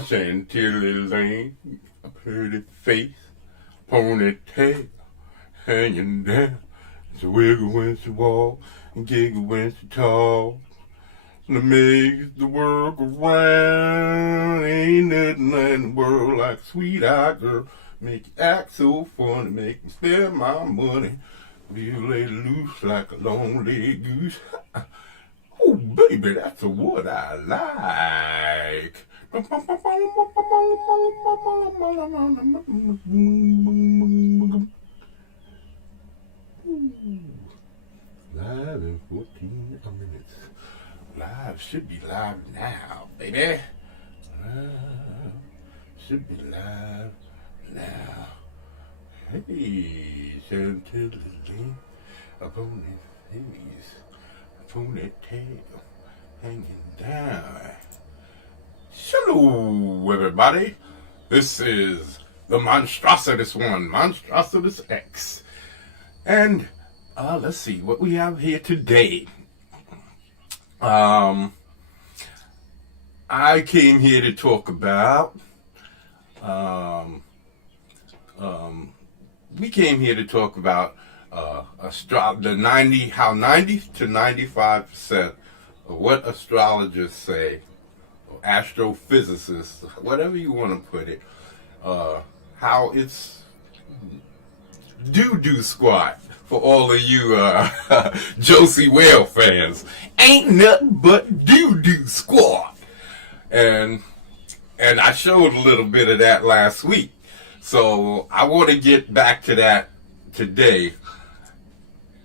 A chantilly lane, a pretty face, ponytail hanging down. She wiggle when she walk and giggle when she talk. And it makes the world go round. Ain't nothing in the world like a sweet-eyed girl. Make you act so funny, make me spend my money. You lay loose like a long-legged goose. Oh, baby, that's what I like. Live in 14 minutes. Live should be live now, baby. Live should be live now. Hey, chantilly upon his face, ponytail hanging down. Hello, everybody. This is the Monstrositus one, Monstrositus X. And let's see what we have here today. I came here to talk about we came here to talk about how 90 to 95% of what astrologers say, or astrophysicists, whatever you want to put it, how it's DooDoo squat for all of you Josie Whale fans. Ain't nothing but DooDoo squat. And I showed a little bit of that last week. So I want to get back to that today.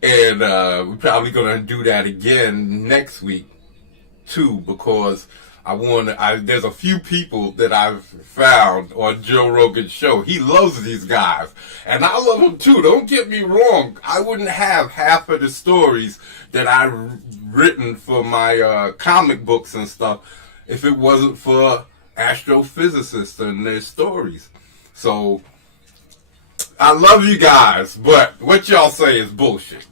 And we're probably going to do that again next week too, because there's a few people that I've found on Joe Rogan's show. He loves these guys, and I love them too. Don't get me wrong. I wouldn't have half of the stories that I've written for my comic books and stuff if it wasn't for astrophysicists and their stories. So I love you guys, but what y'all say is bullshit.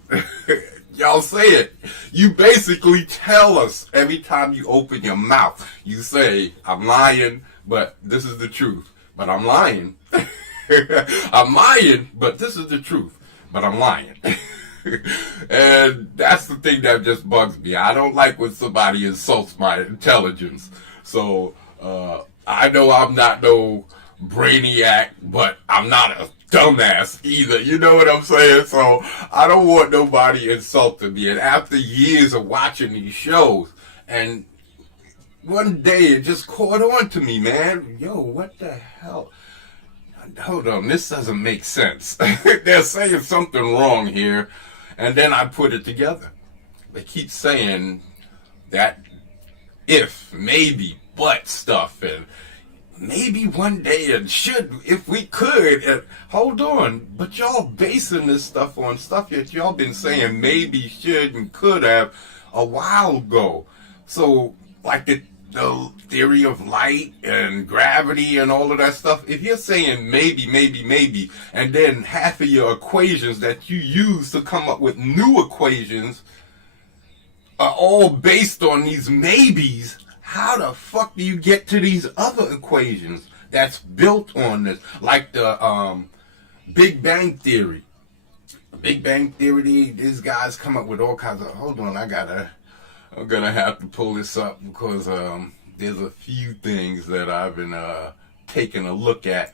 Y'all say it. You basically tell us every time you open your mouth. You say, I'm lying, but this is the truth. But I'm lying. I'm lying, but this is the truth. But I'm lying. And that's the thing that just bugs me. I don't like when somebody insults my intelligence. So, I know I'm not no brainiac, but I'm not a dumbass either, you know what I'm saying? So I don't want nobody insulting me. And after years of watching these shows, and one day it just caught on to me, man. Yo, what the hell? Hold on, this doesn't make sense. They're saying something wrong here, and then I put it together. They keep saying that if, maybe, but stuff, and maybe one day, and should, if we could, and hold on, but y'all basing this stuff on stuff that y'all been saying maybe, should, and could have a while ago. So, like the theory of light and gravity and all of that stuff, if you're saying maybe, and then half of your equations that you use to come up with new equations are all based on these maybes, how the fuck do you get to these other equations that's built on this? Like the Big Bang Theory. Big Bang Theory, these guys come up with all kinds of... Hold on, I'm gonna have to pull this up because there's a few things that I've been taking a look at.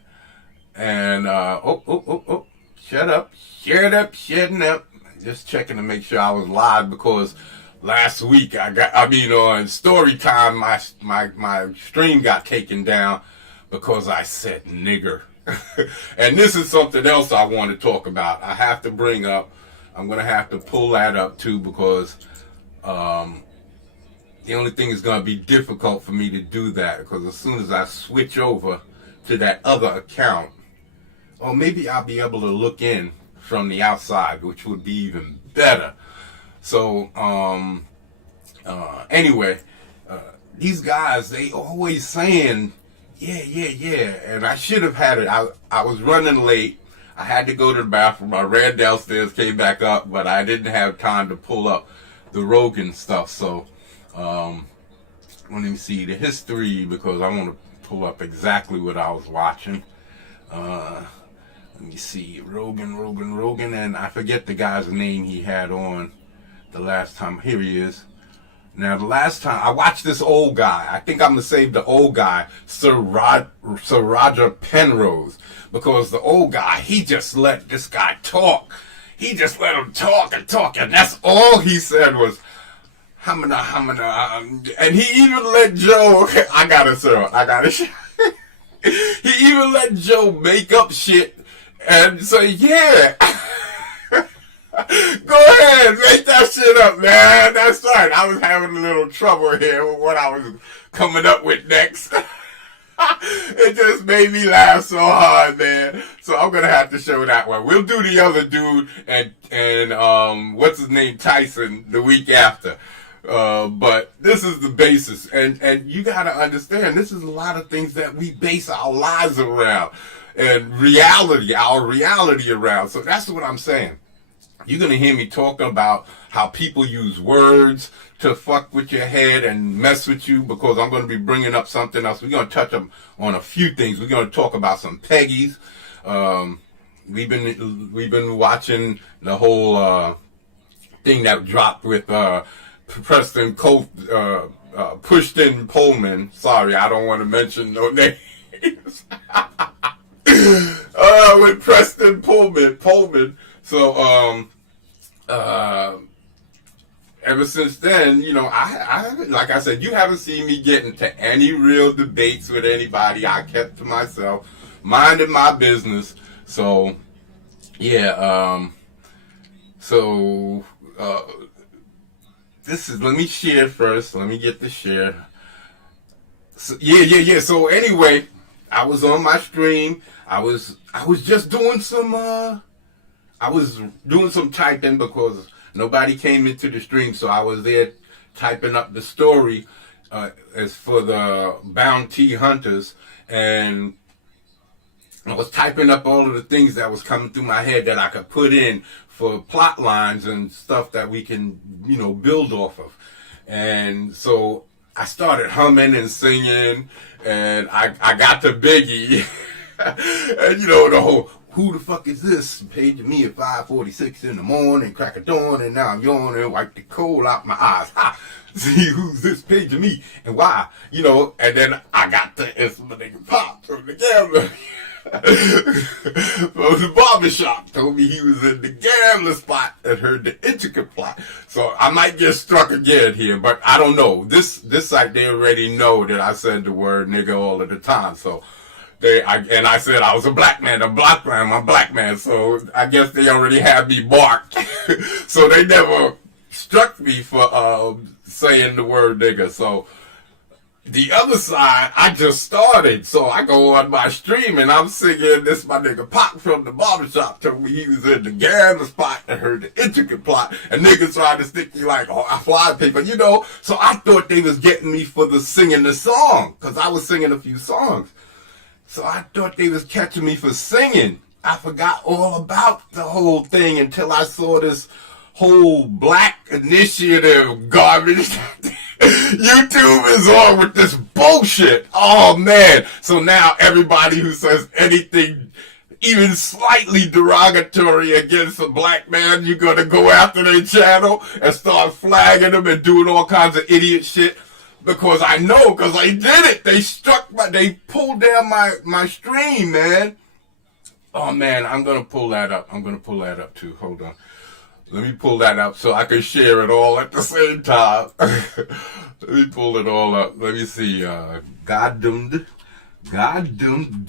And, shutting up. Just checking to make sure I was live because... last week, on story time, my stream got taken down because I said nigger. And this is something else I want to talk about. I have to bring up, I'm going to have to pull that up too because the only thing is going to be difficult for me to do that because as soon as I switch over to that other account, or maybe I'll be able to look in from the outside, which would be even better. So, anyway, these guys, they always saying, yeah, and I should have had it. I was running late. I had to go to the bathroom. I ran downstairs, came back up, but I didn't have time to pull up the Rogan stuff. So, let me see the history because I want to pull up exactly what I was watching. Let me see, Rogan, and I forget the guy's name he had on the last time. Here he is. Now, the last time I watched this old guy, I think I'm going to save the old guy, Sir Roger Penrose, because the old guy, he just let this guy talk. He just let him talk, and that's all he said was, hamana, and he even let Joe, he even let Joe make up shit and say, yeah. Go ahead, make that shit up, man. That's right. I was having a little trouble here with what I was coming up with next. It just made me laugh so hard, man. So I'm gonna have to show that one. We'll do the other dude and what's his name, Tyson, the week after. But this is the basis, and you gotta understand, this is a lot of things that we base our lives around and our reality around. So that's what I'm saying. You're going to hear me talking about how people use words to fuck with your head and mess with you, because I'm going to be bringing up something else. We're going to touch on a few things. We're going to talk about some Peggies. We've been watching the whole thing that dropped with Pushton Pullman. Sorry, I don't want to mention no names. With Preston Pullman. So, ever since then, you know, I like I said, you haven't seen me get into any real debates with anybody. I kept to myself, minding my business. So, yeah, let me share first. Let me get the share. So, yeah. So anyway, I was on my stream. I was just doing some, typing because nobody came into the stream, so I was there typing up the story as for the bounty hunters, and I was typing up all of the things that was coming through my head that I could put in for plot lines and stuff that we can, you know, build off of. And so I started humming and singing, and I got to Biggie, and you know, the whole, who the fuck is this? Paging me at 5:46 in the morning, crack of dawn, and now I'm yawning, wipe the coal out my eyes. Ha! See who's this paging me and why? You know, and then I got the my nigga Pop from the gambler. From the barbershop told me he was in the gambler spot and heard the intricate plot. So I might get struck again here, but I don't know. This site, they already know that I said the word nigga all of the time. So I said I was a black man, I'm a black man. So I guess they already had me marked. So they never struck me for saying the word nigga. So the other side, I just started. So I go on my stream and I'm singing this my nigga Pop from the barbershop told me he was in the gambler spot and heard the intricate plot. And niggas tried to stick me like fly paper, you know. So I thought they was getting me for the singing the song, because I was singing a few songs. So I thought they was catching me for singing. I forgot all about the whole thing until I saw this whole black initiative garbage. YouTube is on with this bullshit. Oh man. So now everybody who says anything even slightly derogatory against a black man, you're gonna go after their channel and start flagging them and doing all kinds of idiot shit. Because I know, because I did it. They pulled down my stream, man. Oh man, I'm gonna pull that up. I'm gonna pull that up too. Hold on. Let me pull that up so I can share it all at the same time. Let me pull it all up. Let me see. Goddamned DDOMNED.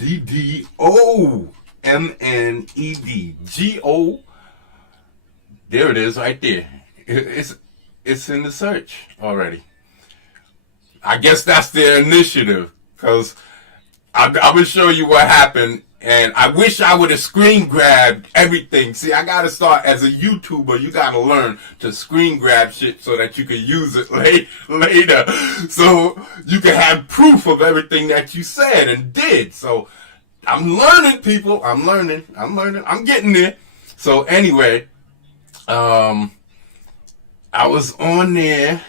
There it is right there. It's in the search already. I guess that's their initiative, because I'm going to show you what happened, and I wish I would have screen grabbed everything. See, I got to start as a YouTuber. You got to learn to screen grab shit so that you can use it later, so you can have proof of everything that you said and did. So I'm learning, people. I'm learning. I'm getting there. So anyway, I was on there.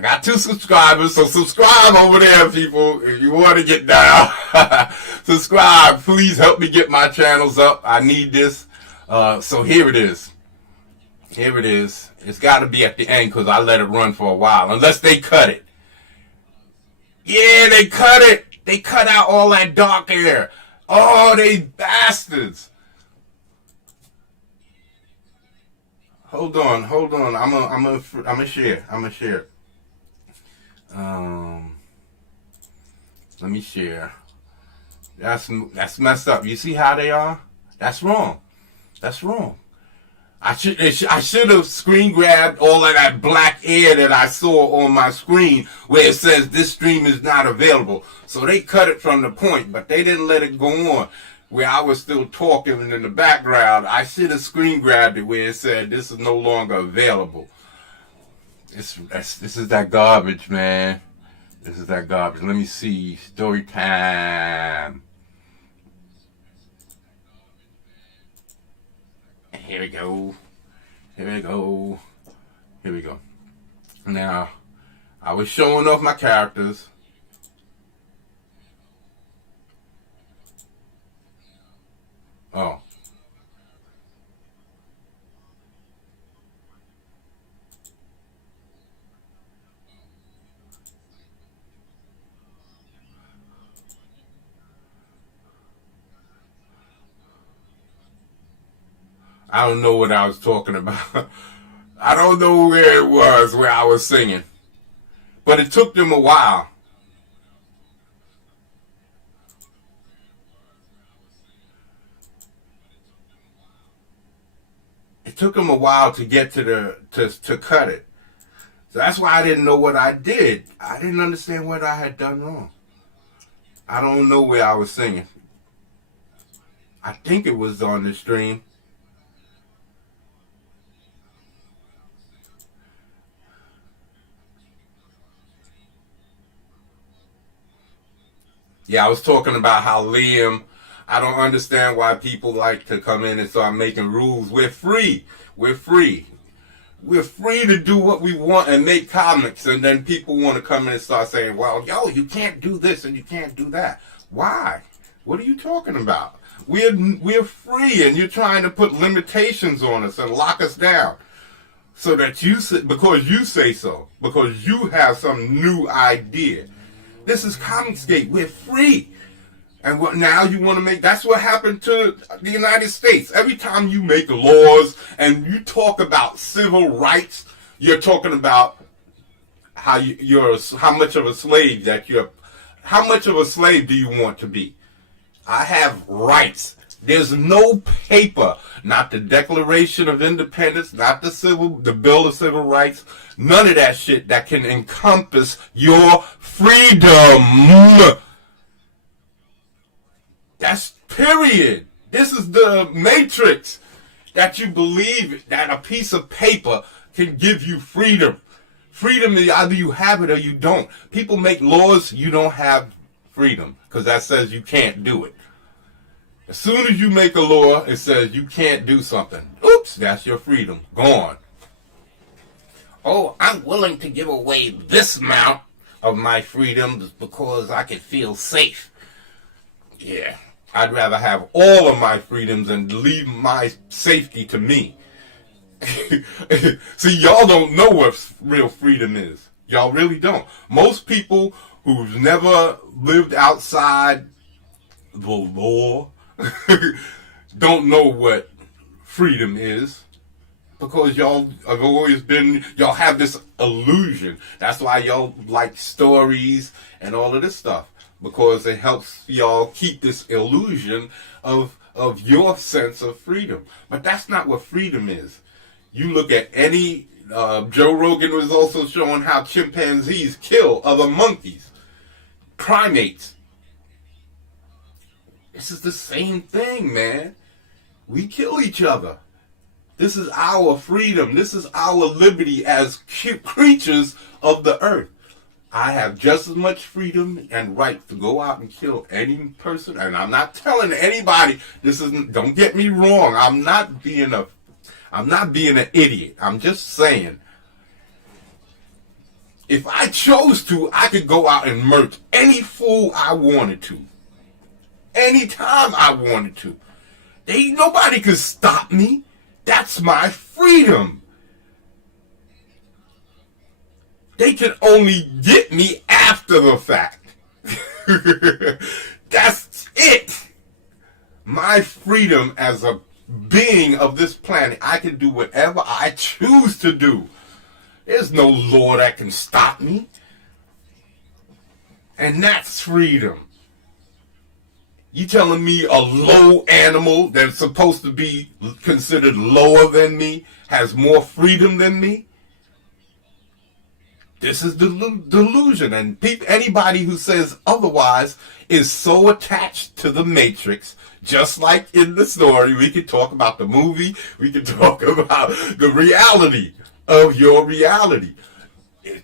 I got 2 subscribers, so subscribe over there, people, if you want to get down. Subscribe. Please help me get my channels up. I need this. So here it is. Here it is. It's got to be at the end because I let it run for a while. Unless they cut it. Yeah, they cut it. They cut out all that dark hair. Oh, they bastards. Hold on. I'm gonna share. Let me share. That's messed up. You see how they are? That's wrong. I should have screen grabbed all of that black air that I saw on my screen where it says this stream is not available. So they cut it from the point, but they didn't let it go on where I was still talking in the background. I should have screen grabbed it where it said this is no longer available. This is that garbage, man. This is that garbage. Let me see. Story time. Here we go. Now, I was showing off my characters. Oh. I don't know what I was talking about. I don't know where it was where I was singing. But it took them a while. It took them a while to get to cut it. So that's why I didn't know what I did. I didn't understand what I had done wrong. I don't know where I was singing. I think it was on the stream. Yeah, I was talking about how Liam, I don't understand why people like to come in and start making rules. We're free. We're free to do what we want and make comics, and then people want to come in and start saying, well, yo, you can't do this and you can't do that. Why? What are you talking about? We're free, and you're trying to put limitations on us and lock us down. So that because you say so, because you have some new idea. This is Comicsgate. We're free. And what now you want to make, that's what happened to the United States. Every time you make laws and you talk about civil rights, you're talking about how how much of a slave how much of a slave do you want to be? I have rights. There's no paper, not the Declaration of Independence, not the Bill of Civil Rights, none of that shit that can encompass your freedom. That's period. This is the matrix that you believe that a piece of paper can give you freedom. Freedom is either you have it or you don't. People make laws, you don't have freedom because that says you can't do it. As soon as you make a law, it says you can't do something. Oops, that's your freedom. Gone. Oh, I'm willing to give away this amount of my freedom because I can feel safe. Yeah, I'd rather have all of my freedoms and leave my safety to me. See, y'all don't know what real freedom is. Y'all really don't. Most people who've never lived outside the law don't know what freedom is because y'all have always been, y'all have this illusion. That's why y'all like stories and all of this stuff, because it helps y'all keep this illusion of your sense of freedom. But that's not what freedom is. You look at any, Joe Rogan was also showing how chimpanzees kill other monkeys, primates. This is the same thing, man. We kill each other. This is our freedom. This is our liberty as creatures of the earth. I have just as much freedom and right to go out and kill any person. And I'm not telling anybody, don't get me wrong. I'm not being an idiot. I'm just saying, if I chose to, I could go out and murk any fool I wanted to. Anytime I wanted to. Nobody could stop me. That's my freedom. They can only get me after the fact. That's it. My freedom as a being of this planet, I can do whatever I choose to do. There's no law that can stop me. And that's freedom. You telling me a low animal that's supposed to be considered lower than me has more freedom than me? This is delusion, and anybody who says otherwise is so attached to the Matrix. Just like in the story, we could talk about the movie, we could talk about the reality of your reality.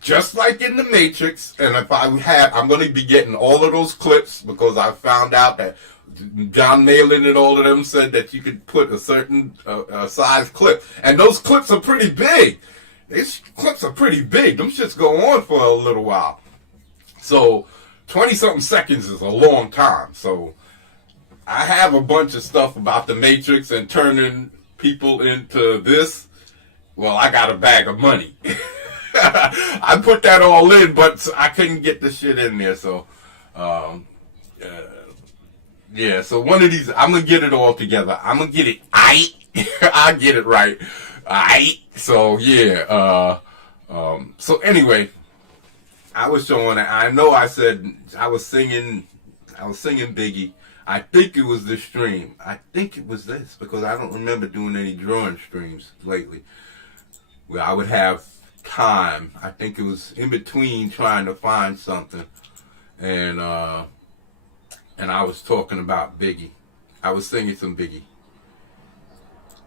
Just like in the Matrix, and if I'm going to be getting all of those clips because I found out that John Malin and all of them said that you could put a certain size clip, and those clips are pretty big. These clips are pretty big. Them shits go on for a little while. So 20-something seconds is a long time. So I have a bunch of stuff about the Matrix and turning people into this. Well, I got a bag of money. I put that all in, but I couldn't get the shit in there. So, yeah. So one of these, I'm gonna get it all together. I'm gonna get it. I'll get it right. So yeah. So anyway, I was showing it. I know I said I was singing Biggie. I think it was the stream. I think it was this because I don't remember doing any drawing streams lately where I would have time. I think it was in between trying to find something, and I was talking about Biggie. I was singing some Biggie.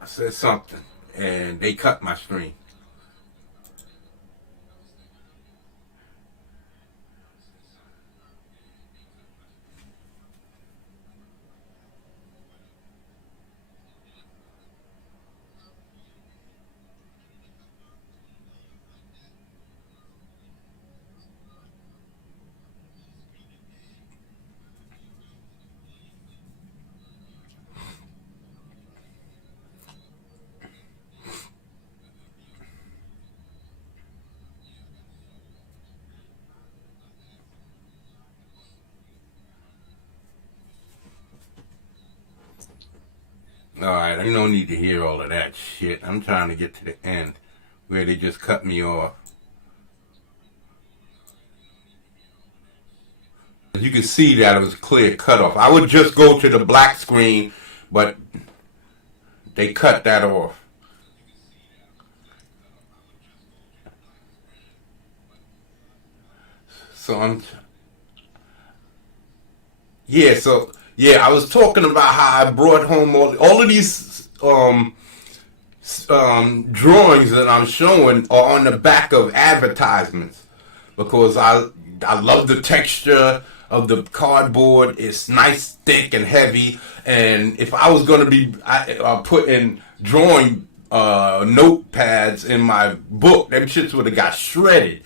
I said something, and they cut my stream. Alright, I don't need to hear all of that shit. I'm trying to get to the end where they just cut me off. You can see that it was clear cut off. I would just go to the black screen, but they cut that off. So I was talking about how I brought home all of these drawings that I'm showing are on the back of advertisements because I love the texture of the cardboard. It's nice, thick, and heavy. And if I was going to be putting drawing notepads in my book, them shits would have got shredded.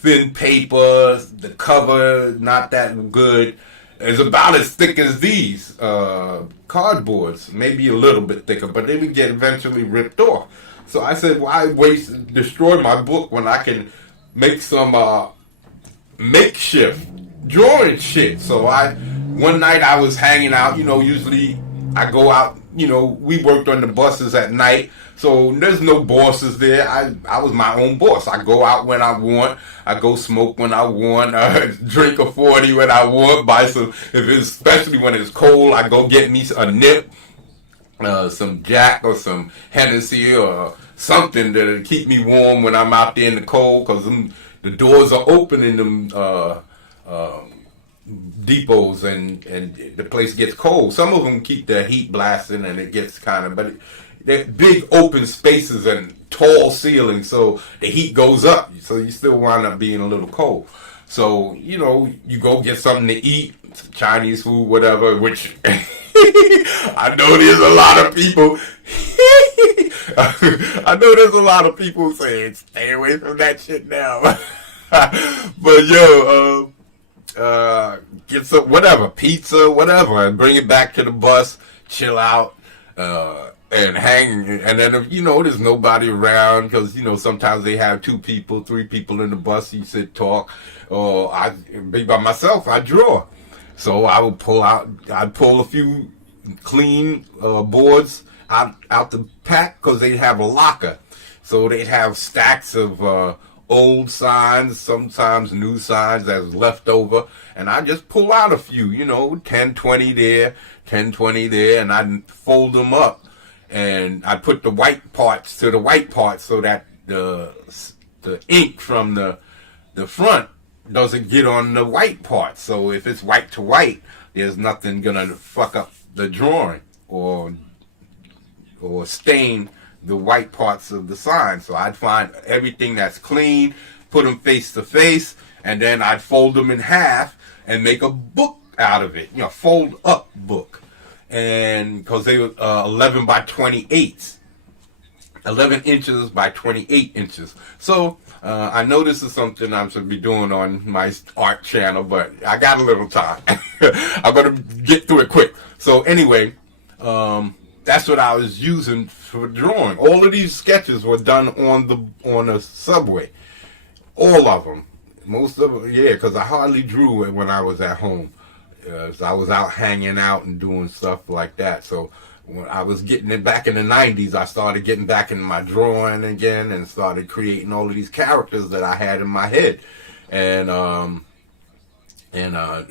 Thin paper, the cover not that good. It's about as thick as these cardboards, maybe a little bit thicker, but they would get eventually ripped off. So I said, why destroy my book when I can make some makeshift drawing shit? So one night I was hanging out, usually I go out, we worked on the buses at night, so there's no bosses there. I was my own boss. I go out when I want. I go smoke when I want. Drink a 40 when I want. Buy some, especially when it's cold, I go get me a nip, some Jack or some Hennessy or something that'll keep me warm when I'm out there in the cold, because the doors are open in them depots and the place gets cold. Some of them keep the heat blasting and it gets but they're big open spaces and tall ceilings, so the heat goes up, so you still wind up being a little cold. So you go get something to eat, some Chinese food, whatever, which I know there's a lot of people I know there's a lot of people saying stay away from that shit now. But yo, get some whatever pizza, whatever, and bring it back to the bus. Chill out, and hang. And then if there's nobody around, because sometimes they have 2 people, 3 people in the bus. You sit talk, or I be by myself. I draw, so I would I'd pull a few clean boards out the pack, because they'd have a locker, so they'd have stacks of old signs, sometimes new signs that's left over, and I just pull out a few, 10, 20 there, 10, 20 there, and I'd fold them up, and I put the white parts to the white parts, so that the ink from the front doesn't get on the white part. So if it's white to white, there's nothing gonna fuck up the drawing or stain the white parts of the sign. So I'd find everything that's clean, put them face to face, and then I'd fold them in half and make a book out of it, fold up book. And because they were 11 by 28, 11 inches by 28 inches. So I know this is something I'm supposed to be doing on my art channel, but I got a little time. I'm going to get through it quick. So anyway, that's what I was using for drawing. All of these sketches were done on a subway. All of them. Most of them, yeah, because I hardly drew it when I was at home. I was out hanging out and doing stuff like that. So when I was getting it back in the 90s, I started getting back in my drawing again and started creating all of these characters that I had in my head. And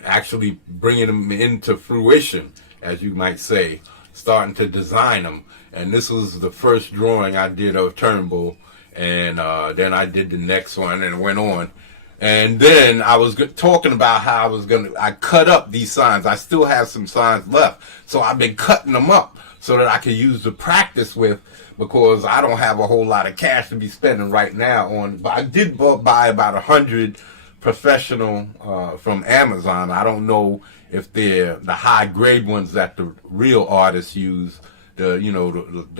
actually bringing them into fruition, as you might say, starting to design them. And this was the first drawing I did of Turnbull, and then I did the next one and went on. And then I was talking about how I cut up these signs. I still have some signs left, so I've been cutting them up so that I can use to practice with, because I don't have a whole lot of cash to be spending right now on. But I did buy about 100 professional from Amazon. I don't know if they're the high grade ones that the real artists use, the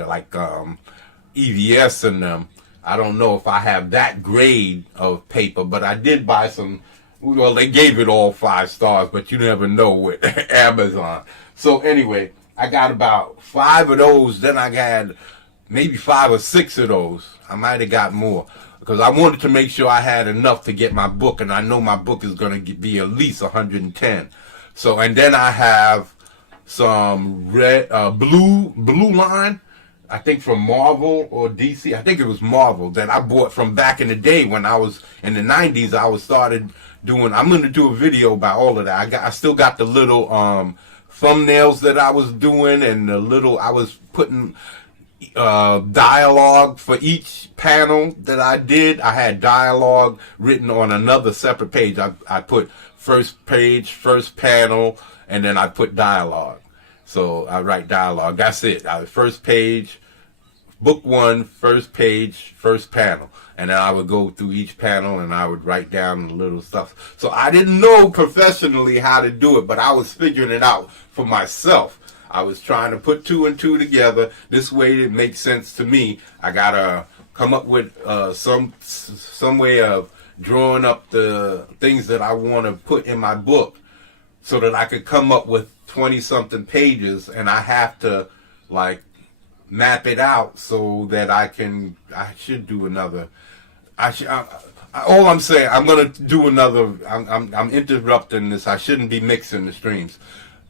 like EVS and them. I don't know if I have that grade of paper, but I did buy some. Well, they gave it all 5 stars, but you never know with Amazon. So anyway, I got about 5 of those. Then I got maybe 5 or 6 of those. I might have got more, because I wanted to make sure I had enough to get my book, and I know my book is going to be at least 110. So, and then I have some red, blue line, I think from Marvel or DC. I think it was Marvel, that I bought from back in the day when I was in the 90s. I was started doing. I'm going to do a video about all of that. I still got the little thumbnails that I was doing, and the little I was putting dialogue for each panel that I did. I had dialogue written on another separate page. I put first page, first panel, and then I put dialogue. So I write dialogue. That's it. First page, book 1, first page, first panel. And then I would go through each panel and I would write down the little stuff. So I didn't know professionally how to do it, but I was figuring it out for myself. I was trying to put 2 and 2 together. This way it makes sense to me. I gotta come up with some way of drawing up the things that I want to put in my book, so that I could come up with 20-something pages, and I have to like map it out so that I should do another. All I'm saying, I'm gonna do another. I'm interrupting this. I shouldn't be mixing the streams.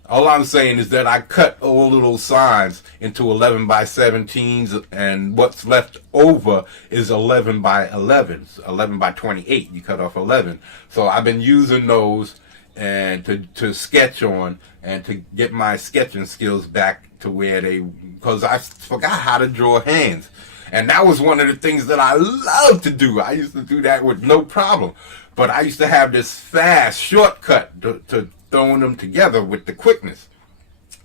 All I'm saying is that I cut all of those signs into 11 by 17s, and what's left over is 11 by 11s, 11 by 28. You cut off 11. So I've been using those and to sketch on, and to get my sketching skills back to where because I forgot how to draw hands. And that was one of the things that I love to do. I used to do that with no problem. But I used to have this fast shortcut to throwing them together with the quickness.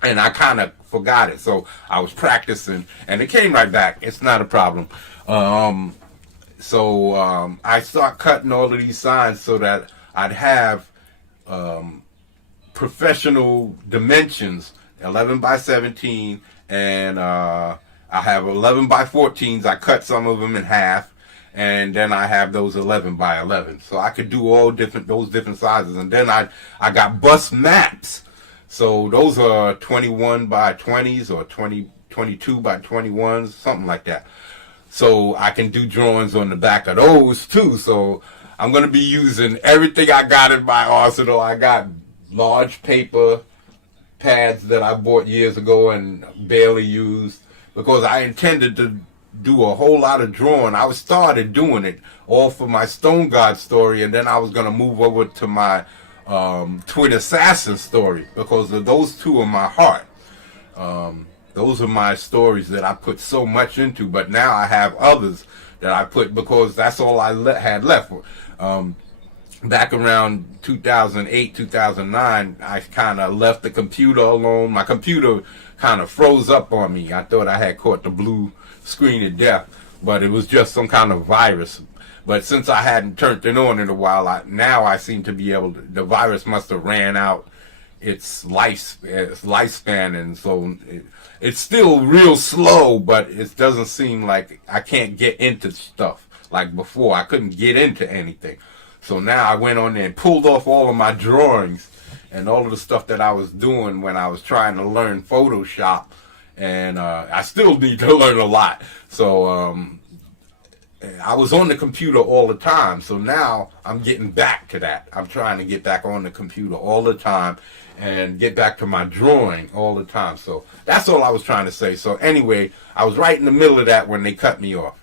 And I kind of forgot it. So I was practicing, and it came right back. It's not a problem. So I start cutting all of these signs so that I'd have professional dimensions, 11 by 17, and I have 11 by 14s. I cut some of them in half, and then I have those 11 by 11. So I could do those different sizes. And then I got bus maps. So those are 21 by 20s or 22 by 21s, something like that. So I can do drawings on the back of those too. So I'm going to be using everything I got in my arsenal. I got large paper pads that I bought years ago and barely used, because I intended to do a whole lot of drawing. I started doing it all for my Stone God story, and then I was going to move over to my Twin Assassin story, because of those two are my heart. Those are my stories that I put so much into, but now I have others that I put, because that's all I had left. Back around 2008, 2009, I kind of left the computer alone. My computer kind of froze up on me. I thought I had caught the blue screen of death, but it was just some kind of virus. But since I hadn't turned it on in a while, now I seem to be able to, the virus must have ran out its lifespan, and so it's still real slow, but it doesn't seem like I can't get into stuff like before. I couldn't get into anything. So now I went on there and pulled off all of my drawings and all of the stuff that I was doing when I was trying to learn Photoshop, and I still need to learn a lot. So I was on the computer all the time, so now I'm getting back to that. I'm trying to get back on the computer all the time and get back to my drawing all the time. So that's all I was trying to say. So anyway, I was right in the middle of that when they cut me off.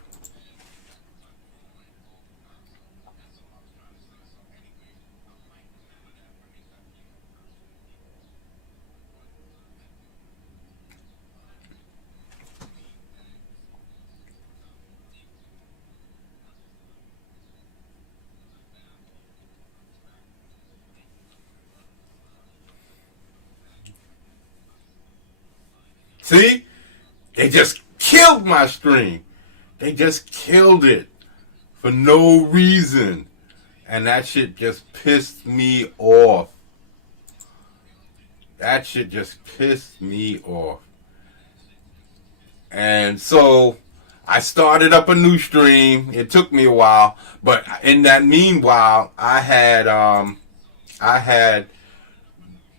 See? They just killed my stream. They just killed it for no reason. And that shit just pissed me off. That shit just pissed me off. And so I started up a new stream. It took me a while, but in that meanwhile, I had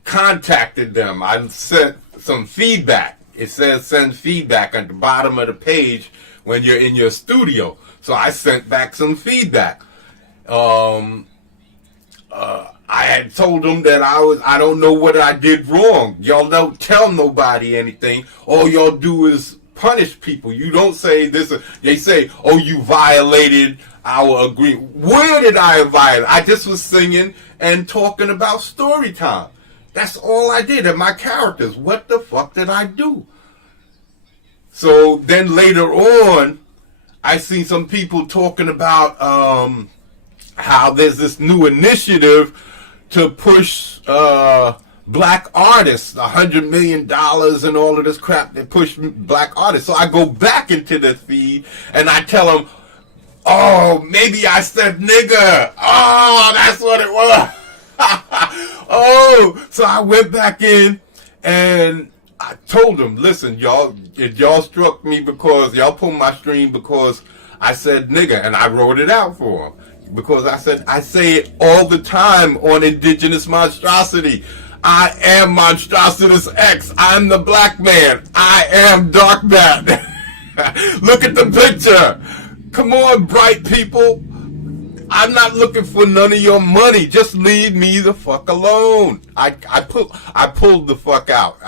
contacted them. I sent some feedback. It says send feedback at the bottom of the page when you're in your studio. So I sent back some feedback. I had told them that I don't know what I did wrong. Y'all don't tell nobody anything. All y'all do is punish people. You don't say this. They say, oh, you violated our agreement. Where did I violate? I just was singing and talking about story time. That's all I did. And my characters, what the fuck did I do? So then later on, I see some people talking about how there's this new initiative to push black artists, $100 million and all of this crap that push black artists. So I go back into the feed and I tell them, oh, maybe I said nigger. Oh, that's what it was. Oh, so I went back in and I told them, listen, y'all struck me because y'all pulled my stream because I said nigger, and I wrote it out for them. Because I say it all the time on Indigenous Monstrosity. I am Monstrositus X. I'm the black man. I am Dark Man. Look at the picture. Come on, bright people. I'm not looking for none of your money. Just leave me the fuck alone. I pulled the fuck out.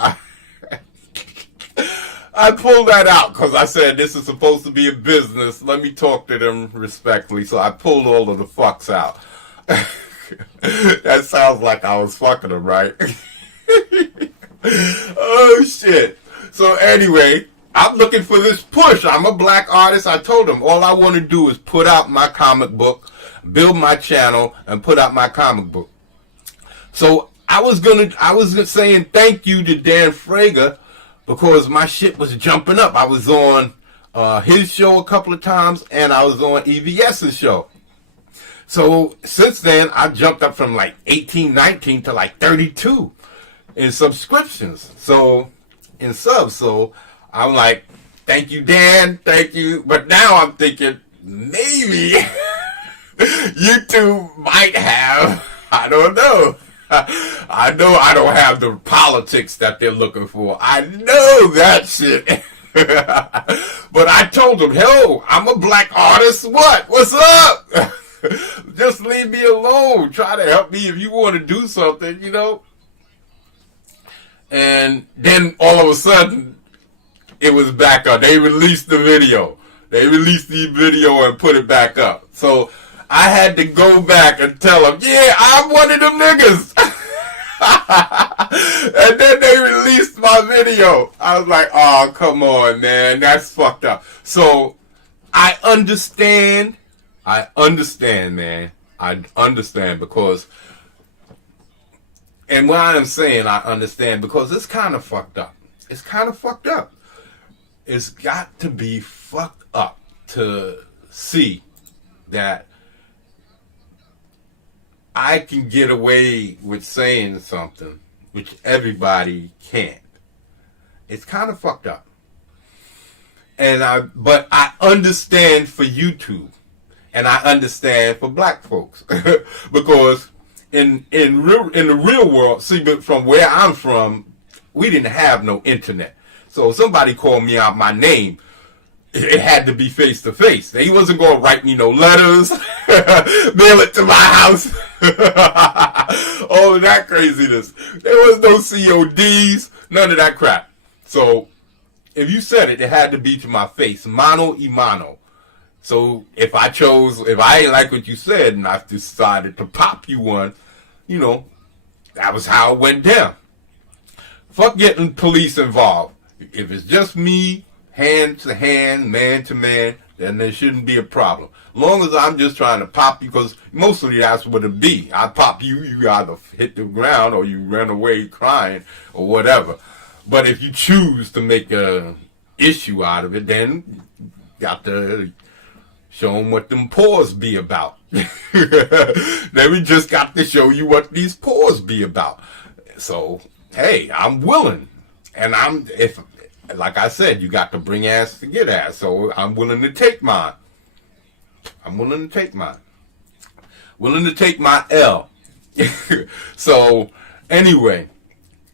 I pulled that out because I said this is supposed to be a business. Let me talk to them respectfully. So I pulled all of the fucks out. That sounds like I was fucking them, right? Oh, shit. So anyway, I'm looking for this push. I'm a black artist. I told them all I want to do is put out my comic book, build my channel, and put out my comic book. So I was saying thank you to Dan Frager because my shit was jumping up. I was on his show a couple of times, and I was on EVS's show. So since then, I've jumped up from like 18, 19 to like 32 in subscriptions. So in subs. So I'm like, thank you, Dan. Thank you. But now I'm thinking, maybe YouTube might have, I don't know. I know I don't have the politics that they're looking for. I know that shit. But I told them, hell, I'm a black artist. What's up? Just leave me alone. Try to help me if you want to do something, you know. And then all of a sudden, it was back up. They released the video. They released the video and put it back up. So I had to go back and tell them, yeah, I'm one of them niggas. And then they released my video. I was like, oh, come on, man. That's fucked up. So I understand, man. I understand because, and why I'm saying I understand, because it's kind of fucked up. It's kind of fucked up. It's got to be fucked up to see that I can get away with saying something which everybody can't. It's kind of fucked up. But I understand for YouTube, and I understand for black folks, because in the real world, see, but from where I'm from, we didn't have no internet. So if somebody called me out my name, it had to be face to face. They wasn't going to write me no letters, mail it to my house. All of that craziness. There was no CODs, none of that crap. So if you said it, it had to be to my face, mano y mano. So if I ain't like what you said and I decided to pop you one, you know, that was how it went down. Fuck getting police involved. If it's just me, hand to hand, man to man, then there shouldn't be a problem. Long as I'm just trying to pop you, because mostly that's what it be. I pop you, you either hit the ground or you run away crying or whatever. But if you choose to make a issue out of it, then you got to show them what them paws be about. Then we just got to show you what these paws be about. So, hey, I'm willing. And like I said, you got to bring ass to get ass. So I'm willing to take mine. Willing to take my L. So anyway,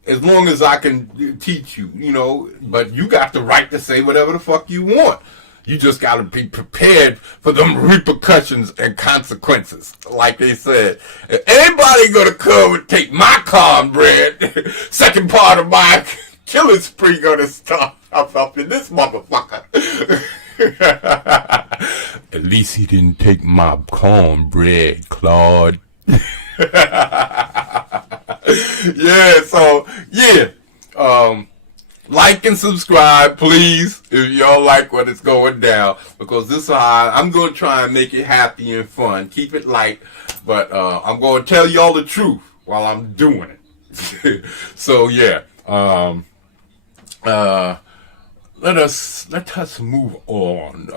as long as I can teach you, you know, but you got the right to say whatever the fuck you want. You just got to be prepared for them repercussions and consequences. Like they said, if anybody gonna come and take my cornbread, second part of my killing spree gonna start up in this motherfucker. At least he didn't take my cornbread, Claude. Yeah, so, yeah. Like and subscribe, please, if y'all like what is going down. Because this I'm going to try and make it happy and fun. Keep it light. But I'm going to tell y'all the truth while I'm doing it. So, yeah. Let us move on.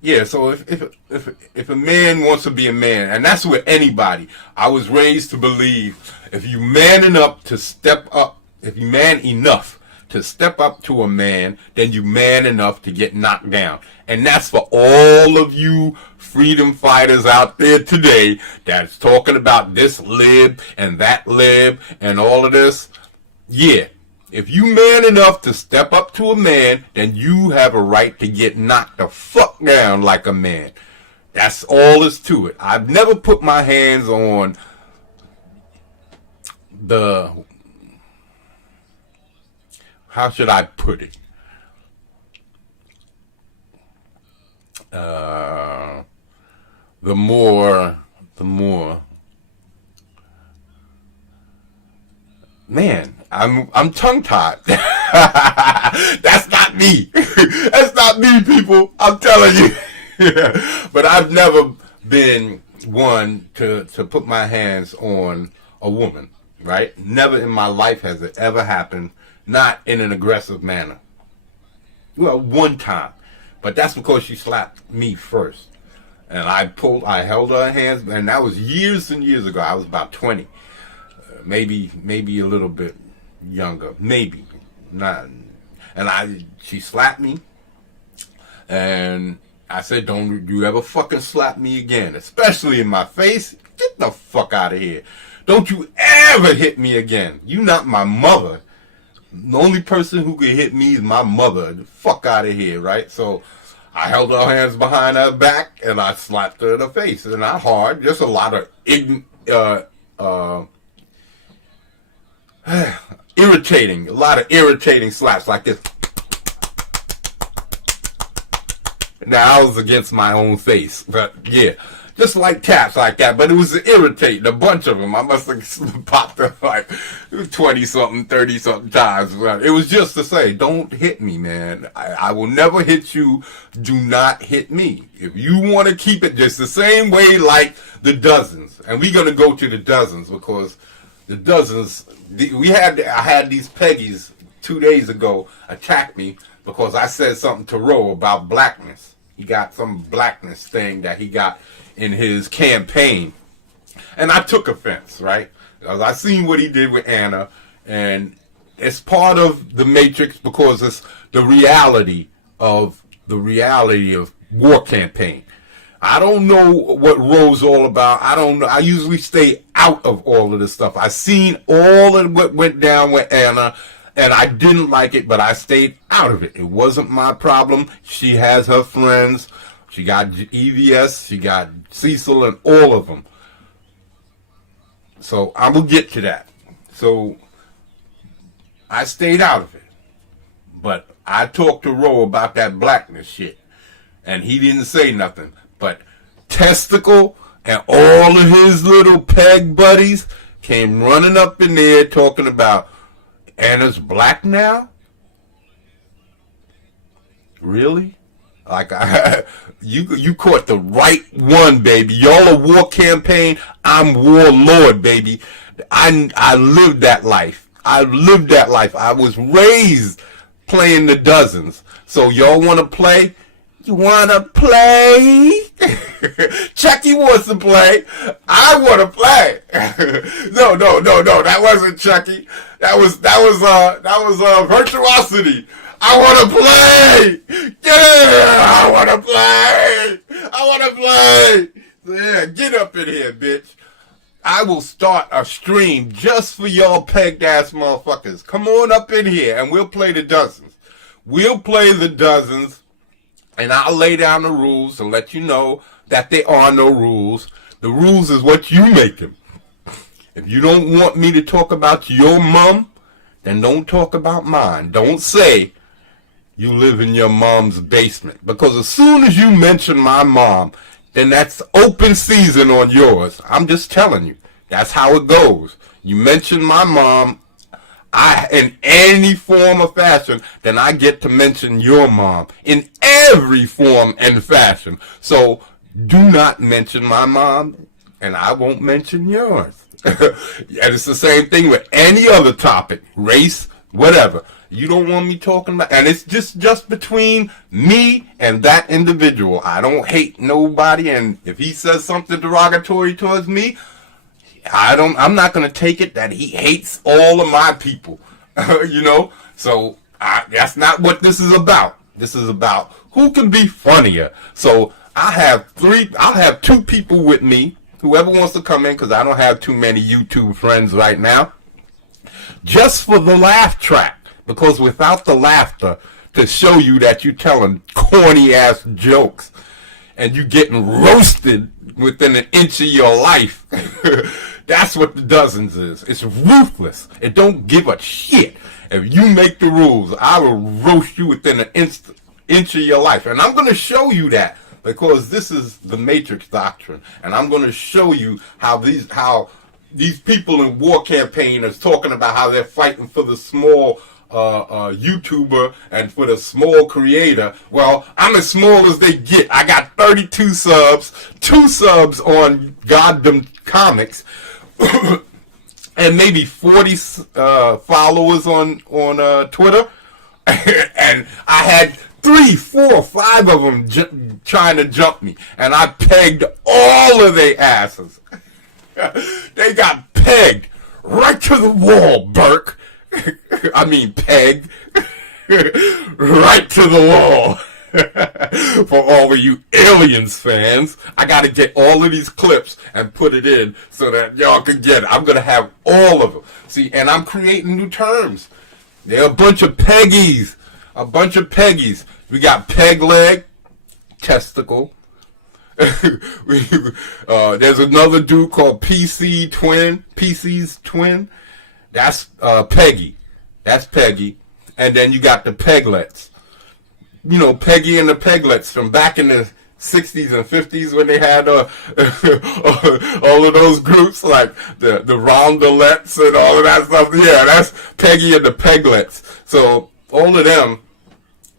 Yeah, so if a man wants to be a man, and that's with anybody, I was raised to believe if you man enough to step up, if you man enough to step up to a man, then you man enough to get knocked down. And that's for all of you freedom fighters out there today that's talking about this lib and that lib and all of this. Yeah. If you man enough to step up to a man, then you have a right to get knocked the fuck down like a man. That's all is to it. I've never put my hands on how should I put it? The more, man, I'm tongue-tied. That's not me. That's not me, people. I'm telling you. But I've never been one to put my hands on a woman, right? Never in my life has it ever happened, not in an aggressive manner. Well, one time. But that's because she slapped me first. And I held her hands, and that was years and years ago. I was about 20. Maybe a little bit younger, maybe not. And she slapped me, And I said, don't you ever fucking slap me again, especially in my face. Get the fuck out of here. Don't you ever hit me again. You not my mother. The only person who can hit me is my mother. The fuck out of here, right? So I held her hands behind her back and I slapped her in the face. And not hard, just a lot of irritating slaps like this. Now I was against my own face, but yeah, just like taps like that. But it was irritating, a bunch of them. I must have popped them like 20-something, 30-something times. It was just to say, don't hit me, man. I will never hit you. Do not hit me. If you want to keep it just the same way like the dozens, and we're gonna go to the dozens because the dozens. I had these Peggies 2 days ago attack me because I said something to Ro about blackness. He got some blackness thing that he got in his campaign. And I took offense, right? Because I seen what he did with Anna. And it's part of the Matrix because it's the reality of war campaign. I don't know what Ro's all about. I don't know. I usually stay out of all of this stuff. I seen all of what went down with Anna. And I didn't like it, but I stayed out of it. It wasn't my problem. She has her friends. She got EVS. She got Cecil and all of them. So I will get to that. So I stayed out of it. But I talked to Ro about that blackness shit. And he didn't say nothing. But Testicle and all of his little peg buddies came running up in there talking about Anna's black now? Really? Like you caught the right one, baby. Y'all a war campaign. I'm warlord, baby. I lived that life. I lived that life. I was raised playing the dozens. So y'all want to play? You want to play? Chucky wants to play. I want to play. No. That wasn't Chucky. That was virtuosity. I want to play. Yeah, I want to play. I want to play. So yeah, get up in here, bitch. I will start a stream just for y'all pegged ass motherfuckers. Come on up in here and we'll play the dozens. We'll play the dozens. And I'll lay down the rules to let you know that there are no rules. The rules is what you make them. If you don't want me to talk about your mom, then don't talk about mine. Don't say you live in your mom's basement. Because as soon as you mention my mom, then that's open season on yours. I'm just telling you. That's how it goes. You mention my mom, in any form or fashion, then I get to mention your mom in every form and fashion. So do not mention my mom, and I won't mention yours. And it's the same thing with any other topic, race, whatever. You don't want me talking about, and it's just between me and that individual. I don't hate nobody, and if he says something derogatory towards me, I'm not going to take it that he hates all of my people, you know? So that's not what this is about. This is about who can be funnier. So I'll have two people with me, whoever wants to come in, because I don't have too many YouTube friends right now, just for the laugh track. Because without the laughter to show you that you're telling corny ass jokes and you getting roasted within an inch of your life, that's what the dozens is. It's ruthless. It don't give a shit. If you make the rules, I will roast you within an inch of your life. And I'm going to show you that because this is the Matrix doctrine. And I'm going to show you how these people in war campaign is talking about how they're fighting for the small YouTuber and for the small creator. Well, I'm as small as they get. I got 32 subs, 2 subs on Goddamn Comics, and maybe 40 followers on Twitter. And I had 3, 4, 5 of them trying to jump me, and I pegged all of their asses. They got pegged right to the wall, Burke. I mean, pegged right to the wall. For all of you aliens fans, I gotta get all of these clips and put it in so that y'all can get it. I'm gonna have all of them. See, and I'm creating new terms. There are a bunch of Peggies. We got peg leg, testicle. There's another dude called PC's twin. That's Peggy. That's Peggy. And then you got the peglets. You know, Peggy and the peglets from back in the 60s and 50s when they had all of those groups like the Rondelets and all of that stuff. Yeah, that's Peggy and the peglets. So all of them,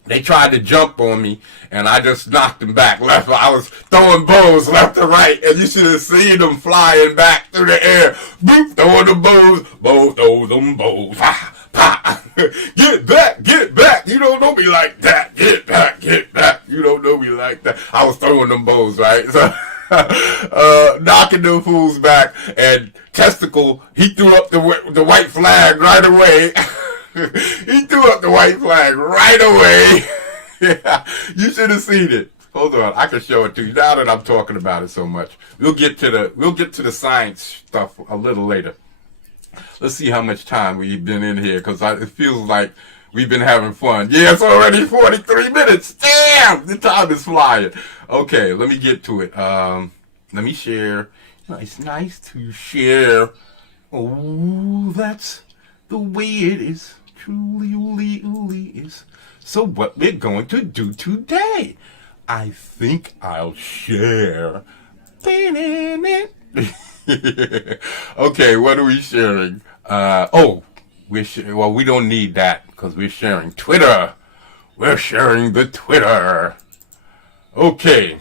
they tried to jump on me, and I just knocked them back left. I was throwing bows left and right, and you should have seen them flying back through the air. Boop, throwing them bows. Throw them bows. Ha, ha. Get back. You don't know me like that. Get back. You don't know me like that. I was throwing them bows, right? So, knocking them fools back, and Testicle, he threw up the white flag right away. He threw up the white flag right away. Yeah, you should have seen it. Hold on, I can show it to you now that I'm talking about it so much. We'll get to the science stuff a little later. Let's see how much time we've been in here, because it feels like we've been having fun. Yeah, it's already 43 minutes. Damn, the time is flying. Okay, let me get to it. Let me share. It's nice to share. Oh, that's the way it is. Truly is. So what we're going to do today, I think I'll share. Okay, what are we sharing? We don't need that because we're sharing Twitter. We're sharing the Twitter. Okay.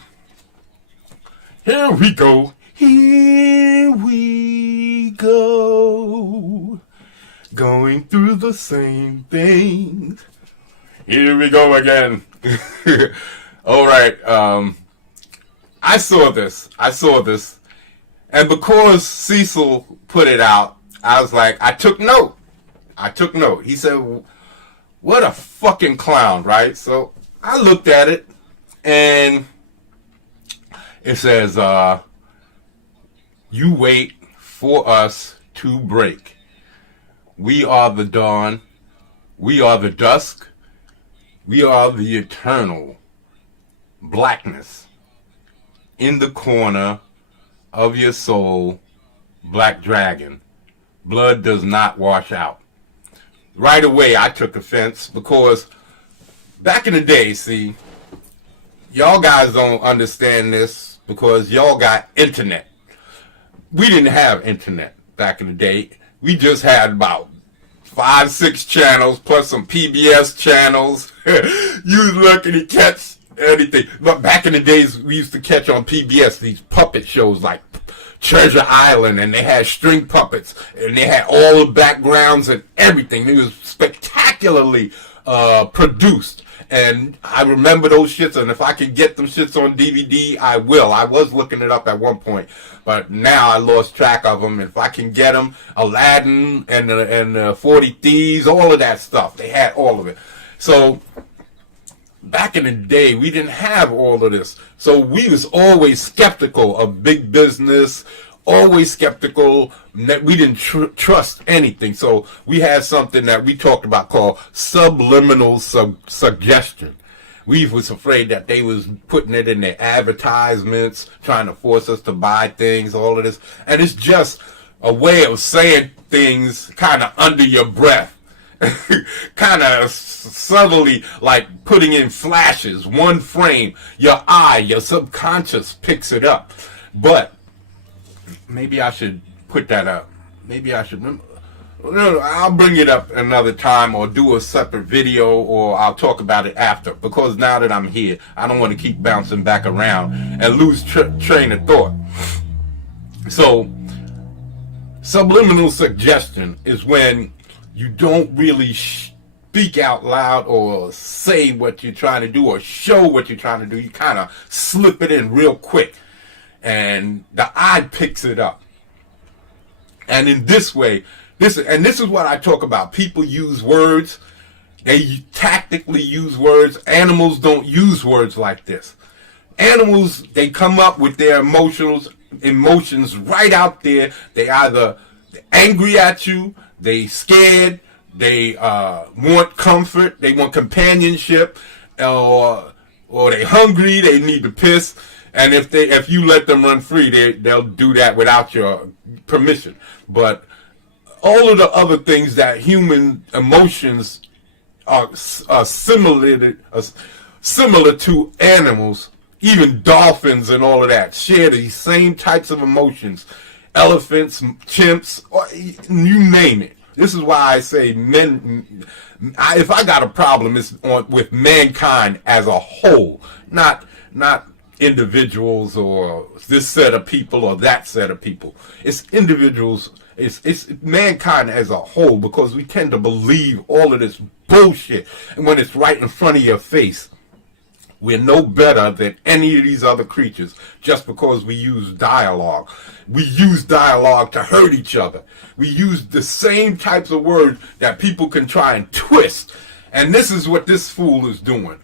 Here we go. Going through the same things. Here we go again. All right. I saw this. And because Cecil put it out, I was like, I took note. He said, what a fucking clown, right? So I looked at it, and it says, you wait for us to break. We are the dawn. We are the dusk. We are the eternal blackness in the corner of your soul, black dragon. Blood does not wash out. Right away, I took offense because back in the day, see, y'all guys don't understand this because y'all got internet. We didn't have internet back in the day. We just had about 5-6 channels plus some PBS channels. You was lucky to catch anything. But back in the days, we used to catch on PBS these puppet shows like Treasure Island, and they had string puppets, and they had all the backgrounds and everything. It was spectacularly produced. And I remember those shits, and if I can get them shits on DVD, I will. I was looking it up at one point, but now I lost track of them. If I can get them, Aladdin and 40 Thieves, all of that stuff. They had all of it. So back in the day, we didn't have all of this. So we was always skeptical of big business, always skeptical. We didn't trust anything. So we had something that we talked about called subliminal suggestion. We was afraid that they was putting it in their advertisements, trying to force us to buy things, all of this. And it's just a way of saying things kind of under your breath. Kind of subtly, like putting in flashes, one frame, your eye, your subconscious picks it up. But maybe I should put that up. Maybe I should. I'll bring it up another time or do a separate video, or I'll talk about it after, because now that I'm here, I don't want to keep bouncing back around and lose train of thought. So subliminal suggestion is when you don't really speak out loud or say what you're trying to do or show what you're trying to do. You kind of slip it in real quick, and the eye picks it up. And in this way, this is what I talk about. People use words They tactically use words. Animals don't use words like this. Animals, they come up with their emotions right out there. They either angry at you, they scared, they want comfort, they want companionship, or they hungry, they need to piss. And if you let them run free, they'll do that without your permission. But all of the other things that human emotions are similar to animals, even dolphins and all of that, share these same types of emotions. Elephants, chimps, or you name it. This is why I say if I got a problem, it's with mankind as a whole, not individuals or this set of people or that set of people. It's individuals. It's mankind as a whole, because we tend to believe all of this bullshit, and when it's right in front of your face, we're no better than any of these other creatures just because we use dialogue. We use dialogue to hurt each other. We use the same types of words that people can try and twist. And this is what this fool is doing.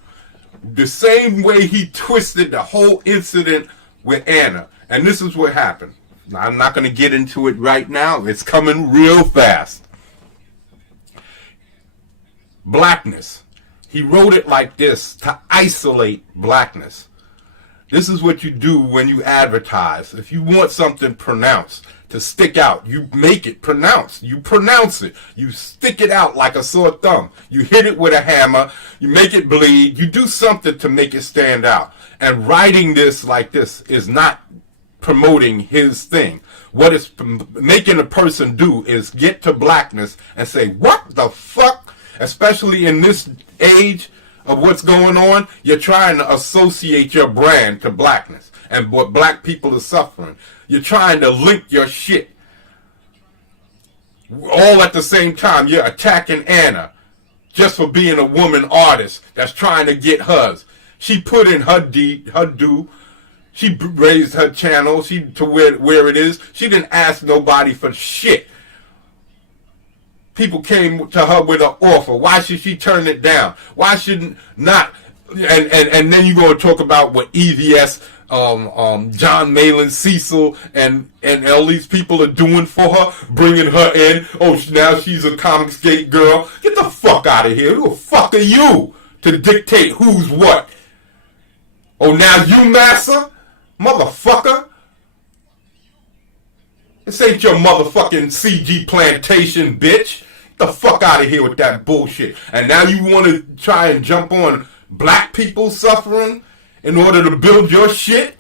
The same way he twisted the whole incident with Anna. And this is what happened. Now, I'm not going to get into it right now. It's coming real fast. Blackness. He wrote it like this to isolate blackness. This is what you do when you advertise. If you want something pronounced to stick out, you make it pronounced. You pronounce it. You stick it out like a sore thumb. You hit it with a hammer. You make it bleed. You do something to make it stand out. And writing this like this is not promoting his thing. What it's making a person do is get to blackness and say, what the fuck? Especially in this age of what's going on, you're trying to associate your brand to blackness and what black people are suffering. You're trying to link your shit. All at the same time, you're attacking Anna just for being a woman artist that's trying to get hers. She put in her due. She raised her channel to where it is. She didn't ask nobody for shit. People came to her with an offer. Why should she turn it down? Why shouldn't not? And then you go and talk about what EVS, John Malin, Cecil, and all these people are doing for her, bringing her in. Oh, now she's a comic skate girl. Get the fuck out of here. Who the fuck are you to dictate who's what? Oh, now you massa? Motherfucker. This ain't your motherfucking CG plantation, bitch. Get the fuck out of here with that bullshit. And now you want to try and jump on black people suffering in order to build your shit?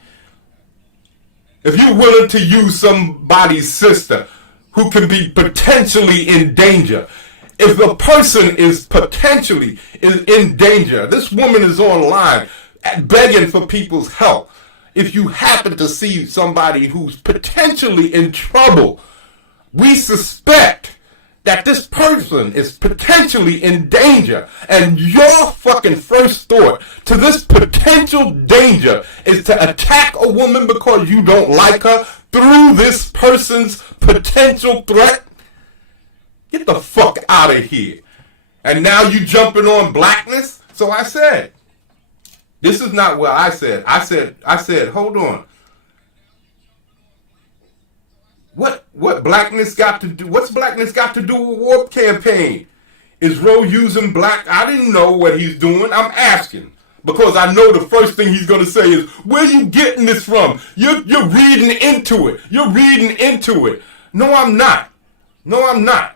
If you're willing to use somebody's sister who can be potentially in danger, if a person is potentially in danger, this woman is online begging for people's help. If you happen to see somebody who's potentially in trouble, we suspect that this person is potentially in danger, and your fucking first thought to this potential danger is to attack a woman because you don't like her through this person's potential threat? Get the fuck out of here. And now you jumping on blackness? So I said, this is not what I said. I said, hold on. What blackness got to do? What's blackness got to do with Warp Campaign? Is Roe using black? I didn't know what he's doing. I'm asking because I know the first thing he's gonna say is, "Where you getting this from? You're reading into it. You're reading into it." No, I'm not. No, I'm not.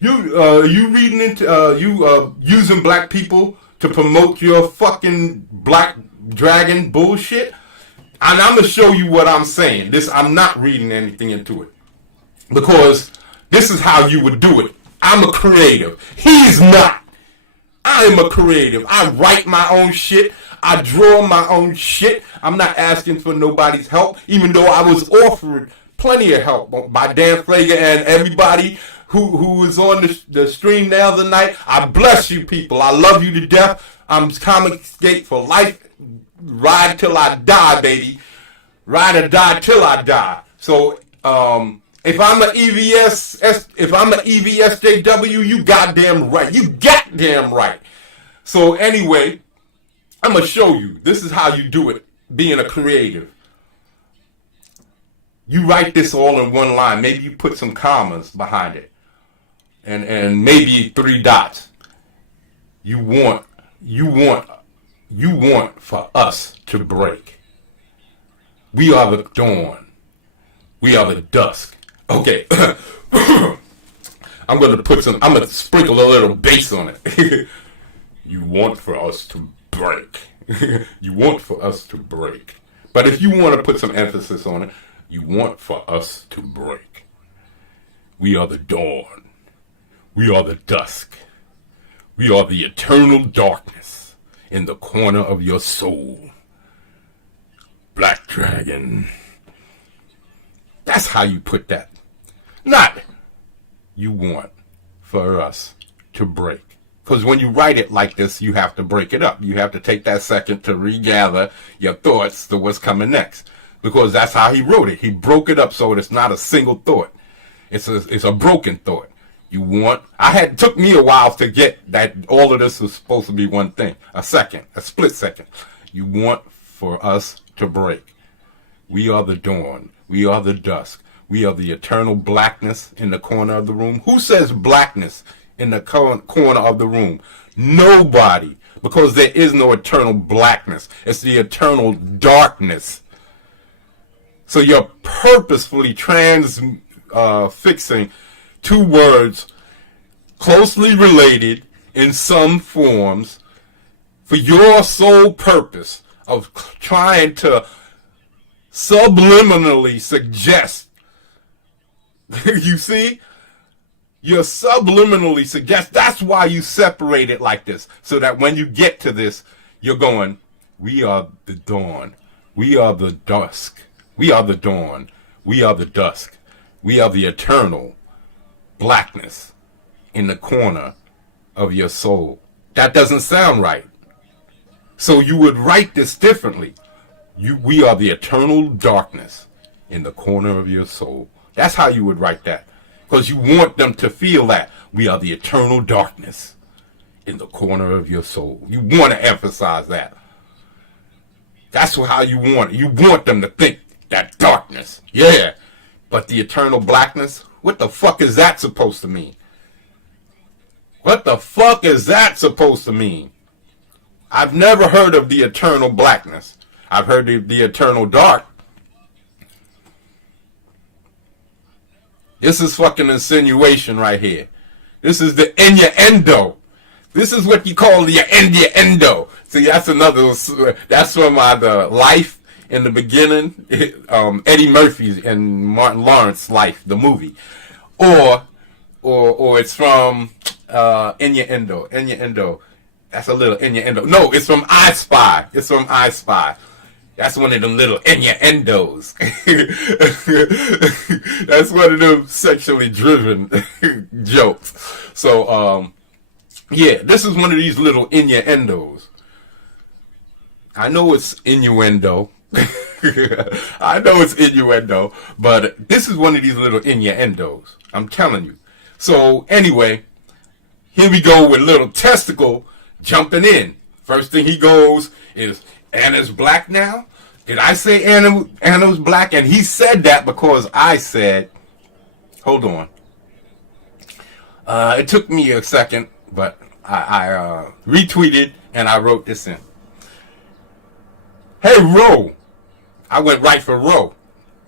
You reading into using black people to promote your fucking black dragon bullshit? And I'm going to show you what I'm saying. I'm not reading anything into it. Because this is how you would do it. I'm a creative. He's not. I'm a creative. I write my own shit. I draw my own shit. I'm not asking for nobody's help, even though I was offered plenty of help by Dan Flager and everybody who was on the stream the other night. I bless you people. I love you to death. I'm Comic Skate for life. Ride till I die, baby. Ride or die till I die. So, If I'm an EVSJW, you goddamn right. You goddamn right. So anyway, I'm gonna show you. This is how you do it, being a creative. You write this all in one line. Maybe you put some commas behind it. And maybe 3 dots. You want for us to break. We are the dawn. We are the dusk. Okay. I'm gonna sprinkle a little bass on it. You want for us to break. You want for us to break. But if you want to put some emphasis on it, you want for us to break. We are the dawn. We are the dusk. We are the eternal darkness in the corner of your soul. Black Dragon. That's how you put that. Not you want for us to break. Because when you write it like this, you have to break it up. You have to take that second to regather your thoughts to what's coming next. Because that's how he wrote it. He broke it up so it's not a single thought. It's a broken thought. You want, took me a while to get that all of this is supposed to be one thing. A split second. You want for us to break. We are the dawn. We are the dusk. We are the eternal blackness in the corner of the room. Who says blackness in the corner of the room? Nobody. Because there is no eternal blackness. It's the eternal darkness. So you're purposefully fixing 2 words closely related in some forms for your sole purpose of trying to subliminally suggest. You see? You're subliminally suggest. That's why you separate it like this. So that when you get to this, you're going, we are the dawn. We are the dusk. We are the dawn. We are the dusk. We are the eternal blackness in the corner of your soul. That doesn't sound right. So you would write this differently. We are the eternal darkness in the corner of your soul. That's how you would write that. Because you want them to feel that. We are the eternal darkness in the corner of your soul. You want to emphasize that. That's how you want it. You want them to think that darkness. Yeah. But the eternal blackness, what the fuck is that supposed to mean? What the fuck is that supposed to mean? I've never heard of the eternal blackness. I've heard of the eternal dark. This is fucking insinuation right here. This is the innuendo. This is what you call the innuendo. See, that's from the Life in the beginning, Eddie Murphy's and Martin Lawrence's Life, the movie. Or it's from innuendo. Innuendo. That's a little innuendo. No, it's from I Spy. It's from I Spy. That's one of them little innuendos. That's one of them sexually driven jokes. So, yeah, this is one of these little innuendos. I know it's innuendo. I know it's innuendo, but this is one of these little innuendos. I'm telling you. So, anyway, here we go with little testicle jumping in. First thing he goes is, Anna's black now? Did I say Anna was black? And he said that because I said, hold on. It took me a second, but I retweeted and I wrote this in. Hey, Ro. I went right for Ro.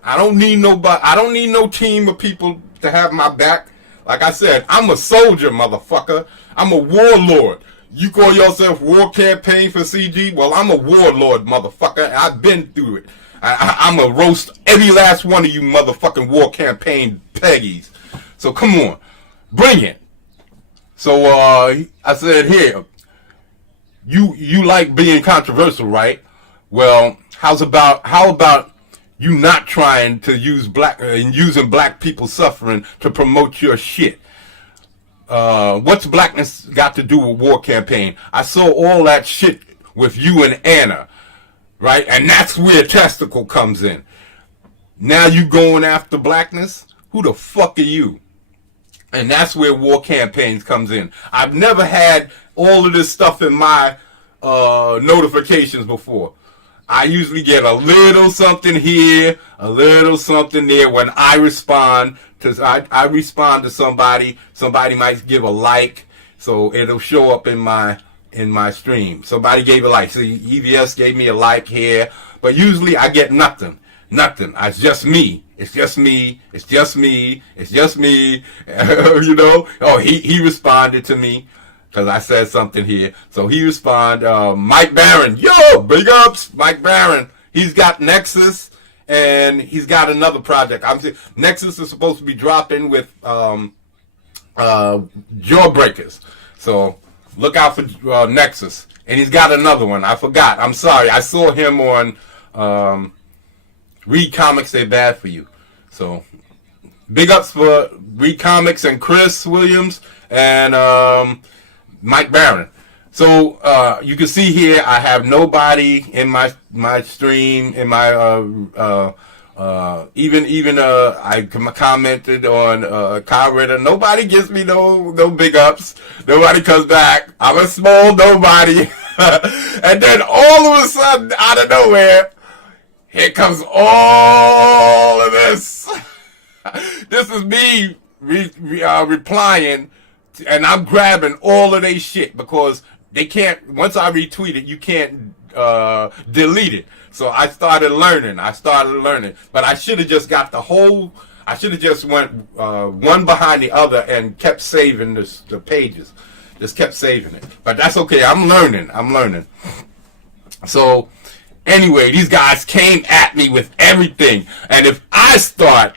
I don't need nobody. I don't need no team of people to have my back. Like I said, I'm a soldier, motherfucker. I'm a warlord. You call yourself War Campaign for CG? Well, I'm a warlord, motherfucker. I've been through it. I'm a roast every last one of you motherfucking War Campaign Peggies. So come on. Bring it. So I said, here, you like being controversial, right? Well, how about you not trying to use using black people suffering to promote your shit? What's blackness got to do with War Campaign? I saw all that shit with you and Anna, right? And that's where testicle comes in. Now you going after blackness? Who the fuck are you? And that's where war campaigns comes in. I've never had all of this stuff in my notifications before. I usually get a little something here, a little something there when I respond to. I respond to somebody. Somebody might give a like, so it'll show up in my stream. Somebody gave a like. So EVS gave me a like here, but usually I get nothing. Nothing. It's just me. It's just me. It's just me. It's just me. You know. Oh, he responded to me because I said something here. So he responded. Mike Barron. Yo, big ups, Mike Barron. He's got Nexus and he's got another project. Nexus is supposed to be dropping with Jawbreakers. So look out for Nexus. And he's got another one. I forgot. I'm sorry. I saw him on. Read Comics, they're bad for you. So, big ups for Read Comics and Chris Williams and Mike Barron. So, you can see here, I have nobody in my stream, in my, I commented on Kyle Ritter. Nobody gives me no big ups. Nobody comes back. I'm a small nobody. And then all of a sudden, out of nowhere, here comes all of this. This is me replying, and I'm grabbing all of their shit because they can't, once I retweet it, you can't delete it. So I started learning. But I should have just got I should have just went one behind the other and kept saving the pages. Just kept saving it. But that's okay. I'm learning. So, anyway, these guys came at me with everything, and if I start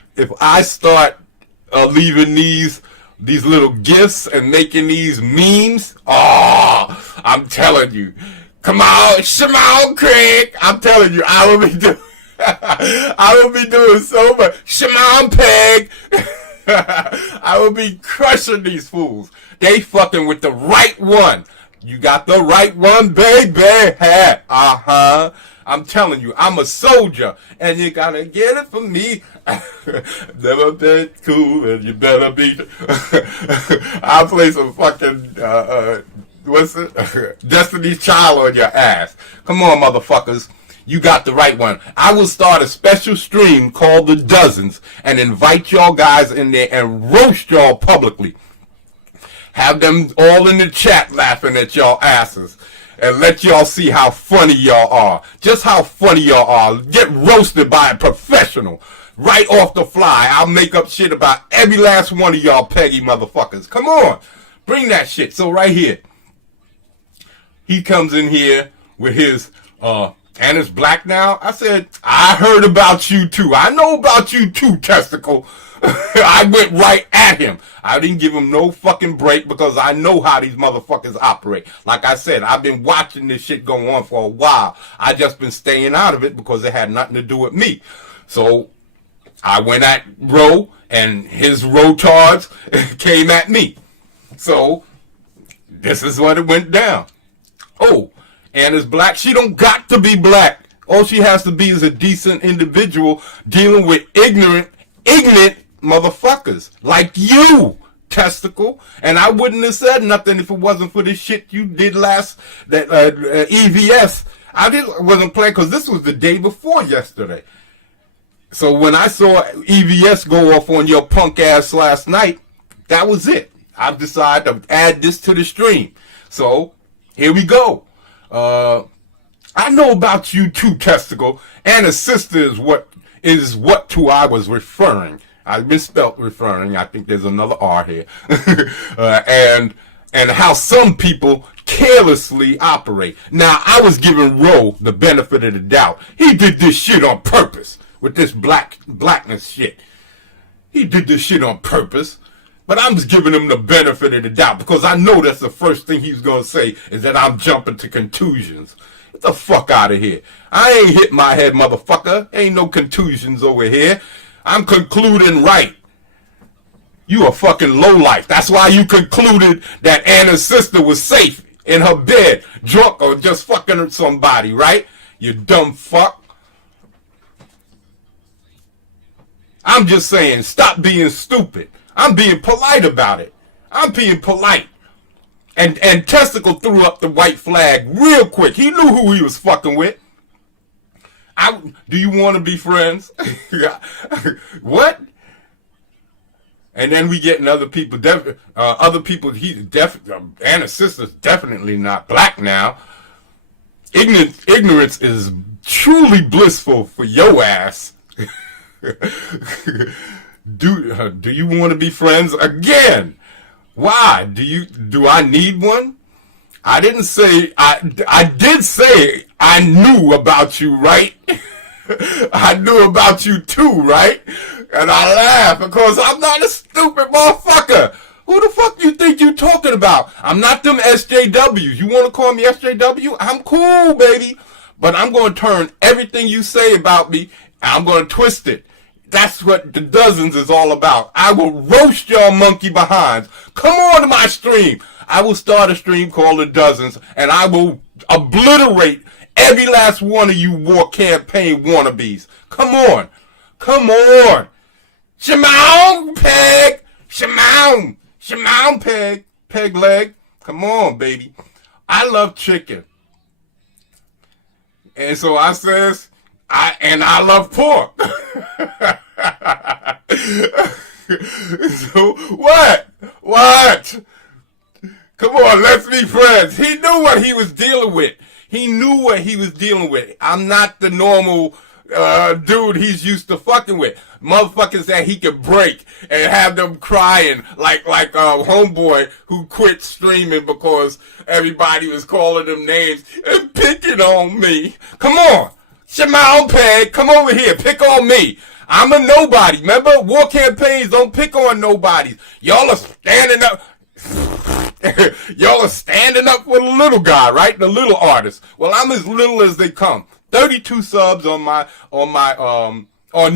leaving these little gifts and making these memes, I'm telling you, come on, Shimon Craig, I'm telling you, I will be doing so much. Shimon Peg, I will be crushing these fools. They fucking with the right one. You got the right one, baby. I'm telling you, I'm a soldier, and you gotta get it from me. Never been cool, and you better be. I'll play some fucking, what's it? Destiny's Child on your ass. Come on, motherfuckers. You got the right one. I will start a special stream called The Dozens and invite y'all guys in there and roast y'all publicly. Have them all in the chat laughing at y'all asses. And let y'all see how funny y'all are. Just how funny y'all are. Get roasted by a professional. Right off the fly. I'll make up shit about every last one of y'all peggy motherfuckers. Come on. Bring that shit. So right here. He comes in here with his, and it's black now. I said, I heard about you too. I know about you too, Testicle. I went right at him. I didn't give him no fucking break because I know how these motherfuckers operate. Like I said, I've been watching this shit go on for a while. I just been staying out of it because it had nothing to do with me. So I went at Ro, and his rotards came at me. So this is what it went down. Oh, and it's black. She don't got to be black. All she has to be is a decent individual dealing with ignorant motherfuckers like you, Testicle. And I wouldn't have said nothing if it wasn't for this shit you did last, that EVS. Wasn't playing because this was the day before yesterday. So when I saw EVS go off on your punk ass last night, that was it. I've decided to add this to the stream. So here we go. I know about you too, Testicle. And a sister is what to I was referring. I misspelled referring. I think there's another R here. And how some people carelessly operate. Now, I was giving Ro the benefit of the doubt. He did this shit on purpose with this blackness shit. He did this shit on purpose. But I'm just giving him the benefit of the doubt because I know that's the first thing he's going to say is that I'm jumping to contusions. Get the fuck out of here. I ain't hit my head, motherfucker. Ain't no contusions over here. I'm concluding right. You a fucking lowlife. That's why you concluded that Anna's sister was safe in her bed, drunk or just fucking somebody, right? You dumb fuck. I'm just saying, stop being stupid. I'm being polite about it. I'm being polite. And Testicle threw up the white flag real quick. He knew who he was fucking with. Do you want to be friends? What? And then we getting other people. Anna's sister's definitely not black now. Ignorance is truly blissful for your ass. Do you want to be friends again? Why? Do I need one? I didn't say, I did say I knew about you, right? I knew about you too, right? And I laugh because I'm not a stupid motherfucker. Who the fuck you think you talking about? I'm not them SJWs. You want to call me SJW? I'm cool, baby. But I'm going to turn everything you say about me, and I'm going to twist it. That's what the Dozens is all about. I will roast your monkey behinds. Come on to my stream. I will start a stream called The Dozens, and I will obliterate every last one of you war campaign wannabes. Come on. Come on. Shimon, Peg. Shimon. Shimon, Peg. Peg leg. Come on, baby. I love chicken. And so I says, I love pork. So what? What? Come on, let's be friends. He knew what he was dealing with. He knew what he was dealing with. I'm not the normal dude he's used to fucking with. Motherfuckers that he could break and have them crying like homeboy who quit streaming because everybody was calling him names and picking on me. Come on. Shimon Peg, come over here. Pick on me. I'm a nobody. Remember, war campaigns don't pick on nobodies. Y'all are standing up. Y'all are standing up for the little guy, right? The little artist. Well, I'm as little as they come. 32 subs on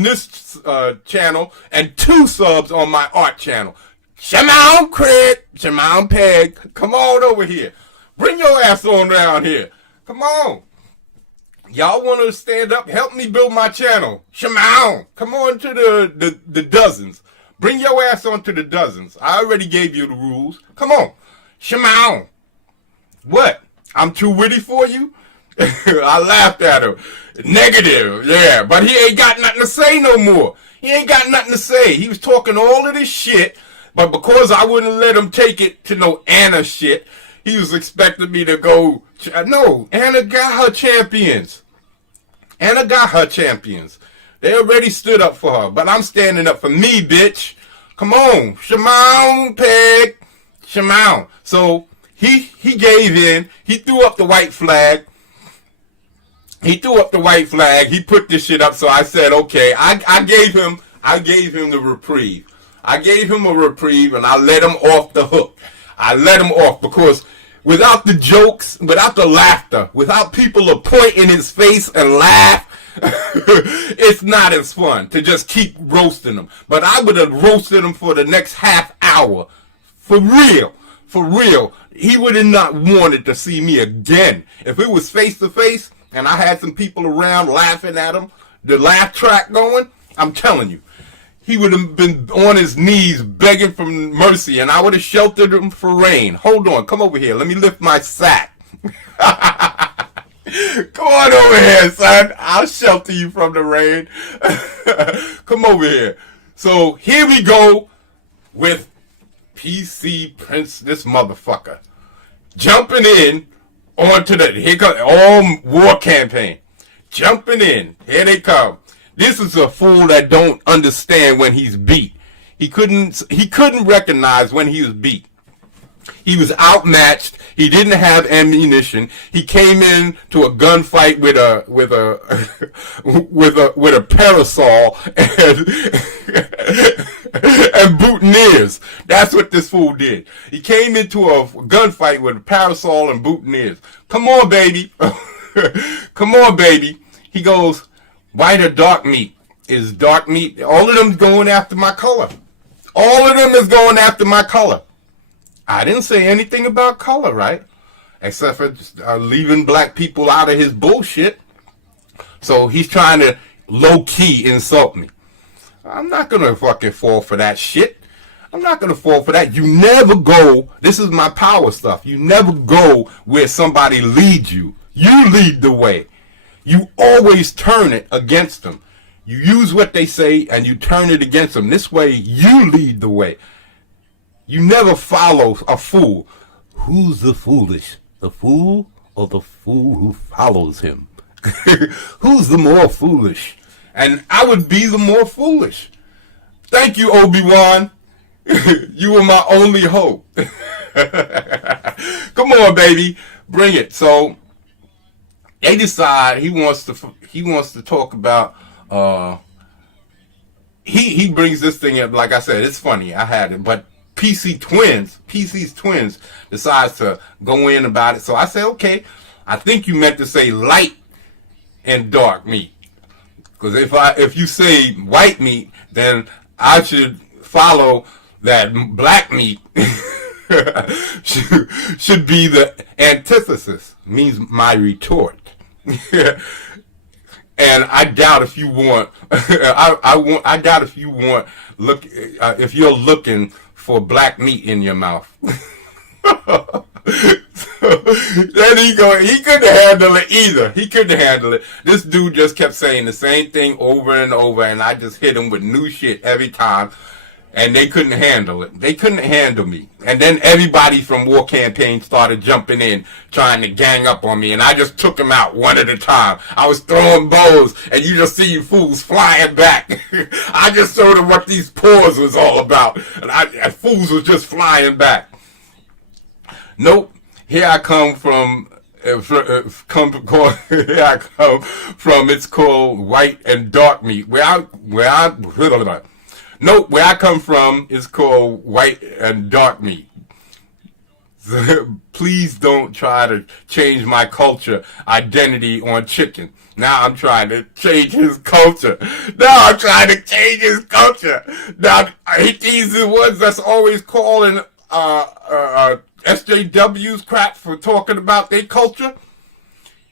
this channel and 2 subs on my art channel. Shimon Crit, Shimon Peg, come on over here. Bring your ass on down here. Come on. Y'all want to stand up? Help me build my channel. Shimon, come on to the Dozens. Bring your ass on to the Dozens. I already gave you the rules. Come on. Shimon. What? I'm too witty for you? I laughed at him. Negative, yeah. But he ain't got nothing to say no more. He ain't got nothing to say. He was talking all of this shit, but because I wouldn't let him take it to no Anna shit, he was expecting me to go. No, Anna got her champions. Anna got her champions. They already stood up for her, but I'm standing up for me, bitch. Come on, Shimon, Peg, Shimon. So he gave in. He threw up the white flag. He threw up the white flag. He put this shit up. So I said, okay. I gave him the reprieve. I gave him a reprieve, and I let him off the hook. I let him off because without the jokes, without the laughter, without people to point in his face and laugh, it's not as fun to just keep roasting him. But I would have roasted him for the next half hour. For real. For real. He would have not wanted to see me again. If it was face to face and I had some people around laughing at him, the laugh track going, I'm telling you, he would have been on his knees begging for mercy, and I would have sheltered him for rain. Hold on, come over here. Let me lift my sack. Come on over here, son. I'll shelter you from the rain. Come over here. So here we go with PC Prince, this motherfucker, jumping in onto here comes all war campaign. Jumping in. Here they come. This is a fool that don't understand when he's beat. He couldn't recognize when he was beat. He was outmatched. He didn't have ammunition. He came in to a gunfight with a parasol and boutonnieres. That's what this fool did. He came into a gunfight with a parasol and boutonnieres. Come on, baby. Come on, baby. He goes, white or dark meat? Is dark meat? All of them going after my color. All of them is going after my color. I didn't say anything about color, right? Except for leaving black people out of his bullshit. So he's trying to low-key insult me. I'm not gonna fucking fall for that shit. I'm not gonna fall for that. You never go. This is my power stuff. You never go where somebody leads you. You lead the way. You always turn it against them. You use what they say and you turn it against them. This way, you lead the way. You never follow a fool. Who's the foolish? The fool or the fool who follows him? Who's the more foolish? And I would be the more foolish. Thank you, Obi-Wan. You were my only hope. Come on, baby. Bring it. So they decide he wants to talk about he brings this thing up. Like I said, it's funny. I had it, but PC's twins decides to go in about it. So I say, okay, I think you meant to say light and dark meat. Because if you say white meat, then I should follow that black meat should be the antithesis, means my retort. And I doubt if you want, I doubt if you want, if you're looking for black meat in your mouth. So, then he couldn't handle it either. He couldn't handle it. This dude just kept saying the same thing over and over, and I just hit him with new shit every time. And they couldn't handle it. They couldn't handle me. And then everybody from War Campaign started jumping in, trying to gang up on me. And I just took them out one at a time. I was throwing bows, and you just see you fools flying back. I just showed them what these paws was all about. And fools was just flying back. Nope. Here I come from... here I come from, it's called white and dark meat. Where I come from is called white and dark meat. Please don't try to change my culture identity on chicken. Now I'm trying to change his culture. Now these are the ones that's always calling SJW's crap for talking about their culture.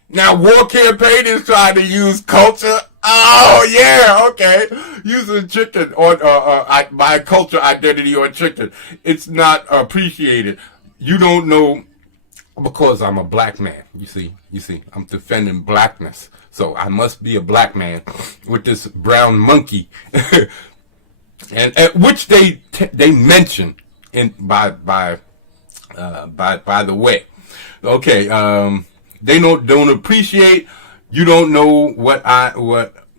Now War Campaign is trying to use culture. Oh yeah, okay. Using chicken on my culture identity on chicken. It's not appreciated. You don't know, because I'm a black man. You see, I'm defending blackness. So I must be a black man with this brown monkey, and which they mention in by the way. Okay, they don't appreciate. You don't know what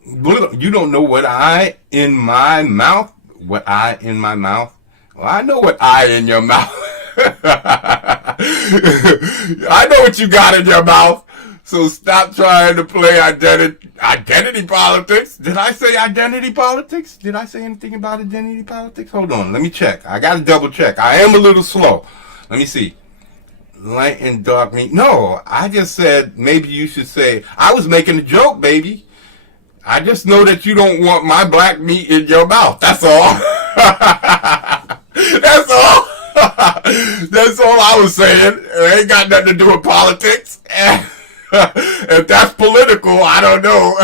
you don't know what I in my mouth. What I in my mouth? Well, I know what I in your mouth. I know what you got in your mouth. So stop trying to play identity politics. Did I say identity politics? Did I say anything about identity politics? Hold on, let me check. I gotta double check. I am a little slow. Let me see. Light and dark meat. No, I just said maybe you should say, I was making a joke, baby. I just know that you don't want my black meat in your mouth. That's all. That's all. That's all I was saying. It ain't got nothing to do with politics. If that's political, I don't know.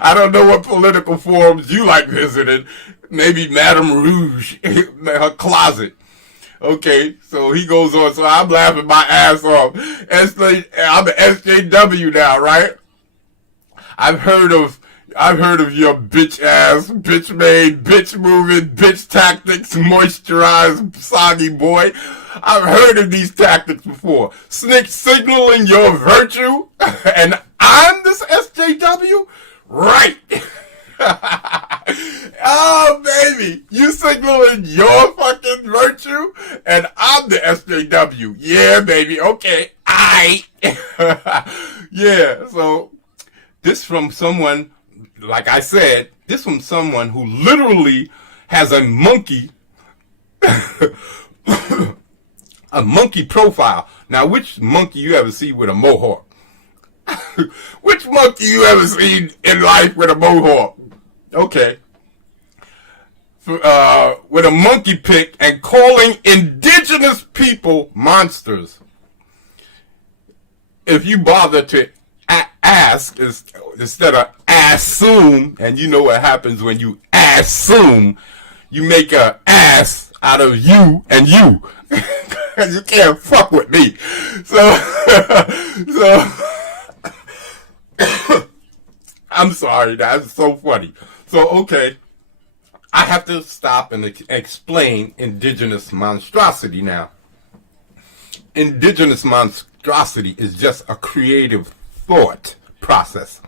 I don't know what political forums you like visiting. Maybe Madame Rouge, her closet. Okay, so he goes on. So I'm laughing my ass off. I'm an SJW now, right? I've heard of your bitch ass, bitch made, bitch moving, bitch tactics, moisturized, soggy boy. I've heard of these tactics before. Signaling your virtue, and I'm this SJW? Right. Oh, baby, you signaling your fucking virtue, and I'm the SJW. Yeah, baby, okay. Yeah, so this from someone, like I said, this from someone who literally has a monkey, a monkey profile. Now, which monkey you ever see with a mohawk? Which monkey you ever seen in life with a mohawk? Okay. With a monkey pick and calling indigenous people monsters. If you bother to ask instead of assume, and you know what happens when you ask. I assume you make a ass out of you and you. You can't fuck with me. So I'm sorry, that's so funny. So, okay, I have to stop and explain indigenous monstrosity now. Indigenous monstrosity is just a creative thought process.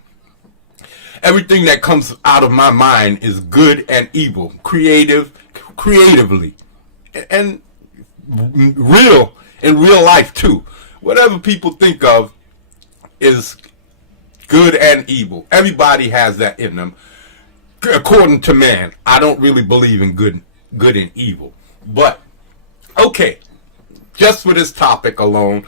Everything that comes out of my mind is good and evil, creatively, and real, in real life too. Whatever people think of is good and evil. Everybody has that in them. According to man, I don't really believe in good and evil. But, okay, just for this topic alone,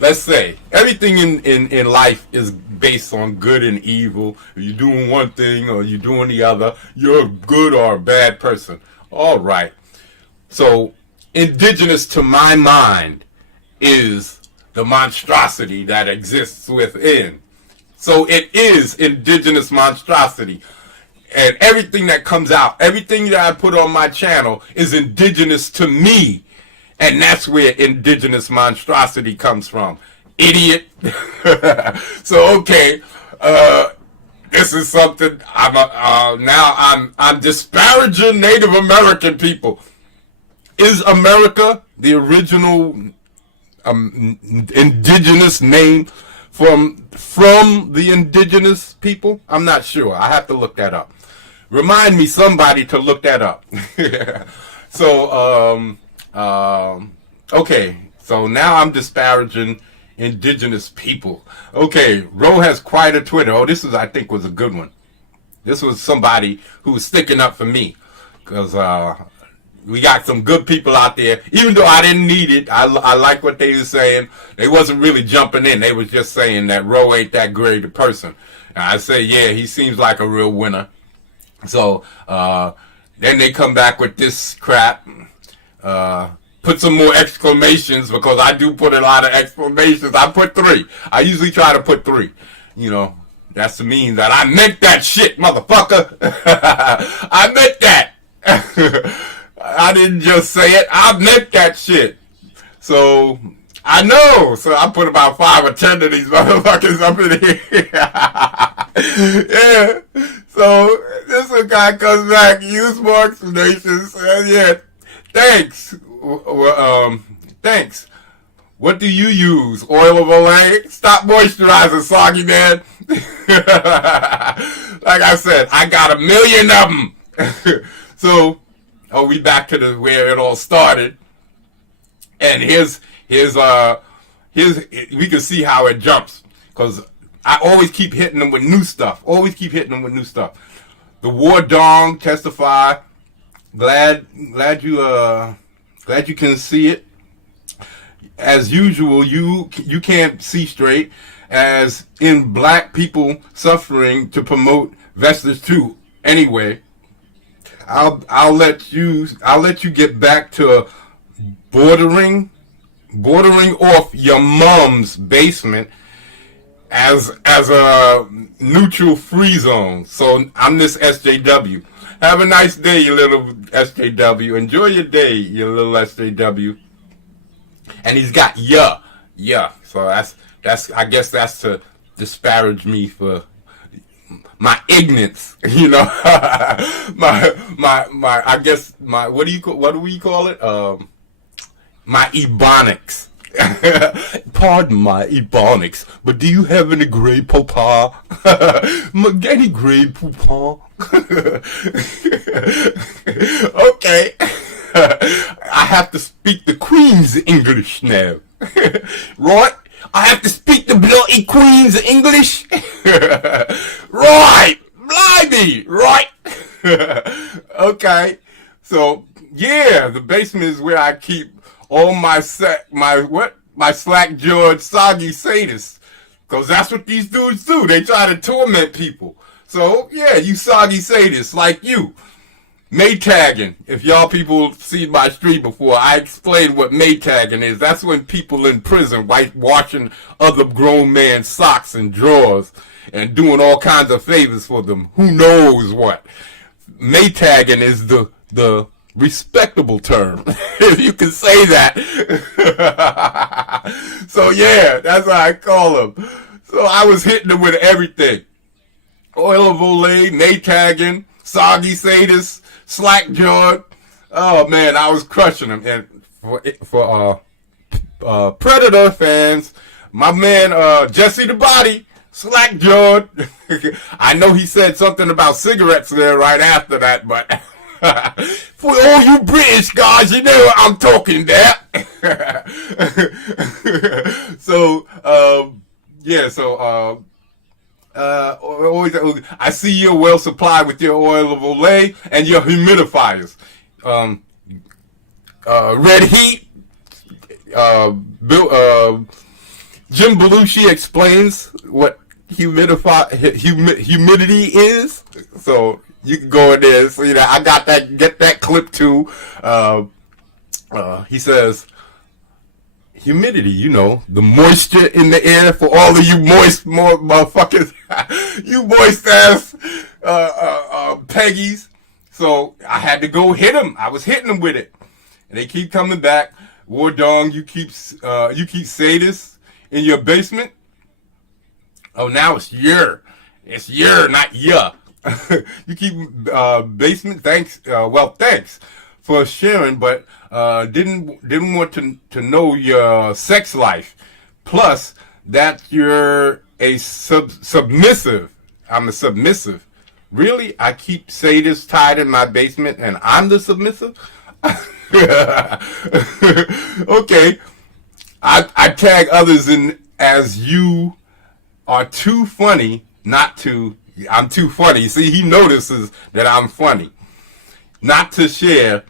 let's say everything in life is based on good and evil. If you're doing one thing or you're doing the other, you're a good or a bad person. All right. So, indigenous to my mind is the monstrosity that exists within. So it is indigenous monstrosity. And everything that comes out, everything that I put on my channel is indigenous to me. And that's where indigenous monstrosity comes from. Idiot. So, okay, this is something, I'm disparaging Native American people. Is America the original indigenous name from the indigenous people? I'm not sure. I have to look that up. Remind me, somebody, to look that up. So, okay. So now I'm disparaging indigenous people. Okay, Ro has quite a Twitter. Oh, this I think was a good one. This was somebody who was sticking up for me. Because, we got some good people out there. Even though I didn't need it, I like what they were saying. They wasn't really jumping in. They was just saying that Ro ain't that great a person. And I say, yeah, he seems like a real winner. So, then they come back with this crap. Put some more exclamations, because I do put a lot of exclamations. I put 3. I usually try to put 3. You know, that's to mean that I meant that shit, motherfucker. I meant that. I didn't just say it. I meant that shit. So, I know. So, I put about 5 or 10 of these motherfuckers up in here. Yeah. So, this guy comes back, use more explanations. Yeah. Thanks. Thanks. What do you use? Oil of Olay? Stop moisturizing, soggy man. Like I said, I got 1 million of them. So, we back to where it all started. And here's we can see how it jumps. Because I always keep hitting them with new stuff. The War Dong testify. Glad you can see it. As usual, you can't see straight. As in black people suffering to promote vestige too. Anyway, I'll let you get back to bordering off your mom's basement as a neutral free zone. So I'm this SJW. Have a nice day, you little SJW. Enjoy your day, you little SJW. And he's got yeah. So that's I guess that's to disparage me for my ignorance, you know. I guess what do we call it? My ebonics. Pardon my ebonics, but do you have any Grey Poupon? Any Grey Poupon? Okay. I have to speak the Queen's English now. Right? I have to speak the bloody Queen's English? Right! Blimey! Right? Okay. So, yeah, the basement is where I keep all my slack jawed soggy sadists. Because that's what these dudes do. They try to torment people. So, yeah, you soggy sadists like you. Maytagging. If y'all people see my stream before, I explained what Maytagging is. That's when people in prison washing other grown men's socks and drawers and doing all kinds of favors for them. Who knows what? Maytagging is the respectable term, if you can say that. So yeah, that's how I call him. So I was hitting him with everything: oil of Olay, Maytagging, soggy sadist, slack jawed. Oh man, I was crushing him. And for Predator fans, my man Jesse the Body, slack jawed. I know he said something about cigarettes there right after that, but for all you British guys, you know I'm talking that. So yeah, so I see you're well supplied with your oil of Olay and your humidifiers. Red Heat. Jim Belushi explains what humidity is. So you can go in there. So I got that. Get that clip too. He says, humidity, the moisture in the air for all of you moist motherfuckers, you moist ass Peggies. So I had to go hit them. I was hitting them with it, and they keep coming back. War Dong, you keep sadists in your basement. Oh, now it's your. It's your, not ya. You keep basement. Thanks. Thanks for sharing, but didn't want to know your sex life. Plus, that you're a submissive. I'm a submissive. Really? I keep sadists tied in my basement, and I'm the submissive? Okay. I tag others in as you are too funny not to. I'm too funny. See, he notices that I'm funny. Not to share.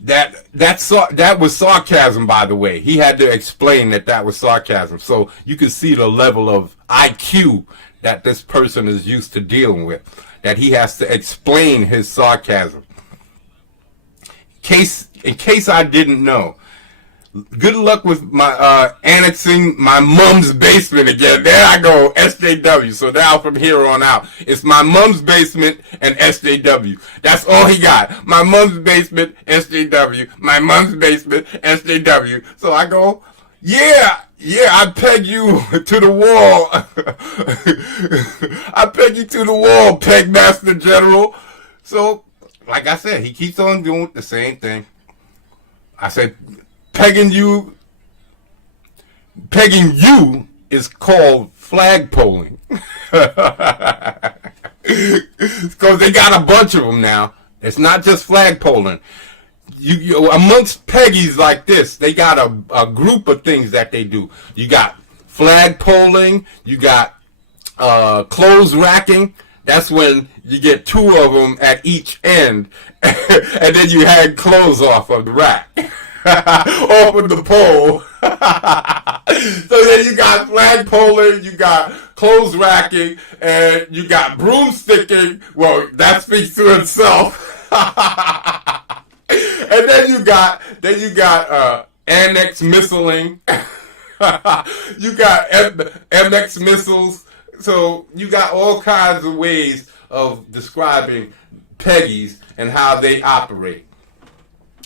That was sarcasm, by the way. He had to explain that was sarcasm. So you can see the level of IQ that this person is used to dealing with. That he has to explain his sarcasm. In case I didn't know. Good luck with my annexing my mom's basement again. There I go, SJW. So now from here on out, it's my mom's basement and SJW. That's all he got. My mom's basement, SJW. My mom's basement, SJW. So I go, yeah, I peg you to the wall. I peg you to the wall, Peg Master General. So, like I said, he keeps on doing the same thing. I said, pegging you is called flagpoling. Because they got a bunch of them now. It's not just flagpoling. You amongst Peggies like this, they got a group of things that they do. You got flagpoling, you got clothes racking. That's when you get two of them at each end, and then you hang clothes off of the rack. Off of the pole. So then you got flagpoling, you got clothes racking, and you got broomsticking. Well, that speaks to itself. And then you got annex missiling. You got MX missiles. So you got all kinds of ways of describing Peggies and how they operate.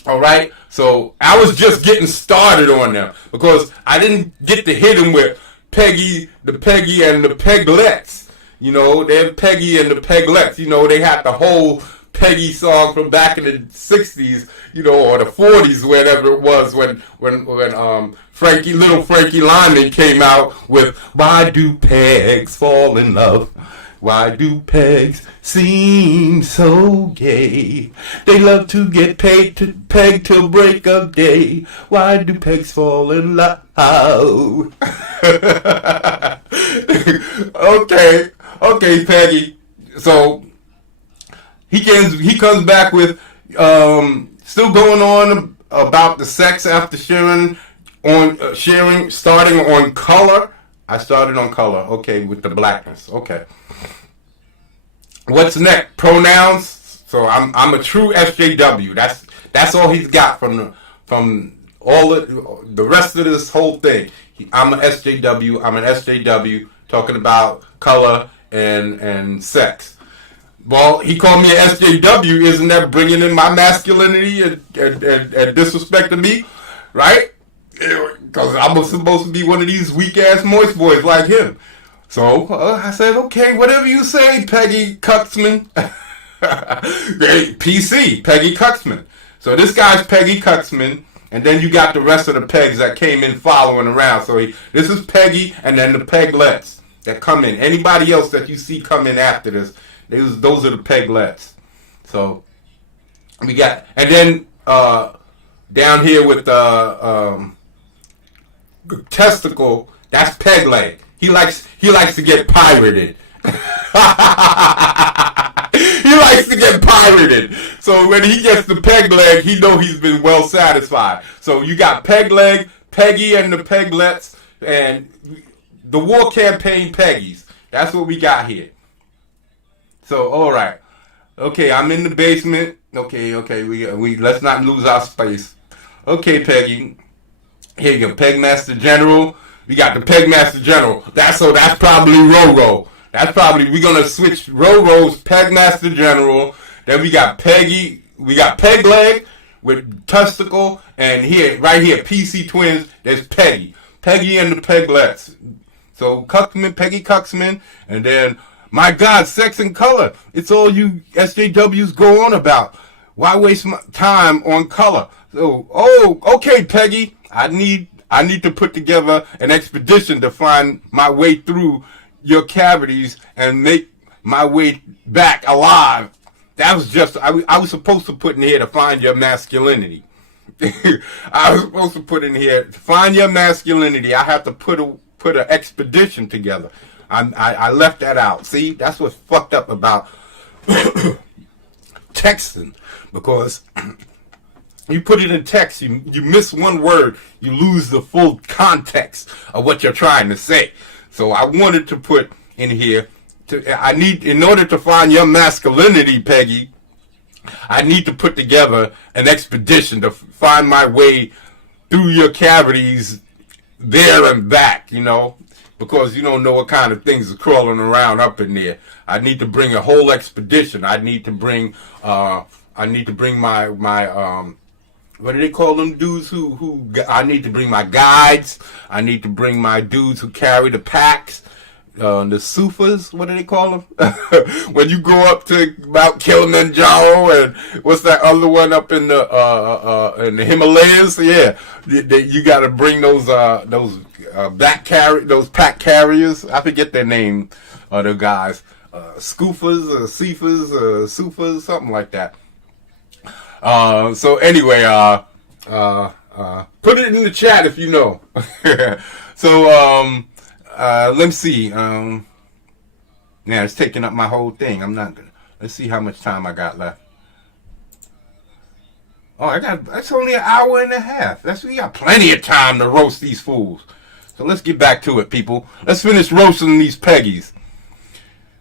All right, so I was just getting started on them because I didn't get to hit them with the Peggy and the Peglets. They're Peggy and the Peglets. They had the whole Peggy song from back in the 60s, or the 40s, whatever it was, when little Frankie Lyman came out with "Why Do Pegs Fall in Love? Why do pegs seem so gay? They love to get paid to peg till break of day. Why do pegs fall in love?" Okay, Peggy. So he comes back with still going on about the sex after sharing starting on color. I started on color. Okay, with the blackness. Okay. What's next? Pronouns. So I'm a true SJW. That's all he's got from all the rest of this whole thing. I'm an SJW. I'm an SJW talking about color and sex. Well, he called me an SJW. Isn't that bringing in my masculinity and disrespecting me, right? Because I'm supposed to be one of these weak-ass moist boys like him. So I said, okay, whatever you say, Peggy Cuxman. PC, Peggy Cuxman. So this guy's Peggy Cuxman, and then you got the rest of the pegs that came in following around. So this is Peggy, and then the peglets that come in. Anybody else that you see come in after this, those are the peglets. So we got, and then down here with the testicle, that's peg leg. He likes to get pirated. He likes to get pirated. So when he gets the peg leg, he know he's been well satisfied. So you got peg leg, Peggy and the peglets, and the war campaign Peggies. That's what we got here. So all right, okay, I'm in the basement. Okay, we let's not lose our space. Okay, Peggy, here you go, Pegmaster General. We got the Pegmaster General. That's probably Roro. That's probably, we're gonna switch Roro's Pegmaster General. Then we got Peggy. We got Peg Leg with Testicle, and here, right here, PC Twins. There's Peggy and the Peglets. So Cuxman, Peggy Cuxman, and then my God, Sex and Color. It's all you SJWs go on about. Why waste my time on color? So, okay, Peggy. I need to put together an expedition to find my way through your cavities and make my way back alive. That was just, I was supposed to put in here to find your masculinity. I was supposed to put in here to find your masculinity. I have to put an expedition together. I left that out. See, that's what's fucked up about texting, because you put it in text, you miss one word, you lose the full context of what you're trying to say. So I wanted to put in here, in order to find your masculinity, Peggy, I need to put together an expedition to find my way through your cavities there and back, because you don't know what kind of things are crawling around up in there. I need to bring a whole expedition. I need to bring my what do they call them dudes who I need to bring my guides. I need to bring my dudes who carry the packs, the Sufas, what do they call them? When you go up to Mount Kilimanjaro, and what's that other one up in the Himalayas? Yeah, you got to bring those pack carriers. I forget their name. The guys, Scoofers, Sufas, something like that. So anyway, put it in the chat if you know. So, let's see. Now it's taking up my whole thing. I'm not gonna, let's see how much time I got left. Oh, that's only an hour and a half. We got plenty of time to roast these fools. So let's get back to it, people. Let's finish roasting these Peggies.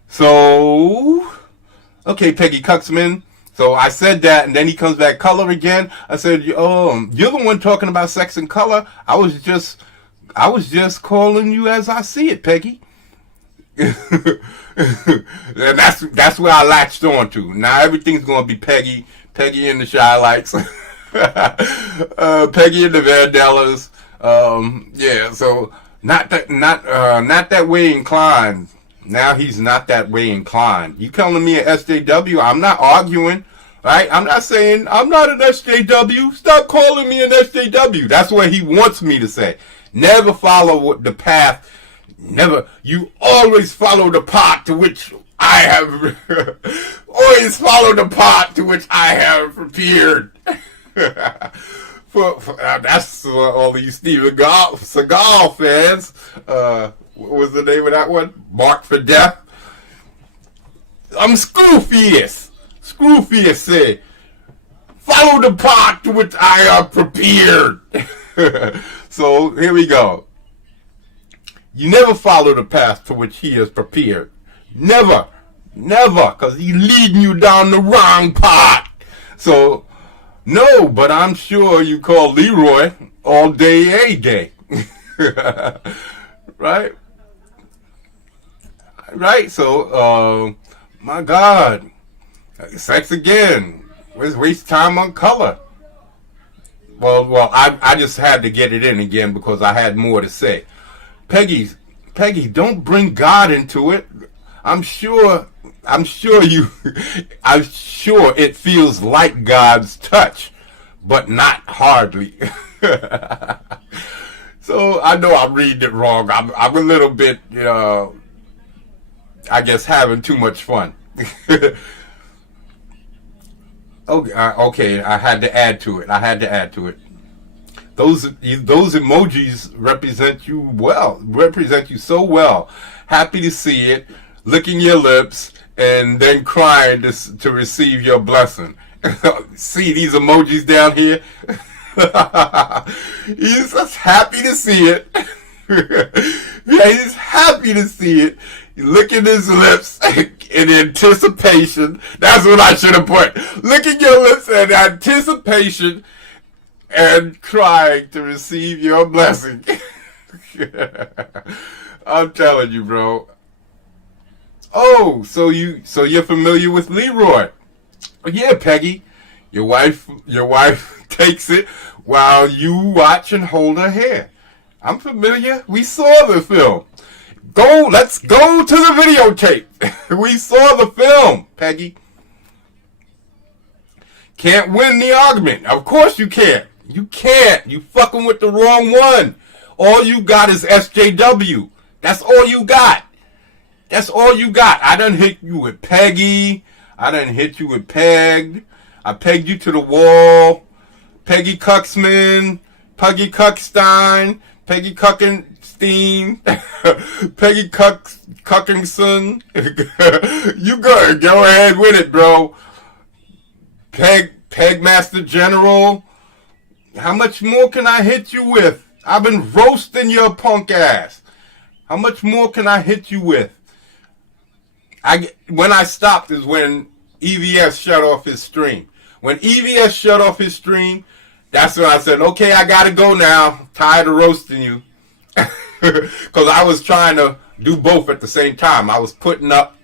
So, okay, Peggy Cuxman. So I said that, and then he comes back, color again. I said, you're the one talking about sex and color. I was just calling you as I see it, Peggy. And that's where I latched on to. Now everything's gonna be Peggy and the Shy Lights, Peggy and the Vandellas. Yeah. So not that way inclined. Now he's not that way inclined. You calling me an SJW? I'm not arguing, right? I'm not saying I'm not an SJW. Stop calling me an SJW. That's what he wants me to say. Never follow the path. Never. You always follow the path to which I have. Always follow the path to which I have prepared. That's all these Steven Seagal fans. What was the name of that one? Mark for Death. I'm Screwfiest. Screwfiest said, follow the path to which I have prepared. So here we go. You never follow the path to which he has prepared. Never. Because he's leading you down the wrong path. So, no, but I'm sure you call Leroy all day, a day. Right? So, my God. Sex again. Waste time on color. Well, I just had to get it in again because I had more to say. Peggy, don't bring God into it. I'm sure it feels like God's touch, but not hardly. So I know I'm reading it wrong. I'm a little bit, I guess, having too much fun. Okay, I had to add to it. Those emojis represent you well. Represent you so well. Happy to see it, licking your lips, and then crying to receive your blessing. See these emojis down here? He's just happy to see it. Yeah, he's happy to see it. Licking his lips in anticipation. That's what I should have put. Licking your lips in anticipation and crying to receive your blessing. I'm telling you, bro. Oh, so you're familiar with Leroy? Yeah, Peggy. Your wife takes it while you watch and hold her hair. I'm familiar. We saw the film. Let's go to the videotape. We saw the film, Peggy. Can't win the argument. Of course you can't. You can't. You fucking with the wrong one. All you got is SJW. That's all you got. That's all you got. I done hit you with Peggy. I done hit you with pegged. I pegged you to the wall. Peggy Cucksman. Peggy Cuckstein. Peggy Cuckenstein. Peggy Cuckingson. You go ahead with it, bro. Pegmaster General. How much more can I hit you with? I've been roasting your punk ass. How much more can I hit you with? When I stopped is when EVS shut off his stream. When EVS shut off his stream, that's when I said, okay, I gotta go now. Tired of roasting you. Because I was trying to do both at the same time. I was putting up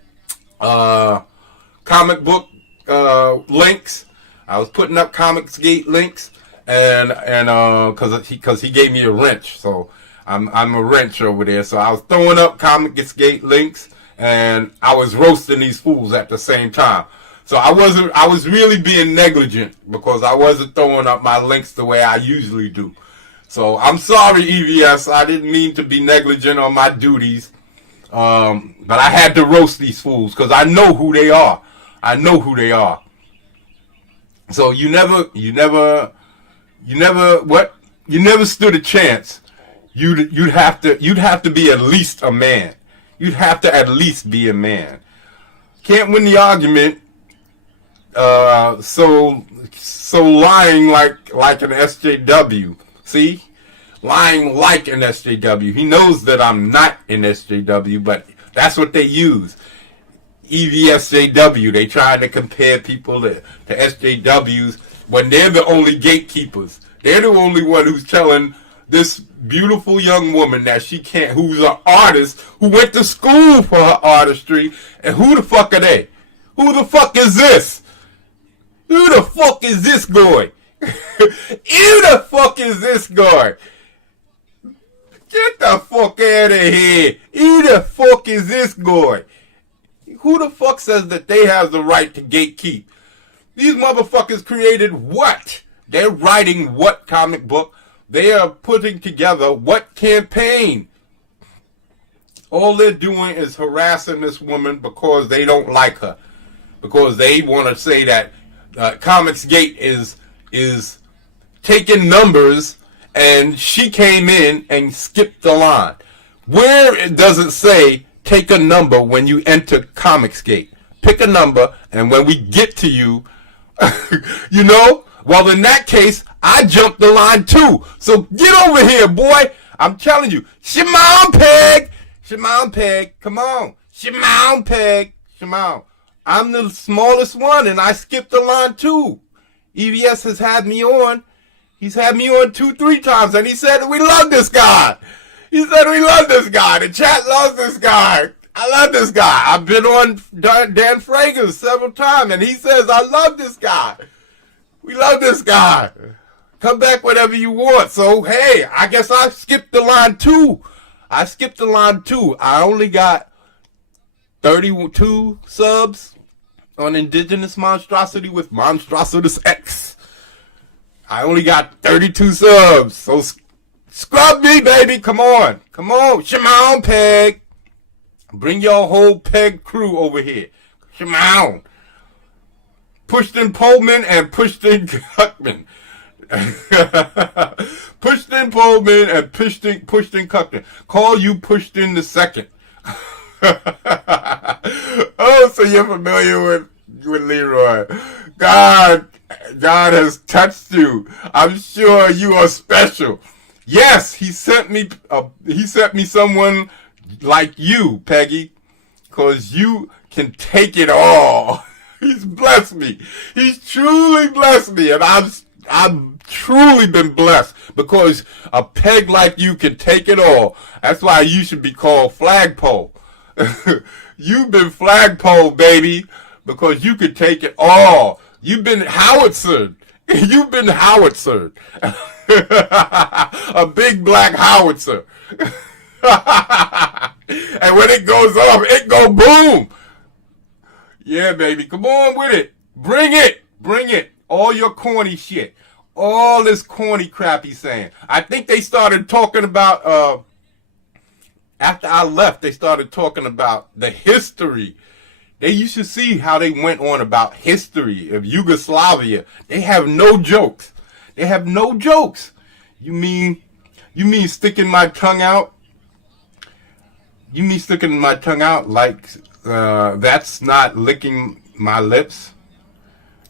comic book links. I was putting up Comicsgate links, and because he gave me a wrench, so I'm a wrench over there. So I was throwing up Comicsgate links, and I was roasting these fools at the same time. So I was really being negligent because I wasn't throwing up my links the way I usually do. So I'm sorry, EVS. I didn't mean to be negligent on my duties. But I had to roast these fools because I know who they are. I know who they are. So you never stood a chance. You'd have to be at least a man. You'd have to at least be a man. Can't win the argument. So lying like an SJW. See? Lying like an SJW. He knows that I'm not an SJW, but that's what they use. EVSJW. They try to compare people to SJWs when they're the only gatekeepers. They're the only one who's telling this beautiful young woman that she can't, who's an artist, who went to school for her artistry, and who the fuck are they? Who the fuck is this? Who the fuck is this guy? Who the fuck is this guy? Get the fuck out of here. Who the fuck is this guy? Who the fuck says that they have the right to gatekeep? These motherfuckers created what? They're writing what comic book? They are putting together what campaign? All they're doing is harassing this woman because they don't like her. Because they want to say that Comicsgate is taking numbers, and she came in and skipped the line. Where does it say take a number when you enter Comicsgate? Pick a number, and when we get to you, you know, well, in that case, I jumped the line too. So get over here, boy. I'm telling you. Shimon Peg. Shimon Peg. Come on. Shimon Peg. Shimon. I'm the smallest one, and I skipped the line too. EVS has had me on. He's had me on 2-3 times, and he said we love this guy. He said we love this guy. The chat loves this guy. I love this guy. I've been on Dan Frager's several times, and he says, I love this guy. We love this guy. Come back whenever you want. So, hey, I guess I skipped the line 2. I only got 32 subs on Indigenous Monstrosity with Monstrositus X. I only got 32 subs. So, scrub me, baby. Come on. Shimon Peg. Bring your whole Peg crew over here. Shimon. Pushton Pullman and Pushton Cuckman. Pushton Pullman and Pushton Cuckman. Call you Pushton the second. Oh, so you're familiar with Leroy. God has touched you. I'm sure you are special. Yes, he sent me someone like you, Peggy, because you can take it all. He's blessed me. He's truly blessed me, and I've truly been blessed because a peg like you can take it all. That's why you should be called Flagpole. You've been Flagpole, baby, because you could take it all. You've been howitzered. You've been howitzered. A big black howitzer. And when it goes off, it go boom. Yeah, baby. Come on with it. Bring it. All your corny shit. All this corny crap he's saying. I think they started talking about, after I left, they started talking about the history. You should see how they went on about history of Yugoslavia. They have no jokes. You mean sticking my tongue out? You mean sticking my tongue out like that's not licking my lips?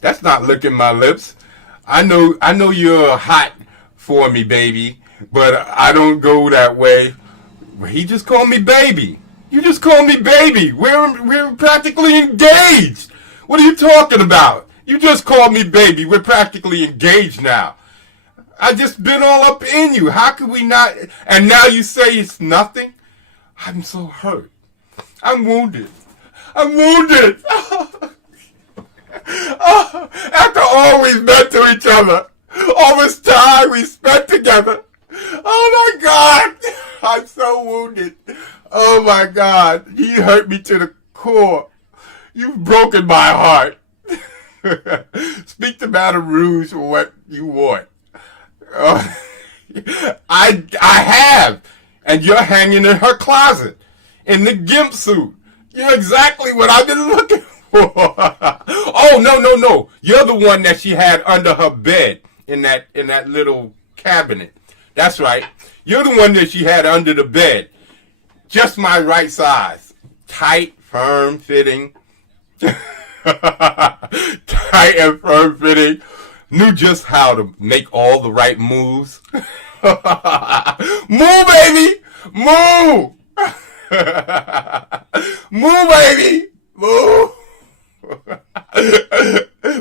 That's not licking my lips. I know you're hot for me, baby, but I don't go that way. He just called me baby. You just called me baby. We're practically engaged. What are you talking about? You just called me baby. We're practically engaged now. I just been all up in you. How could we not? And now you say it's nothing? I'm so hurt. I'm wounded. After all we've been to each other, all this time we spent together. Oh my God. I'm so wounded. Oh my God. You hurt me to the core. You've broken my heart. Speak to Madame Rouge for what you want. I have. And you're hanging in her closet in the gimp suit. You're exactly what I've been looking for. Oh, no. You're the one that she had under her bed in that little cabinet. That's right. You're the one that she had under the bed. Just my right size. Tight, firm fitting. Tight and firm fitting. Knew just how to make all the right moves. Move, baby! Move! Move, baby! Move!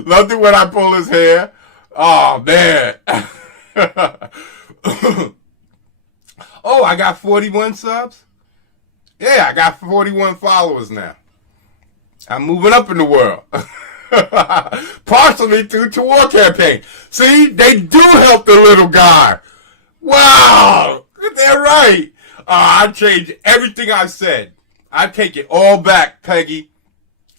Loved it when I pull his hair. Oh, man. Oh, I got 41 subs? Yeah, I got 41 followers now. I'm moving up in the world. Partially due to war campaign. See, they do help the little guy. Wow, they're right. I changed everything I said. I take it all back, Peggy.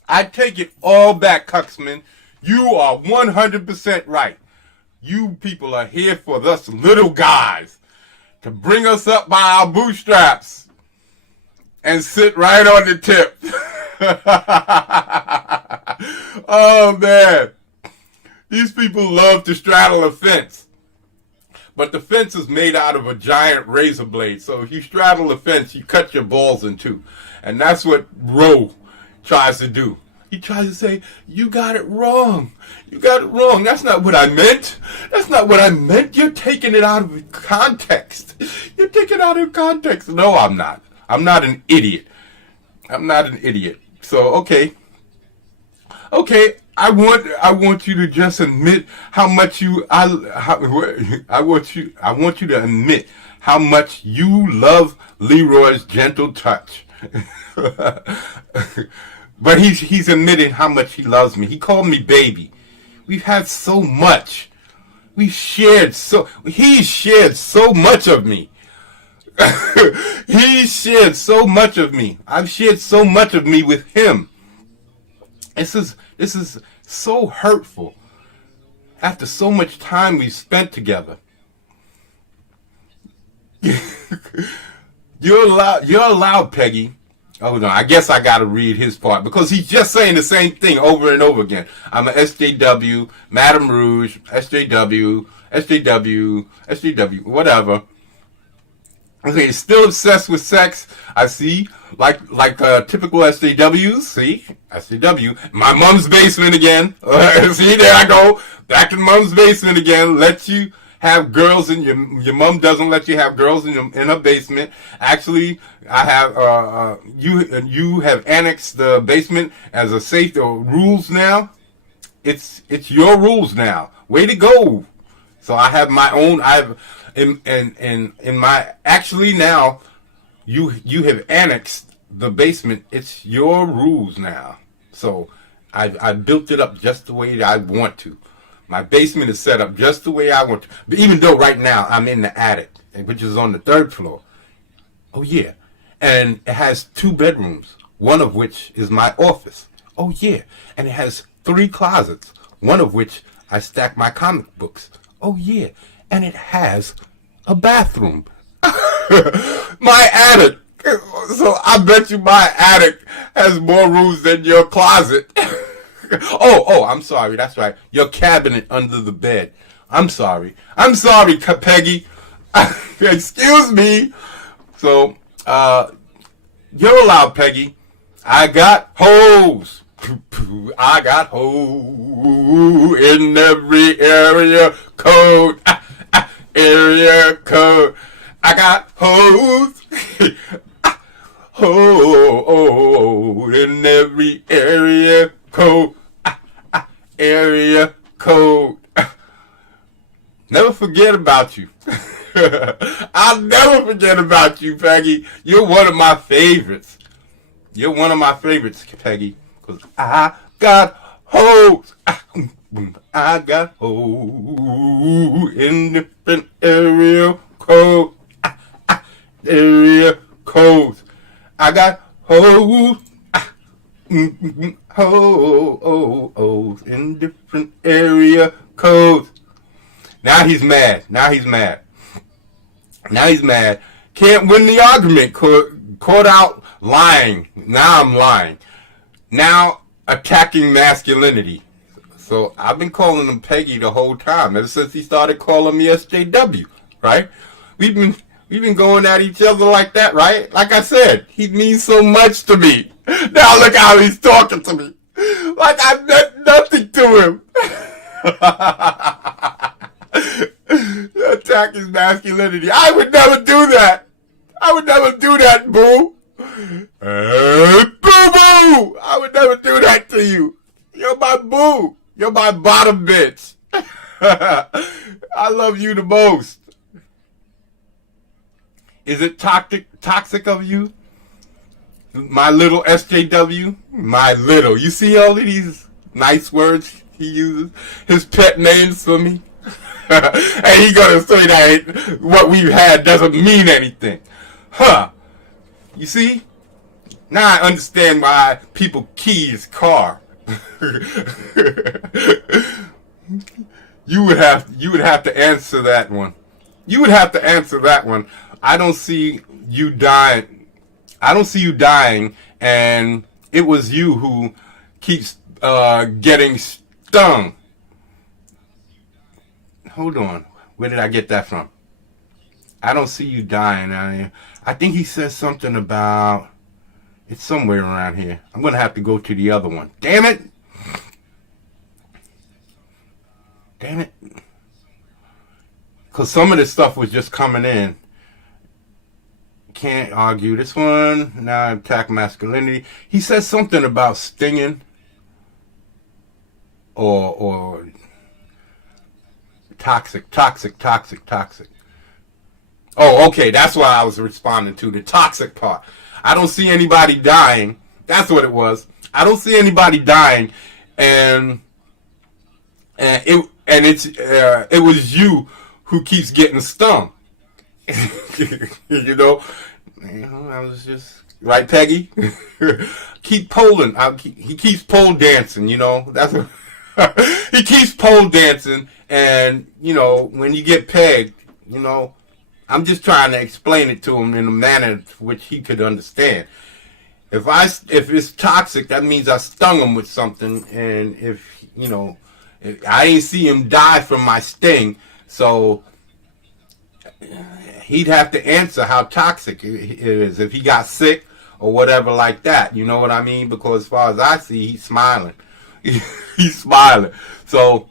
I take it all back, Cuxman. You are 100% right. You people are here for us little guys to bring us up by our bootstraps and sit right on the tip. Oh, man. These people love to straddle a fence. But the fence is made out of a giant razor blade. So if you straddle the fence, you cut your balls in two. And that's what Roe tries to do. He tries to say, you got it wrong. You got it wrong. That's not what I meant. That's not what I meant. You're taking it out of context. You're taking it out of context. No, I'm not. I'm not an idiot. So, okay. I want you to just admit how much I want you to admit how much you love Leroy's gentle touch. But he's admitted how much he loves me. He called me baby. We've had so much. He shared so much of me. He shared so much of me. I've shared so much of me with him. This is so hurtful. After so much time we've spent together. You're allowed, Peggy. Oh no, I guess I gotta read his part because he's just saying the same thing over and over again. I'm a SJW, Madame Rouge, SJW, whatever. Okay, he's still obsessed with sex. I see, like typical SJWs. See, SJW. My mom's basement again. See, there I go, back in mom's basement again. Let you have girls in your mom doesn't let you have girls in her basement. Actually, I have you have annexed the basement as a safe rules now. It's your rules now. Way to go. So I have my own. In my actually now, you have annexed the basement. It's your rules now. So I built it up just the way I want to. My basement is set up just the way I want to. But even though right now I'm in the attic, which is on the 3rd floor. Oh yeah, and it has 2 bedrooms, one of which is my office. Oh yeah, and it has 3 closets, one of which I stack my comic books. Oh yeah, and it has a bathroom. My attic. So I bet you my attic has more rooms than your closet. Oh, I'm sorry. That's right. Your cabinet under the bed. I'm sorry, Peggy. Excuse me. So, you're allowed, Peggy. I got hoes. I got hoes in every area code. Area code. I got hoes. Ho in every area code. Area code. Never forget about you. I'll never forget about you, Peggy. You're one of my favorites. You're one of my favorites, Peggy. Because I got hoes. I got hoes in different area code. Area codes. I got hoes. Hoes in different area codes. Now he's mad. Can't win the argument. Caught out lying. Now I'm lying. Now attacking masculinity. So I've been calling him Peggy the whole time, ever since he started calling me SJW, right? We've been going at each other like that, right? Like I said, he means so much to me. Now look how he's talking to me. Like I meant nothing to him. Attack his masculinity. I would never do that. Boo. Boo-boo. I would never do that to you. You're my boo. You're my bottom bitch. I love you the most. Is it toxic of you? My little SJW? My little. You see all of these nice words he uses? His pet names for me? And he gonna say that what we've had doesn't mean anything. Huh. You see? Now I understand why people key his car. You would have to answer that one. I don't see you dying. And it was you who keeps getting stung. Hold on. Where did I get that from? I don't see you dying. I think he says something about... It's somewhere around here. I'm going to have to go to the other one. Damn it! Because some of this stuff was just coming in. Can't argue this one. Now attack masculinity. He says something about stinging. Or toxic. Oh, okay. That's why I was responding to the toxic part. I don't see anybody dying. That's what it was. I don't see anybody dying, and it was you who keeps getting stung. You know, I was just right, Peggy. Keep polling. He keeps pole dancing. You know, that's what he keeps pole dancing, and you know, when you get pegged, you know, I'm just trying to explain it to him in a manner which he could understand. If it's toxic, that means I stung him with something, and if you know, I ain't see him die from my sting, so he'd have to answer how toxic it is if he got sick or whatever like that. You know what I mean? Because as far as I see, he's smiling. He's smiling. So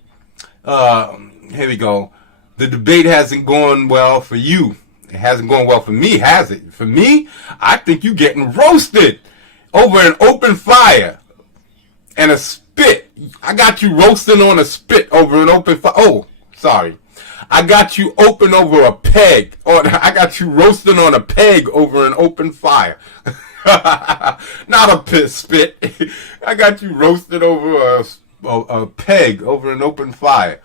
here we go. The debate hasn't gone well for you. It hasn't gone well for me, has it? For me, I think you're getting roasted over an open fire and a spit. I got you roasting on a spit over an open fire. Oh, sorry. I got you open over a peg. Or I got you roasting on a peg over an open fire. Not a spit. I got you roasted over a peg over an open fire.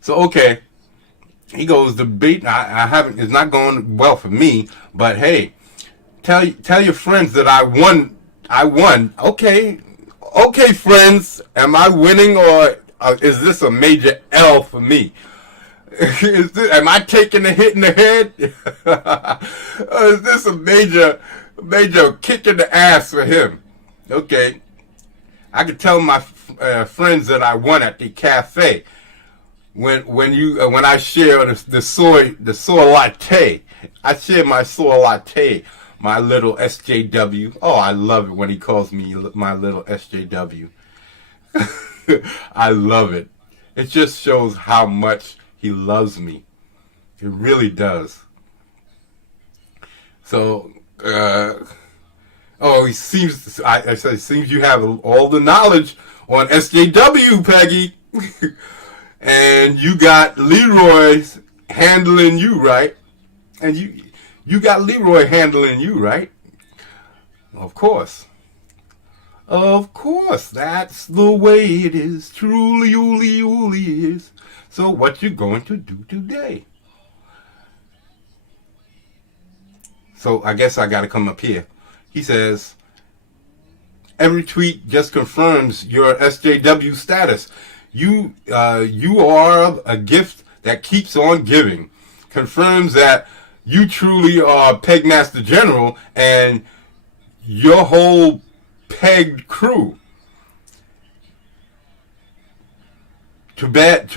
So, okay. He goes, the debate, it's not going well for me, but hey, tell your friends that I won. Okay, friends, am I winning, or is this a major L for me? Am I taking a hit in the head? Or is this a major kick in the ass for him? Okay, I could tell my friends that I won at the cafe. When I share the soy latte, I share my soy latte, my little SJW. Oh, I love it when he calls me my little SJW. I love it. It just shows how much he loves me. It really does. So, it seems you have all the knowledge on SJW, Peggy. And you got Leroy handling you, right? And you got Leroy handling you, right? Of course. Of course. That's the way it is. Truly, ooly is. So what you going to do today? So I guess I got to come up here. He says, every tweet just confirms your SJW status. You are a gift that keeps on giving. Confirms that you truly are Pegmaster General and your whole pegged crew. Too bad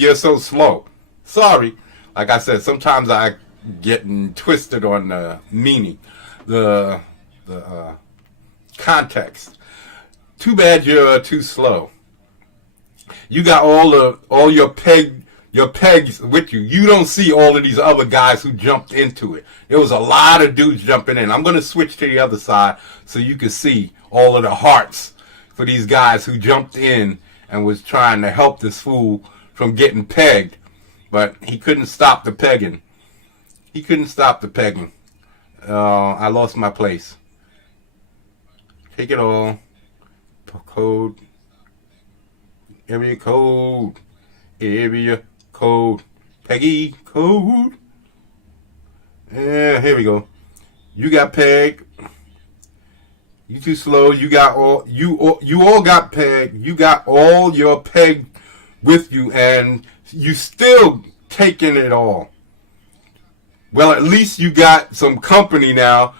you're so slow. Sorry. Like I said, sometimes I getting twisted on the meaning, the context. Too bad you're too slow. You got all your pegs with you. You don't see all of these other guys who jumped into it. There was a lot of dudes jumping in. I'm going to switch to the other side so you can see all of the hearts for these guys who jumped in and was trying to help this fool from getting pegged. But he couldn't stop the pegging. He couldn't stop the pegging. I lost my place. Take it all. Code. Area code. Peggy code. Yeah, here we go. You got pegged. You too slow. You all got pegged. You got all your peg with you, and you still taking it all. Well, at least you got some company now.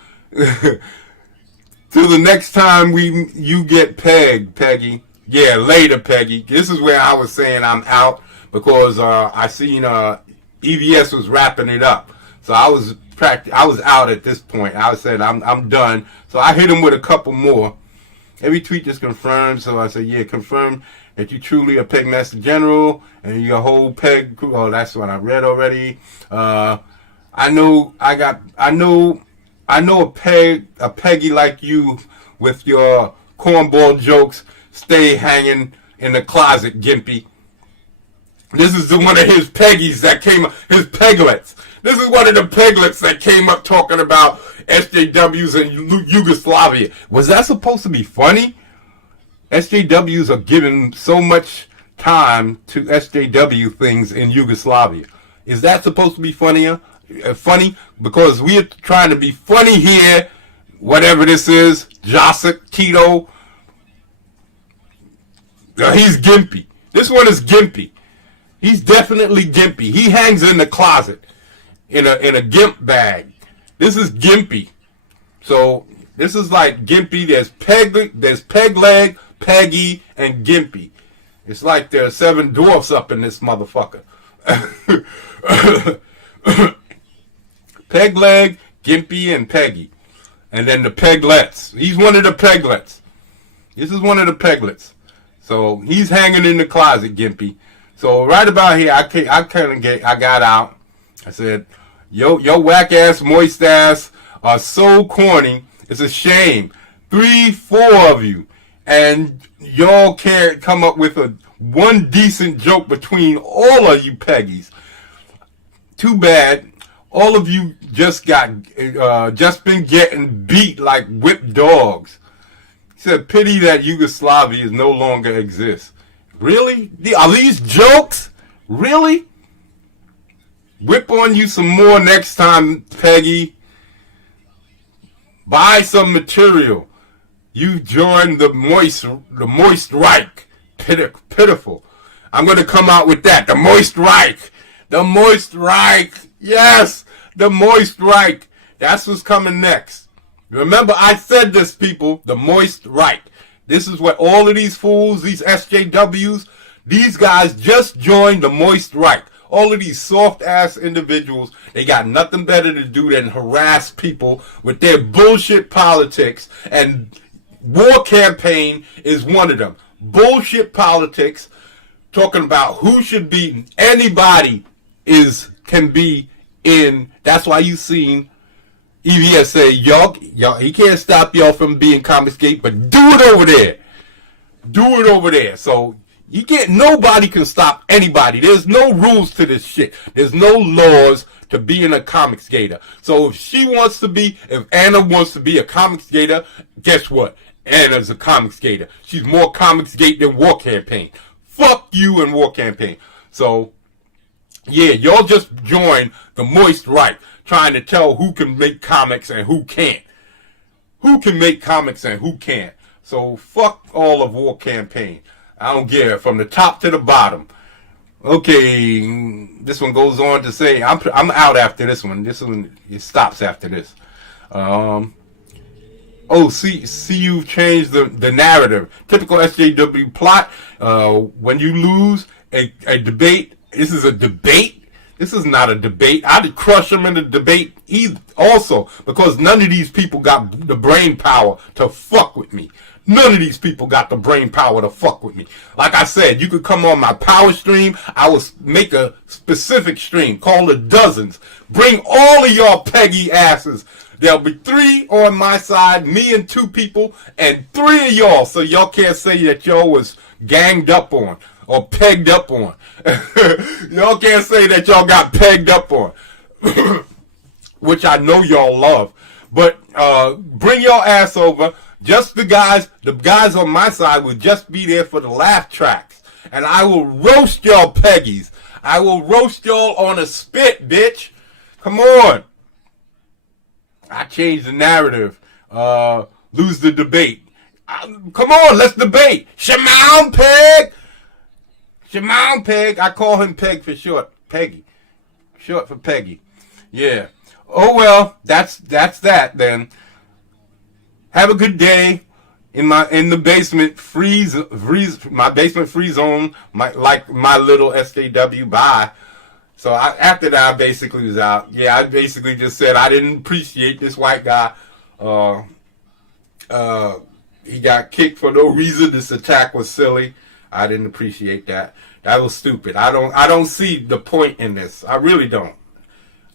Till the next time you get pegged, Peggy. Yeah, later, Peggy. This is where I was saying I'm out because I seen EVS was wrapping it up, so I was out at this point. I said I'm done. So I hit him with a couple more. Every tweet just confirmed. So I said, yeah, confirm that you truly a Pegmaster General and your whole peg crew. Oh, that's what I read already. I know a Peggy like you with your cornball jokes stay hanging in the closet, Gimpy. This is one of his Peggies that came up, his Peglets. This is one of the Peglets that came up talking about SJWs in Yugoslavia. Was that supposed to be funny? SJWs are giving so much time to SJW things in Yugoslavia. Is that supposed to be funnier? Funny? Because we're trying to be funny here, whatever this is, Josic, Tito. He's gimpy. This one is gimpy. He's definitely gimpy. He hangs in the closet in a gimp bag. This is gimpy. So this is like gimpy. There's peg leg, Peggy, and gimpy. It's like there are 7 dwarfs up in this motherfucker. Peg leg, gimpy, and Peggy. And then the Peglets. He's one of the Peglets. This is one of the Peglets. So he's hanging in the closet, gimpy. So right about here, I got out. I said, yo whack ass, moist ass are so corny. It's a shame. 3, 4 of you, and y'all can't come up with one decent joke between all of you Peggies. Too bad. All of you just been getting beat like whipped dogs. He said, pity that Yugoslavia no longer exists. Really? Are these jokes? Really? Whip on you some more next time, Peggy. Buy some material. You joined the Moist Reich. Pitiful. I'm going to come out with that. The Moist Reich. The Moist Reich. Yes, the Moist Reich. That's what's coming next. Remember, I said this, people. The Moist Reich. This is what all of these fools, these SJWs, these guys just joined the Moist Reich. All of these soft-ass individuals, they got nothing better to do than harass people with their bullshit politics, and war campaign is one of them. Bullshit politics, talking about who should be, anybody can be in. That's why you seen EVS say, y'all, he can't stop y'all from being Comicsgate, but do it over there. Do it over there. So nobody can stop anybody. There's no rules to this shit. There's no laws to being a Comicsgater. So if Anna wants to be a Comicsgater, guess what? Anna's a Comicsgater. She's more Comicsgate than War Campaign. Fuck you and War Campaign. So, yeah, y'all just joined the Moist Reich, trying to tell who can make comics and who can't. Who can make comics and who can't. So fuck all of War Campaign. I don't care, from the top to the bottom. Okay, this one goes on to say, I'm out after this one. This one, it stops after this. See, you've changed the narrative. Typical SJW plot. When you lose a debate, this is a debate. This is not a debate. I'd crush them in a debate also, because none of these people got the brain power to fuck with me. None of these people got the brain power to fuck with me. Like I said, you could come on my power stream. I will make a specific stream, call it Dozens. Bring all of y'all Peggy asses. There'll be 3 on my side, me and 2 people, and 3 of y'all, so y'all can't say that y'all was ganged up on or pegged up on. Y'all can't say that y'all got pegged up on, which I know y'all love. But bring your ass over. Just the guys on my side will just be there for the laugh tracks. And I will roast y'all Peggies. I will roast y'all on a spit, bitch. Come on. I changed the narrative. Lose the debate. Come on, let's debate. Shimon Peg. Shimon Peg. I call him Peg for short. Peggy. Short for Peggy. Yeah. Oh well, that's that then. Have a good day in the basement my basement free zone, my little SJW. Bye. So after that, I basically was out. Yeah, I basically just said I didn't appreciate this white guy. He got kicked for no reason. This attack was silly. I didn't appreciate that. That was stupid. I don't see the point in this. I really don't.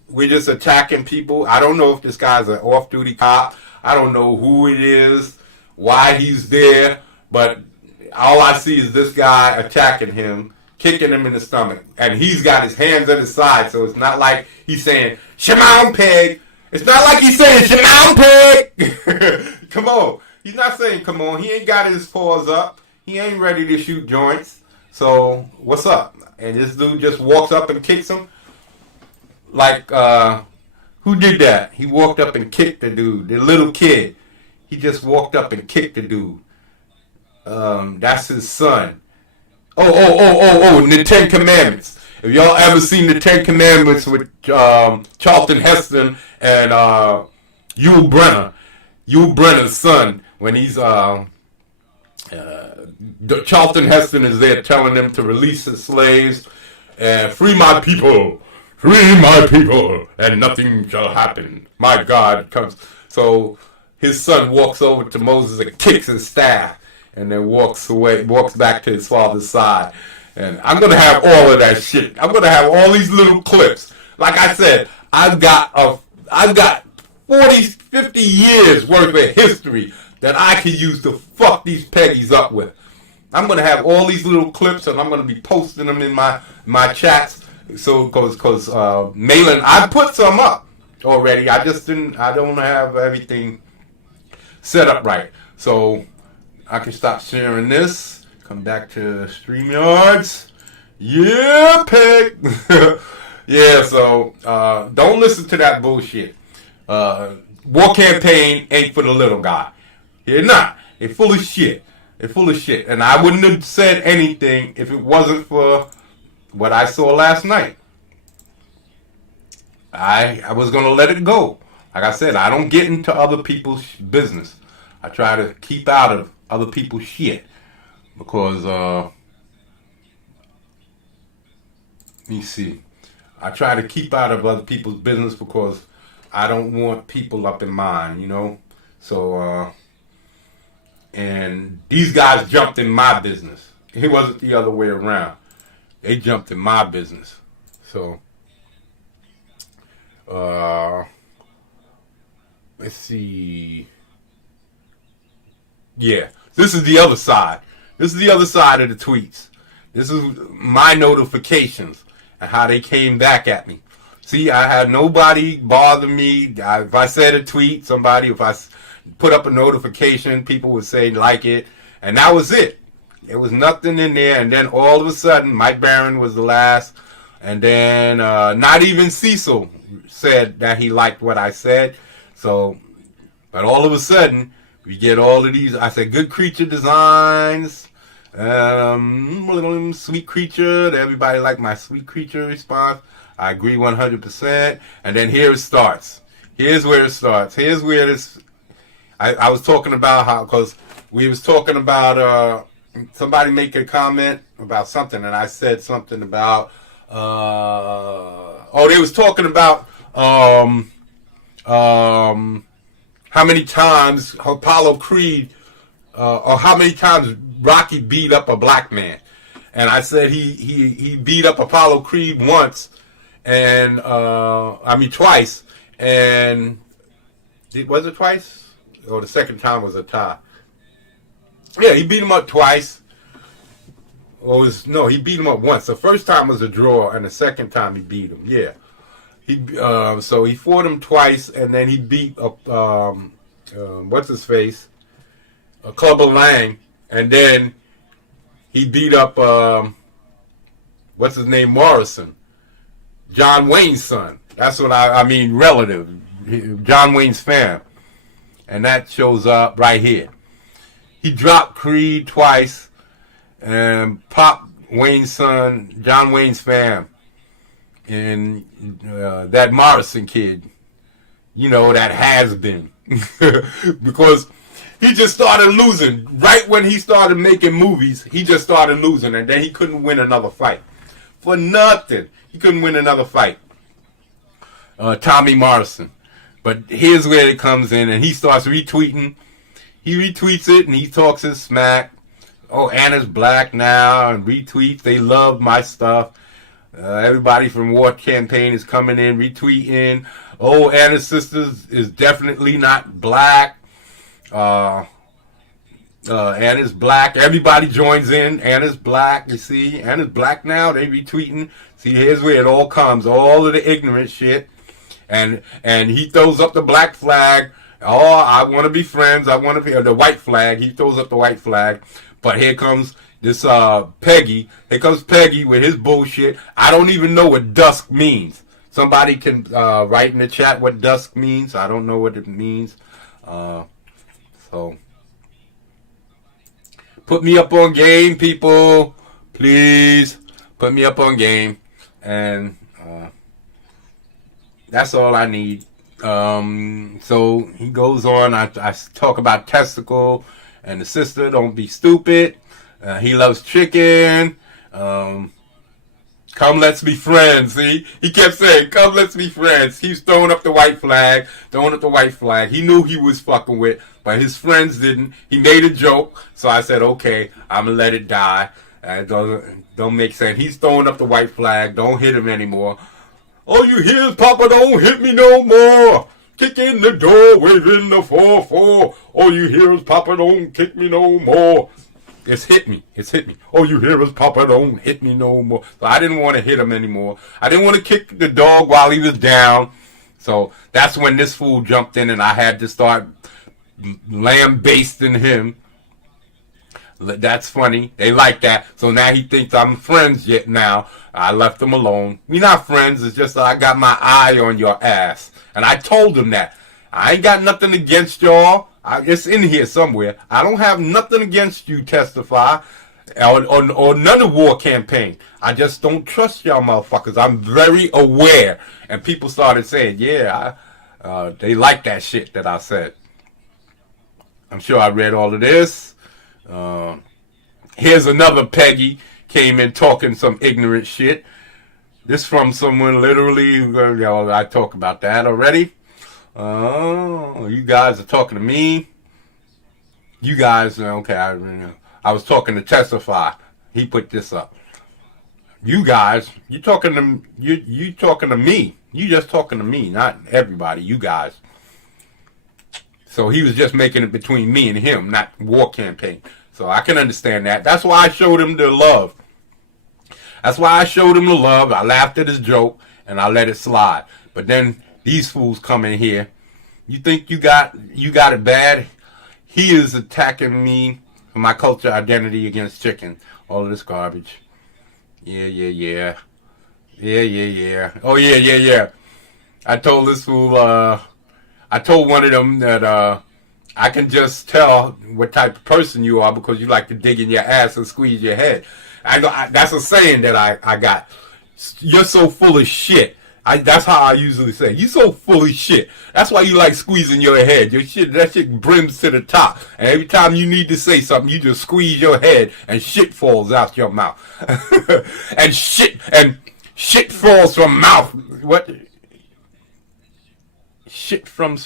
We're just attacking people. I don't know if this guy's an off-duty cop. I don't know who it is, why he's there, but all I see is this guy attacking him, kicking him in the stomach. And he's got his hands at his side, so it's not like he's saying, Shimon Peg. It's not like he's saying, Shimon Peg. Come on. He's not saying, come on. He ain't got his paws up. He ain't ready to shoot joints. So, what's up? And this dude just walks up and kicks him. Like, who did that? He walked up and kicked the dude. The little kid. He just walked up and kicked the dude. That's his son. The Ten Commandments. If y'all ever seen the Ten Commandments with Charlton Heston and Yul Brenner's son, when he's Charlton Heston is there telling them to release the slaves and free my people, and nothing shall happen. My God comes. So his son walks over to Moses and kicks his staff, and then walks back to his father's side. And I'm going to have all of that shit. I'm going to have all these little clips. Like I said, I've got 40, 50 years worth of history that I can use to fuck these Peggies up with. I'm going to have all these little clips, and I'm going to be posting them in my chats. So, because Malin, I put some up already. I don't have everything set up right. So, I can stop sharing this. Come back to StreamYards. Yeah, Peg. Yeah, so don't listen to that bullshit. War campaign ain't for the little guy. They're not. They're full of shit. They're full of shit. And I wouldn't have said anything if it wasn't for what I saw last night. I was going to let it go. Like I said, I don't get into other people's business. I try to keep out of other people's shit. Because, let me see. I try to keep out of other people's business because I don't want people up in mine, you know. So, and these guys jumped in my business. It wasn't the other way around. They jumped in my business. So, let's see. Yeah, this is the other side. This is the other side of the tweets. This is my notifications and how they came back at me. See, I had nobody bother me. If I said a tweet, if I put up a notification, people would say like it. And that was it. There was nothing in there. And then all of a sudden, Mike Barron was the last. And then not even Cecil said that he liked what I said. So, but all of a sudden, we get all of these. I said, good creature designs. Sweet creature. Everybody liked my sweet creature response. I agree 100%. And then here it starts. Here's where it starts. Here's where this. I was talking about how, because we was talking about somebody make a comment about something, and I said something about. They was talking about how many times Apollo Creed, or how many times Rocky beat up a black man. And I said he beat up Apollo Creed once, and twice. And was it twice? Or the second time was a tie? Yeah, he beat him up twice. He beat him up once. The first time was a draw, and the second time he beat him. Yeah. So he fought him twice, and then he beat up what's his face, Clubber Lang, and then he beat up what's his name, Morrison, John Wayne's son. That's what I mean, relative, John Wayne's fam, and that shows up right here. He dropped Creed twice, and Pop Wayne's son, John Wayne's fam. And that Morrison kid, that has been. Because he just started losing. Right when he started making movies, he just started losing. And then he couldn't win another fight. For nothing. He couldn't win another fight. Tommy Morrison. But here's where it comes in, and he starts retweeting. He retweets it, and he talks his smack. Oh, Anna's black now, and retweets. They love my stuff. Everybody from War Campaign is coming in, retweeting. Oh, Anna's sisters is definitely not black. Anna's black. Everybody joins in. Anna's black. You see, Anna's black now. They be tweeting. See, here's where it all comes. All of the ignorant shit. And he throws up the black flag. Oh, I want to be friends. I want to be the white flag. He throws up the white flag. But here comes this Peggy. Here comes Peggy with his bullshit. I don't even know what dusk means. Somebody can write in the chat what dusk means. I don't know what it means. So put me up on game, people. Please put me up on game. And that's all I need. So he goes on. I talk about testicle and the sister. Don't be stupid. He loves chicken. Come, let's be friends. See, he kept saying, "Come, let's be friends." He's throwing up the white flag. Throwing up the white flag. He knew he was fucking with, but his friends didn't. He made a joke, so I said, "Okay, I'm gonna let it die." It don't make sense. He's throwing up the white flag. Don't hit him anymore. All you hear is, "Papa, don't hit me no more. Kick in the door, waving the 4-4. All you hear is, "Papa, don't kick me no more." It's hit me. It's hit me. All you hear is, "Papa, don't hit me no more." So I didn't want to hit him anymore. I didn't want to kick the dog while he was down. So that's when this fool jumped in and I had to start lambasting him. That's funny. They like that. So now he thinks I'm friends yet now. I left him alone. We're not friends. It's just that I got my eye on your ass. And I told him that. I ain't got nothing against y'all. It's in here somewhere. I don't have nothing against you, Testify, or none of War Campaign. I just don't trust y'all motherfuckers. I'm very aware. And people started saying, yeah, they like that shit that I said. I'm sure I read all of this. Here's another Peggy came in talking some ignorant shit. This from someone literally, I talk about that already. Oh, you guys are talking to me. You guys, okay, I was talking to Testify. He put this up. You guys, you talking to me. You just talking to me, not everybody, you guys. So he was just making it between me and him, not War Campaign. So I can understand that. That's why I showed him the love. That's why I showed him the love. I laughed at his joke and I let it slide. But then these fools come in here. You think you got it bad? He is attacking me for my culture identity against chicken. All of this garbage. Yeah. Oh, yeah. I told this fool, I told one of them that I can just tell what type of person you are because you like to dig in your ass and squeeze your head. That's a saying that I got. You're so full of shit. That's how I usually say. You so full of shit. That's why you like squeezing your head. That shit brims to the top. And every time you need to say something, you just squeeze your head and shit falls out your mouth. and shit falls from mouth. What? Shit from.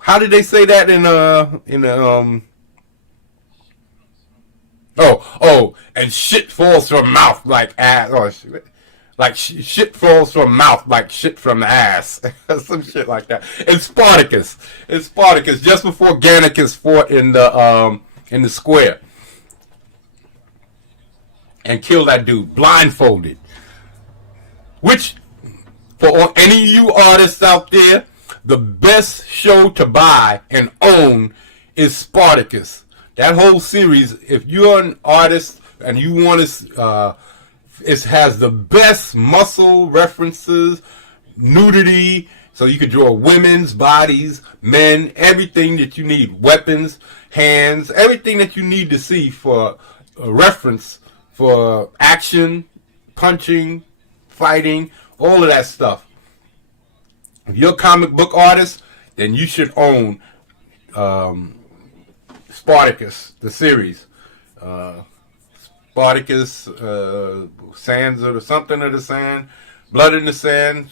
How did they say that and shit falls from mouth like ass, or like shit falls from mouth like shit from ass, some shit like that. In Spartacus, just before Gannicus fought in the square and killed that dude blindfolded. Which, for any of you artists out there, the best show to buy and own is Spartacus. That whole series, if you're an artist and you want to, it has the best muscle references, nudity, so you can draw women's bodies, men, everything that you need, weapons, hands, everything that you need to see for a reference for action, punching, fighting, all of that stuff. If you're a comic book artist, then you should own Spartacus, the series. Spartacus, Sands or something of the Sand, Blood in the Sand,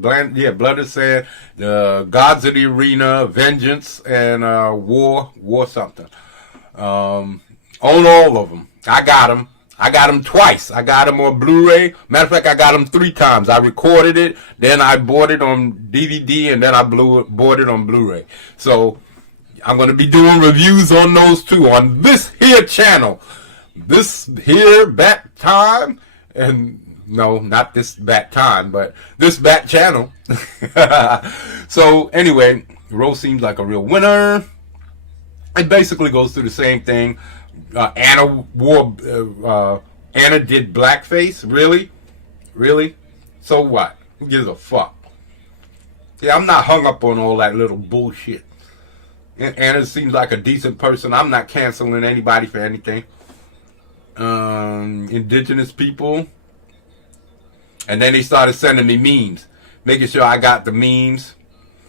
Blood in the Sand, the Gods of the Arena, Vengeance, and War something. Own all of them. I got them twice. I got them on Blu-ray. Matter of fact, I got them 3 times. I recorded it, then I bought it on DVD, and then I bought it on Blu-ray. So I'm going to be doing reviews on those too on this here channel. This here Bat Time. And no, not this Bat Time, but this Bat channel. So anyway, Rose seems like a real winner. It basically goes through the same thing. Anna did blackface. Really? So what? Who gives a fuck? Yeah, I'm not hung up on all that little bullshit. Anna seems like a decent person. I'm not canceling anybody for anything. Indigenous people. And then they started sending me memes, making sure I got the memes.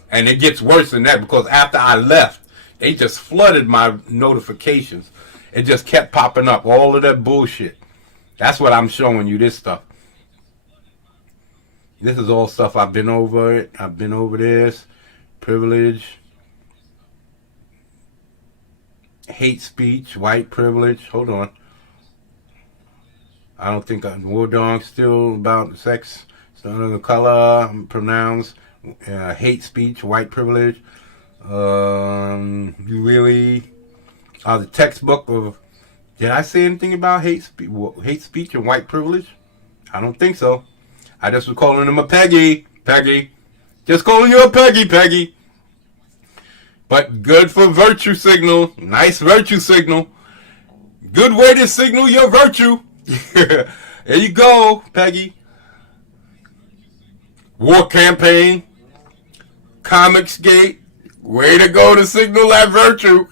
And it gets worse than that, because after I left, they just flooded my notifications. It just kept popping up, all of that bullshit. That's what I'm showing you, this stuff. This is all stuff I've been over it. I've been over this. Privilege. Hate speech. White privilege. Hold on. I don't think War Dog still about sex. It's another color. Pronouns. Hate speech. White privilege. You really are the textbook of... Did I say anything about hate speech and white privilege? I don't think so. I just was calling him a Peggy. Just calling you a Peggy. But good for virtue signal. Nice virtue signal. Good way to signal your virtue. There you go, Peggy. War campaign. Comicsgate. Way to go to signal that virtue.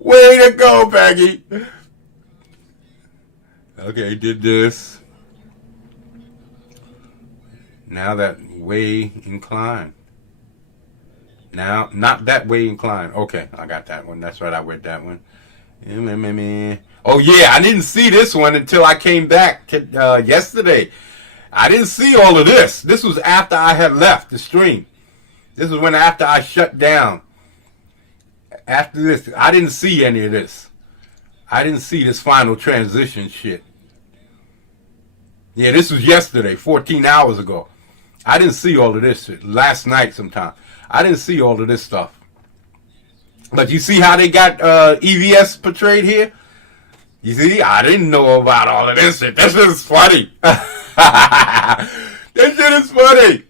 Way to go, Peggy. Okay, did this. Now that way inclined. Now, not that way inclined. Okay, I got that one. That's right, I read that one. Oh, yeah, I didn't see this one until I came back yesterday. I didn't see all of this. This was after I had left the stream. This is when after I shut down. After this, I didn't see any of this. I didn't see this final transition shit. Yeah, this was yesterday, 14 hours ago. I didn't see all of this shit. Last night sometime. I didn't see all of this stuff. But you see how they got EVS portrayed here? You see? I didn't know about all of this shit. This shit is funny. This shit is funny.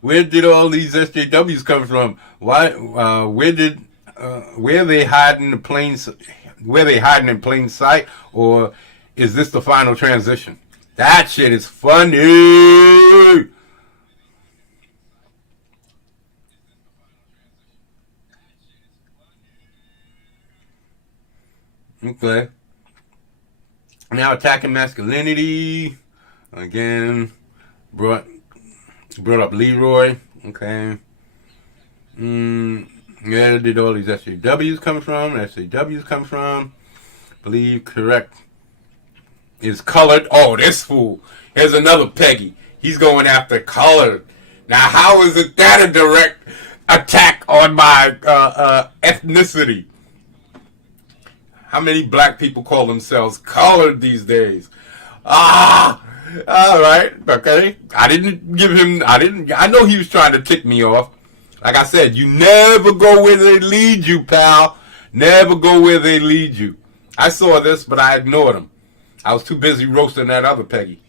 Where did all these SJWs come from? Why? Where they hiding in plain? Where they hiding in plain sight? Or is this the final transition? That shit is funny. Okay. Now attacking masculinity. Again, brought up Leroy. Okay. Where did all these SJWs come from? Believe correct is colored. Oh, this fool. Here's another Peggy. He's going after colored. Now, how is it that a direct attack on my ethnicity? How many black people call themselves colored these days? All right, okay. I know he was trying to tick me off. Like I said, you never go where they lead you, pal. Never go where they lead you. I saw this, but I ignored him. I was too busy roasting that other Peggy.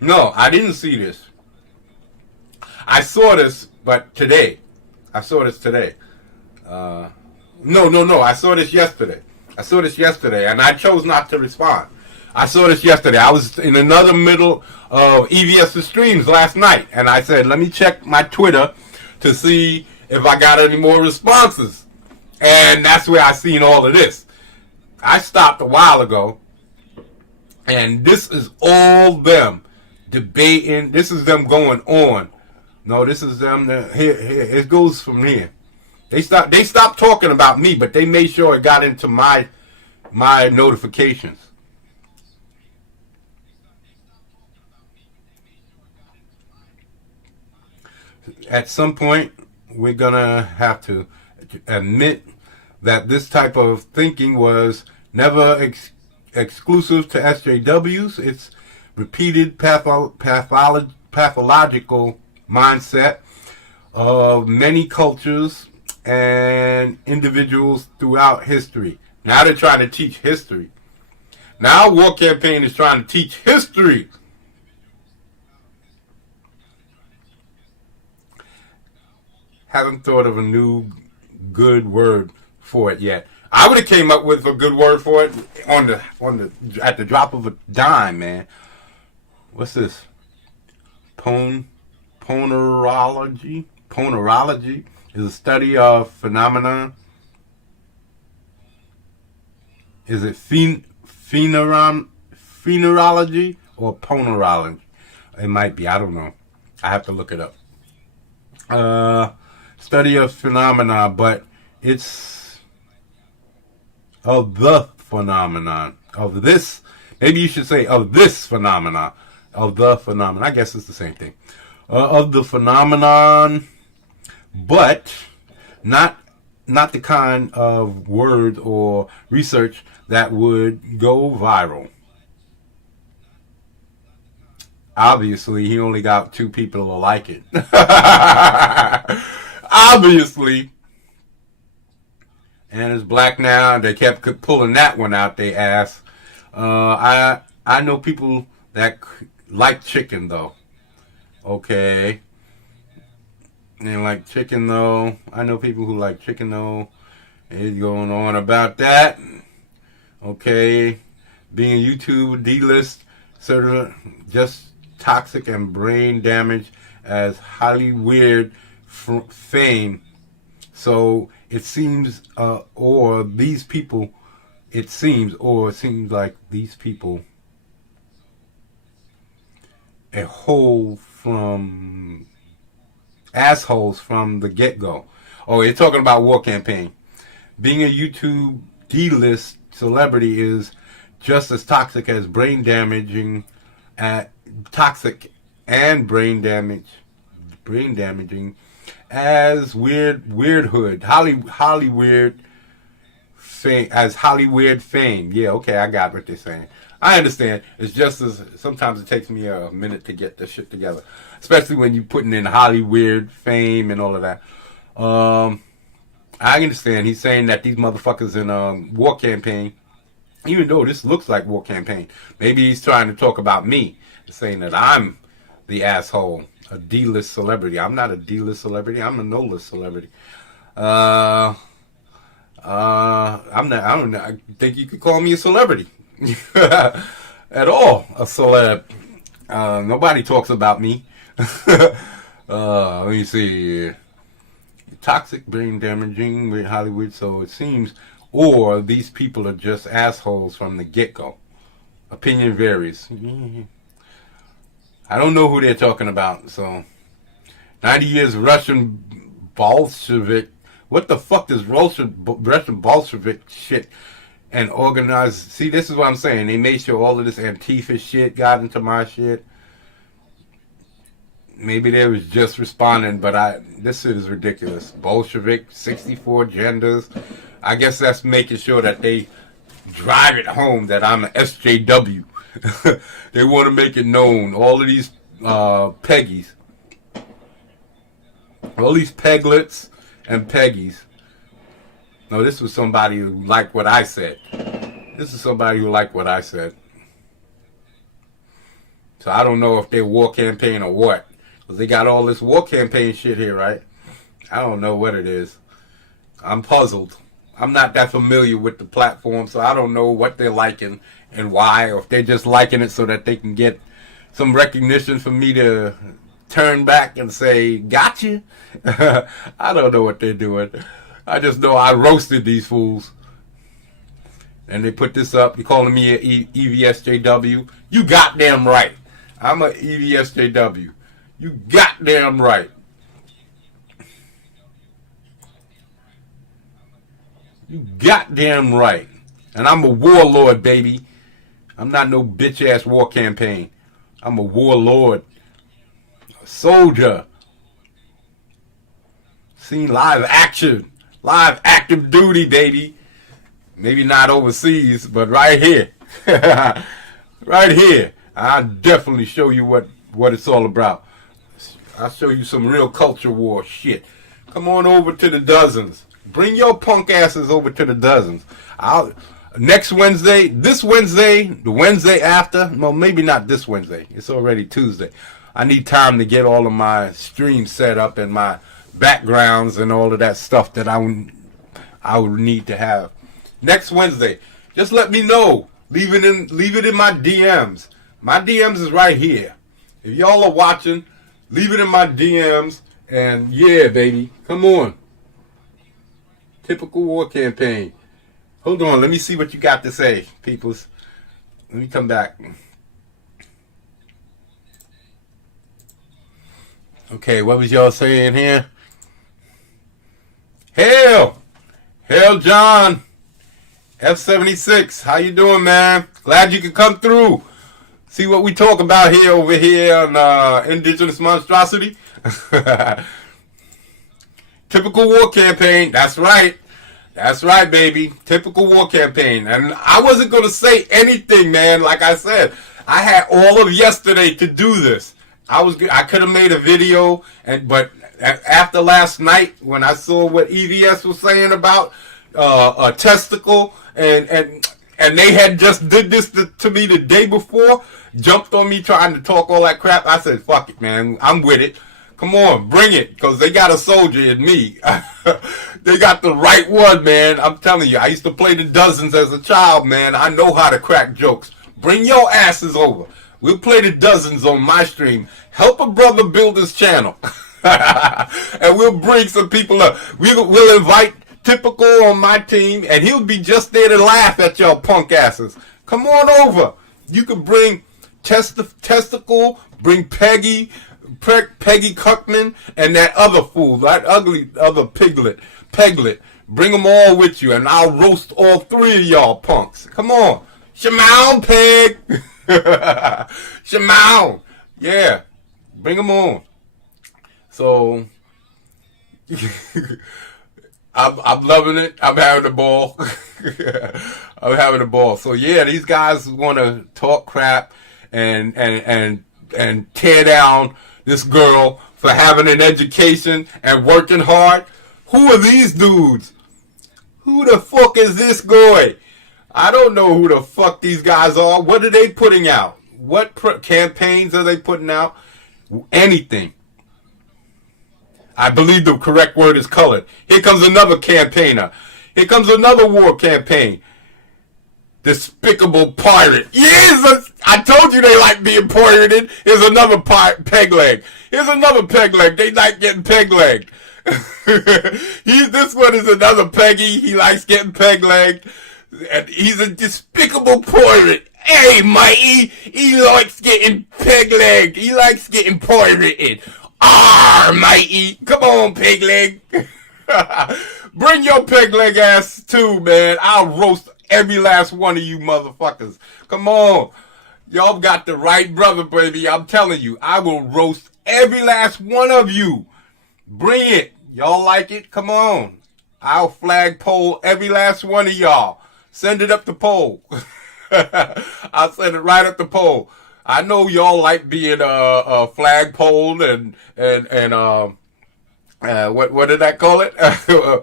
No, I didn't see this. I saw this, but today. I saw this today. No. I saw this yesterday. And I chose not to respond. I saw this yesterday. I was in another middle of EVS streams last night. And I said, let me check my Twitter to see if I got any more responses. And that's where I seen all of this. I stopped a while ago. And this is all them debating. This is them going on. No, this is them. Here. It goes from here. They stopped talking about me, but they made sure it got into my notifications. At some point, we're gonna have to admit that this type of thinking was never exclusive to SJWs. It's repeated pathological mindset of many cultures and individuals throughout history. Now they're trying to teach history. Now War Campaign is trying to teach history. Haven't thought of a new good word for it yet. I would have came up with a good word for it at the drop of a dime, man. What's this? Ponerology? Ponerology is a study of phenomena. Is it phenerology or ponerology? It might be. I don't know. I have to look it up. Study of phenomena, but it's of the phenomenon. Of this, maybe you should say of this phenomenon. Of the phenomenon. I guess it's the same thing. Of the phenomenon, but not the kind of word or research that would go viral. Obviously, he only got 2 people to like it. Obviously. And it's black now. They kept pulling that one out their ass. I know people that like chicken, though. Okay. They like chicken, though. I know people who like chicken, though. It's going on about that. Okay. Being a YouTube D-list, sort of just toxic and brain damage as highly weird fame. So it seems, or these people, it seems like these people a hole from assholes from the get-go. Oh, you're talking about War Campaign. Being a YouTube D-list celebrity is just as toxic as brain damaging, toxic and brain damaging as weirdhood, Hollywood fame, as Hollywood fame. Yeah, okay, I got what they're saying. I understand. It's just as sometimes it takes me a minute to get this shit together, especially when you're putting in Hollywood fame and all of that. I understand. He's saying that these motherfuckers in War Campaign, even though this looks like War Campaign, maybe he's trying to talk about me, saying that I'm the asshole, a D-list celebrity. I'm not a D-list celebrity. I'm a no-list celebrity. I'm not. I don't think you could call me a celebrity at all. A celeb. Nobody talks about me. Let me see. Toxic, brain damaging with Hollywood. So it seems, or these people are just assholes from the get-go. Opinion varies. I don't know who they're talking about. So 90 years Russian Bolshevik. What the fuck is Russian Bolshevik shit and organized? See, this is what I'm saying. They made sure all of this Antifa shit got into my shit. Maybe they was just responding, but this shit is ridiculous. Bolshevik, 64 genders. I guess that's making sure that they drive it home that I'm an SJW. They want to make it known. All of these Peggies. All these Peglets and Peggies. No, this was somebody who liked what I said. This is somebody who liked what I said. So I don't know if they're War Campaign or what. Because they got all this War Campaign shit here, right? I don't know what it is. I'm puzzled. I'm not that familiar with the platform, so I don't know what they're liking and why, or if they're just liking it so that they can get some recognition for me to turn back and say, gotcha. I don't know what they're doing. I just know I roasted these fools. And they put this up. You're calling me an EVSJW? You goddamn right. I'm an EVSJW. You goddamn right. You goddamn right. And I'm a warlord, baby. I'm not no bitch-ass War Campaign. I'm a warlord. A soldier. Seen live action. Live active duty, baby. Maybe not overseas, but right here. Right here. I'll definitely show you what it's all about. I'll show you some real culture war shit. Come on over to the dozens. Bring your punk asses over to the dozens. Next Wednesday, this Wednesday, the Wednesday after, well, maybe not this Wednesday. It's already Tuesday. I need time to get all of my streams set up and my backgrounds and all of that stuff that I would need to have. Next Wednesday, just let me know. Leave it in my DMs. My DMs is right here. If y'all are watching, leave it in my DMs. And yeah, baby, come on. Typical war campaign. Hold on, let me see what you got to say, peoples. Let me come back. Okay, what was y'all saying here? Hail, John. F76, how you doing, man? Glad you could come through. See what we talk about here over here on Indigenous Monstrosity. Typical war campaign. That's right. That's right, baby. Typical war campaign. And I wasn't going to say anything, man. Like I said, I had all of yesterday to do this. I could have made a video, but after last night, when I saw what EVS was saying about a testicle, and they had just did this to me the day before, jumped on me trying to talk all that crap, I said, fuck it, man. I'm with it. Come on, bring it, because they got a soldier in me. They got the right one, man. I'm telling you, I used to play the dozens as a child, man. I know how to crack jokes. Bring your asses over. We'll play the dozens on my stream. Help a brother build his channel. And we'll bring some people up. We'll invite Typical on my team, and he'll be just there to laugh at y'all punk asses. Come on over. You can bring Testicle, bring Peggy Cuckman, and that other fool, that ugly other Peglet. Bring them all with you, and I'll roast all three of y'all punks. Come on. Shimon, Peg. Shimon. Yeah. Bring them on. So, I'm loving it. I'm having a ball. I'm having a ball. So, yeah, these guys want to talk crap and tear down this girl for having an education and working hard. Who are these dudes? Who the fuck is this guy? I don't know who the fuck these guys are. What are they putting out? What campaigns are they putting out? Anything. I believe the correct word is colored. Here comes another campaigner. Here comes another war campaign. Despicable pirate. Yes, I told you they like being pirated. Here's another peg leg. Here's another peg leg. They like getting peg legged. This one is another Peggy. He likes getting peg legged. And he's a despicable pirate. Hey, matey, he likes getting peg legged. He likes getting pirated. Arr, matey. Come on, peg leg. Bring your peg leg ass too, man. I'll roast every last one of you motherfuckers. Come on. Y'all got the right brother, baby. I'm telling you, I will roast every last one of you. Bring it. Y'all like it? Come on. I'll flagpole every last one of y'all. Send it up the pole. I'll send it right up the pole. I know y'all like being flagpoled and what did I call it?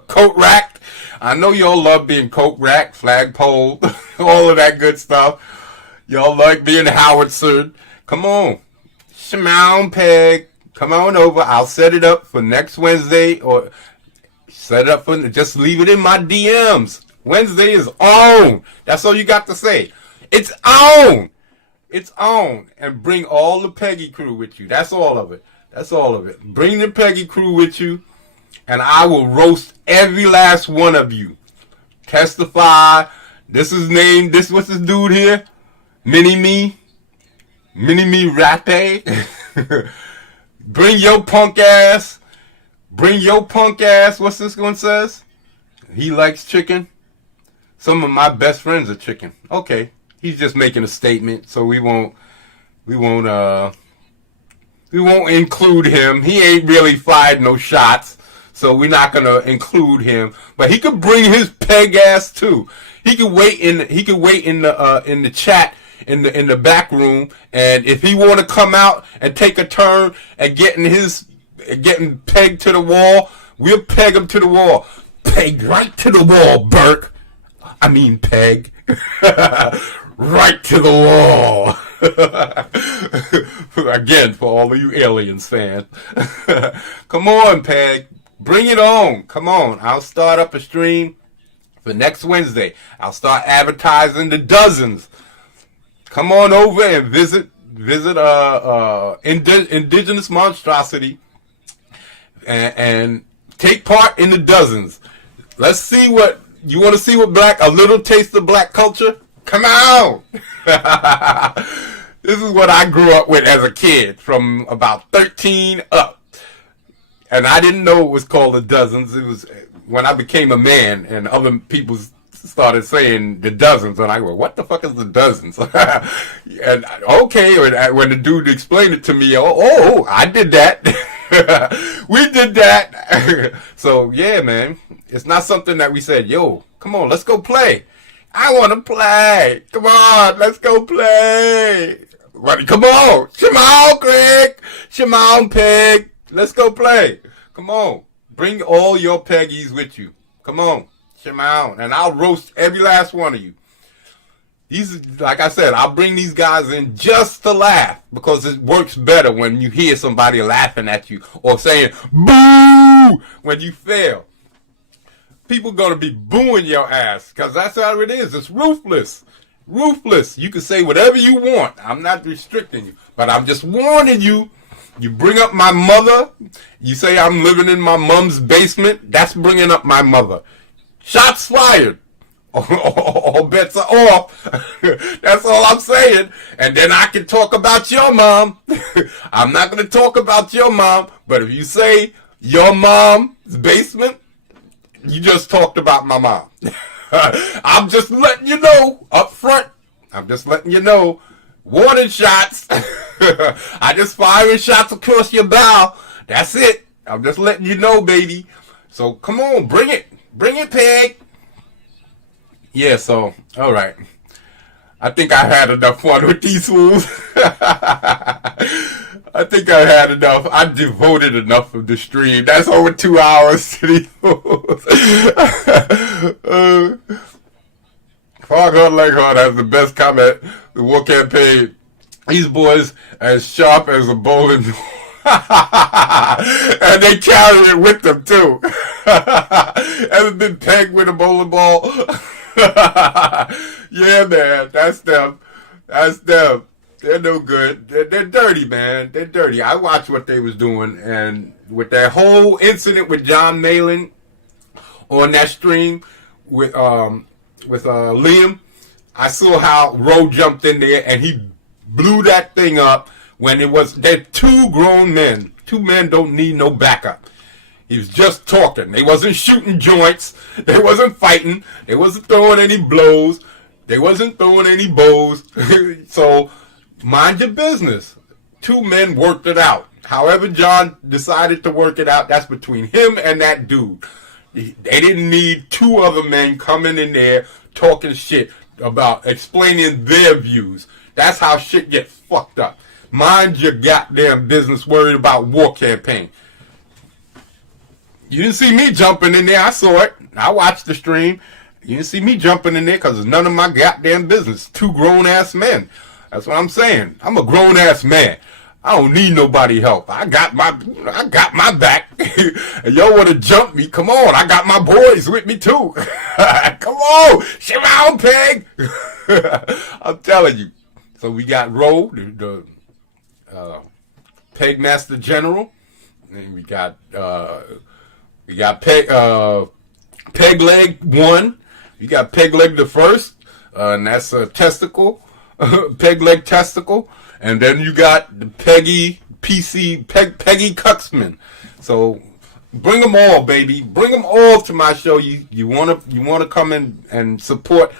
Coat racked. I know y'all love being coat racked, flagpoled, all of that good stuff. Y'all like being howitzered. Come on. Shimon Peg. Come on over. I'll set it up for next Wednesday, or set it up for, just leave it in my DMs. Wednesday is on. That's all you got to say. It's on. It's on. And bring all the Peggy crew with you. That's all of it. That's all of it. Bring the Peggy crew with you, and I will roast every last one of you. Testify. This is named, what's this dude here? Mini-Me Rappe. Bring your punk ass. Bring your punk ass. What's this one says? He likes chicken. Some of my best friends are chicken. Okay. He's just making a statement, so we won't include him. He ain't really fired no shots, so we're not gonna include him. But he could bring his peg ass too. He could wait in the chat in the back room, and if he want to come out and take a turn and getting pegged to the wall, we'll peg him to the wall. Peg right to the wall, Burke. I mean peg. Right to the wall. Again, for all of you Aliens fans. Come on, Peg. Bring it on. Come on. I'll start up a stream for next Wednesday. I'll start advertising the dozens. Come on over and visit Indigenous Monstrosity and take part in the dozens. Let's see what you want to see. A little taste of black culture. Come on. This is what I grew up with as a kid, from about 13 up. And I didn't know it was called the dozens. It was when I became a man and other people started saying the dozens, and I go, what the fuck is the dozens? And okay, when the dude explained it to me, oh, I did that. We did that. So yeah, man, it's not something that we said, yo, come on, let's go play. I want to play. Come on, let's go play. Come on, Shimon, Craig, Shimon, Peg. Let's go play. Come on. Bring all your Peggies with you. Come on. Shimon. And I'll roast every last one of you. These, like I said, I'll bring these guys in just to laugh, because it works better when you hear somebody laughing at you or saying boo when you fail. People going to be booing your ass, because that's how it is. It's ruthless. Ruthless. You can say whatever you want. I'm not restricting you, but I'm just warning you. You bring up my mother. You say I'm living in my mom's basement. That's bringing up my mother. Shots fired. All bets are off. That's all I'm saying. And then I can talk about your mom. I'm not going to talk about your mom. But if you say your mom's basement, you just talked about my mom. I'm just letting you know up front. I'm just letting you know. Warning shots. I just firing shots across your bow. That's it. I'm just letting you know, baby. So come on, bring it. Bring it, Peg. Yeah, so, all right. I think I had enough fun with these fools. I think I had enough. I devoted enough of the stream. That's over 2 hours to these fools. Foghorn Leghorn has the best comment. The war campaign. These boys as sharp as a bowling ball. And they carry it with them too. Ever been pegged with a bowling ball? Yeah, man. That's them. That's them. They're no good. They're dirty, man. They're dirty. I watched what they was doing, and with that whole incident with John Malin on that stream with Liam, I saw how Roe jumped in there and he blew that thing up when it was, they're two grown men. Two men don't need no backup. He was just talking. They wasn't shooting joints. They wasn't fighting. They wasn't throwing any blows. They wasn't throwing any bows. So, mind your business. Two men worked it out. However John decided to work it out, that's between him and that dude. They didn't need two other men coming in there talking shit about explaining their views. That's how shit gets fucked up. Mind your goddamn business worried about war campaign. You didn't see me jumping in there. I saw it. I watched the stream. You didn't see me jumping in there because it's none of my goddamn business. Two grown-ass men. That's what I'm saying. I'm a grown-ass man. I don't need nobody help. I got my back. And y'all want to jump me? Come on. I got my boys with me too. Come on. Shimon, Peg. I'm telling you. So we got Roe, the Peg Master General. And we got Peg Leg 1. You got Peg Leg the First. And that's a testicle. Peg Leg Testicle. And then you got the Peggy Cuxman. So bring them all, baby. Bring them all to my show. You wanna come in and support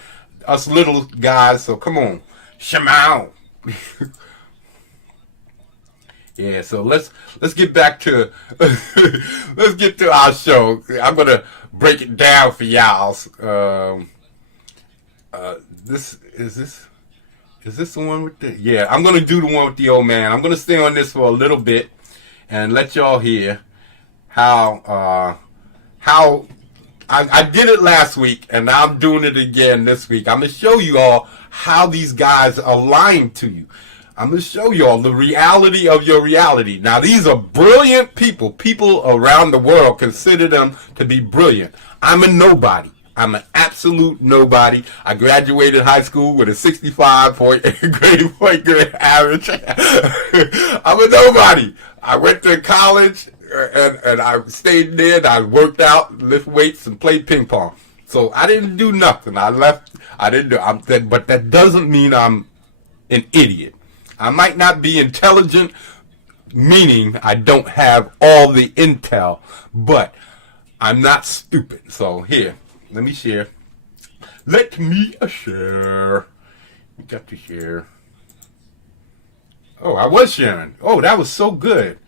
us little guys. So come on, Shimon. Yeah. So let's get back to let's get to our show. I'm gonna break it down for y'all. Is Is this the one with the... Yeah, I'm going to do the one with the old man. I'm going to stay on this for a little bit and let y'all hear how I did it last week, and now I'm doing it again this week. I'm going to show you all how these guys are lying to you. I'm going to show you all the reality of your reality. Now, these are brilliant people. People around the world consider them to be brilliant. I'm a nobody. I'm an absolute nobody. I graduated high school with a 65 point grade average. I'm a nobody. I went to college and I stayed there and I worked out, lift weights, and played ping pong. So I didn't do nothing. I left. I didn't do. But that doesn't mean I'm an idiot. I might not be intelligent, meaning I don't have all the intel, but I'm not stupid. So here. Let me share. Let me share. We got to share. Oh, I was sharing. Oh, that was so good.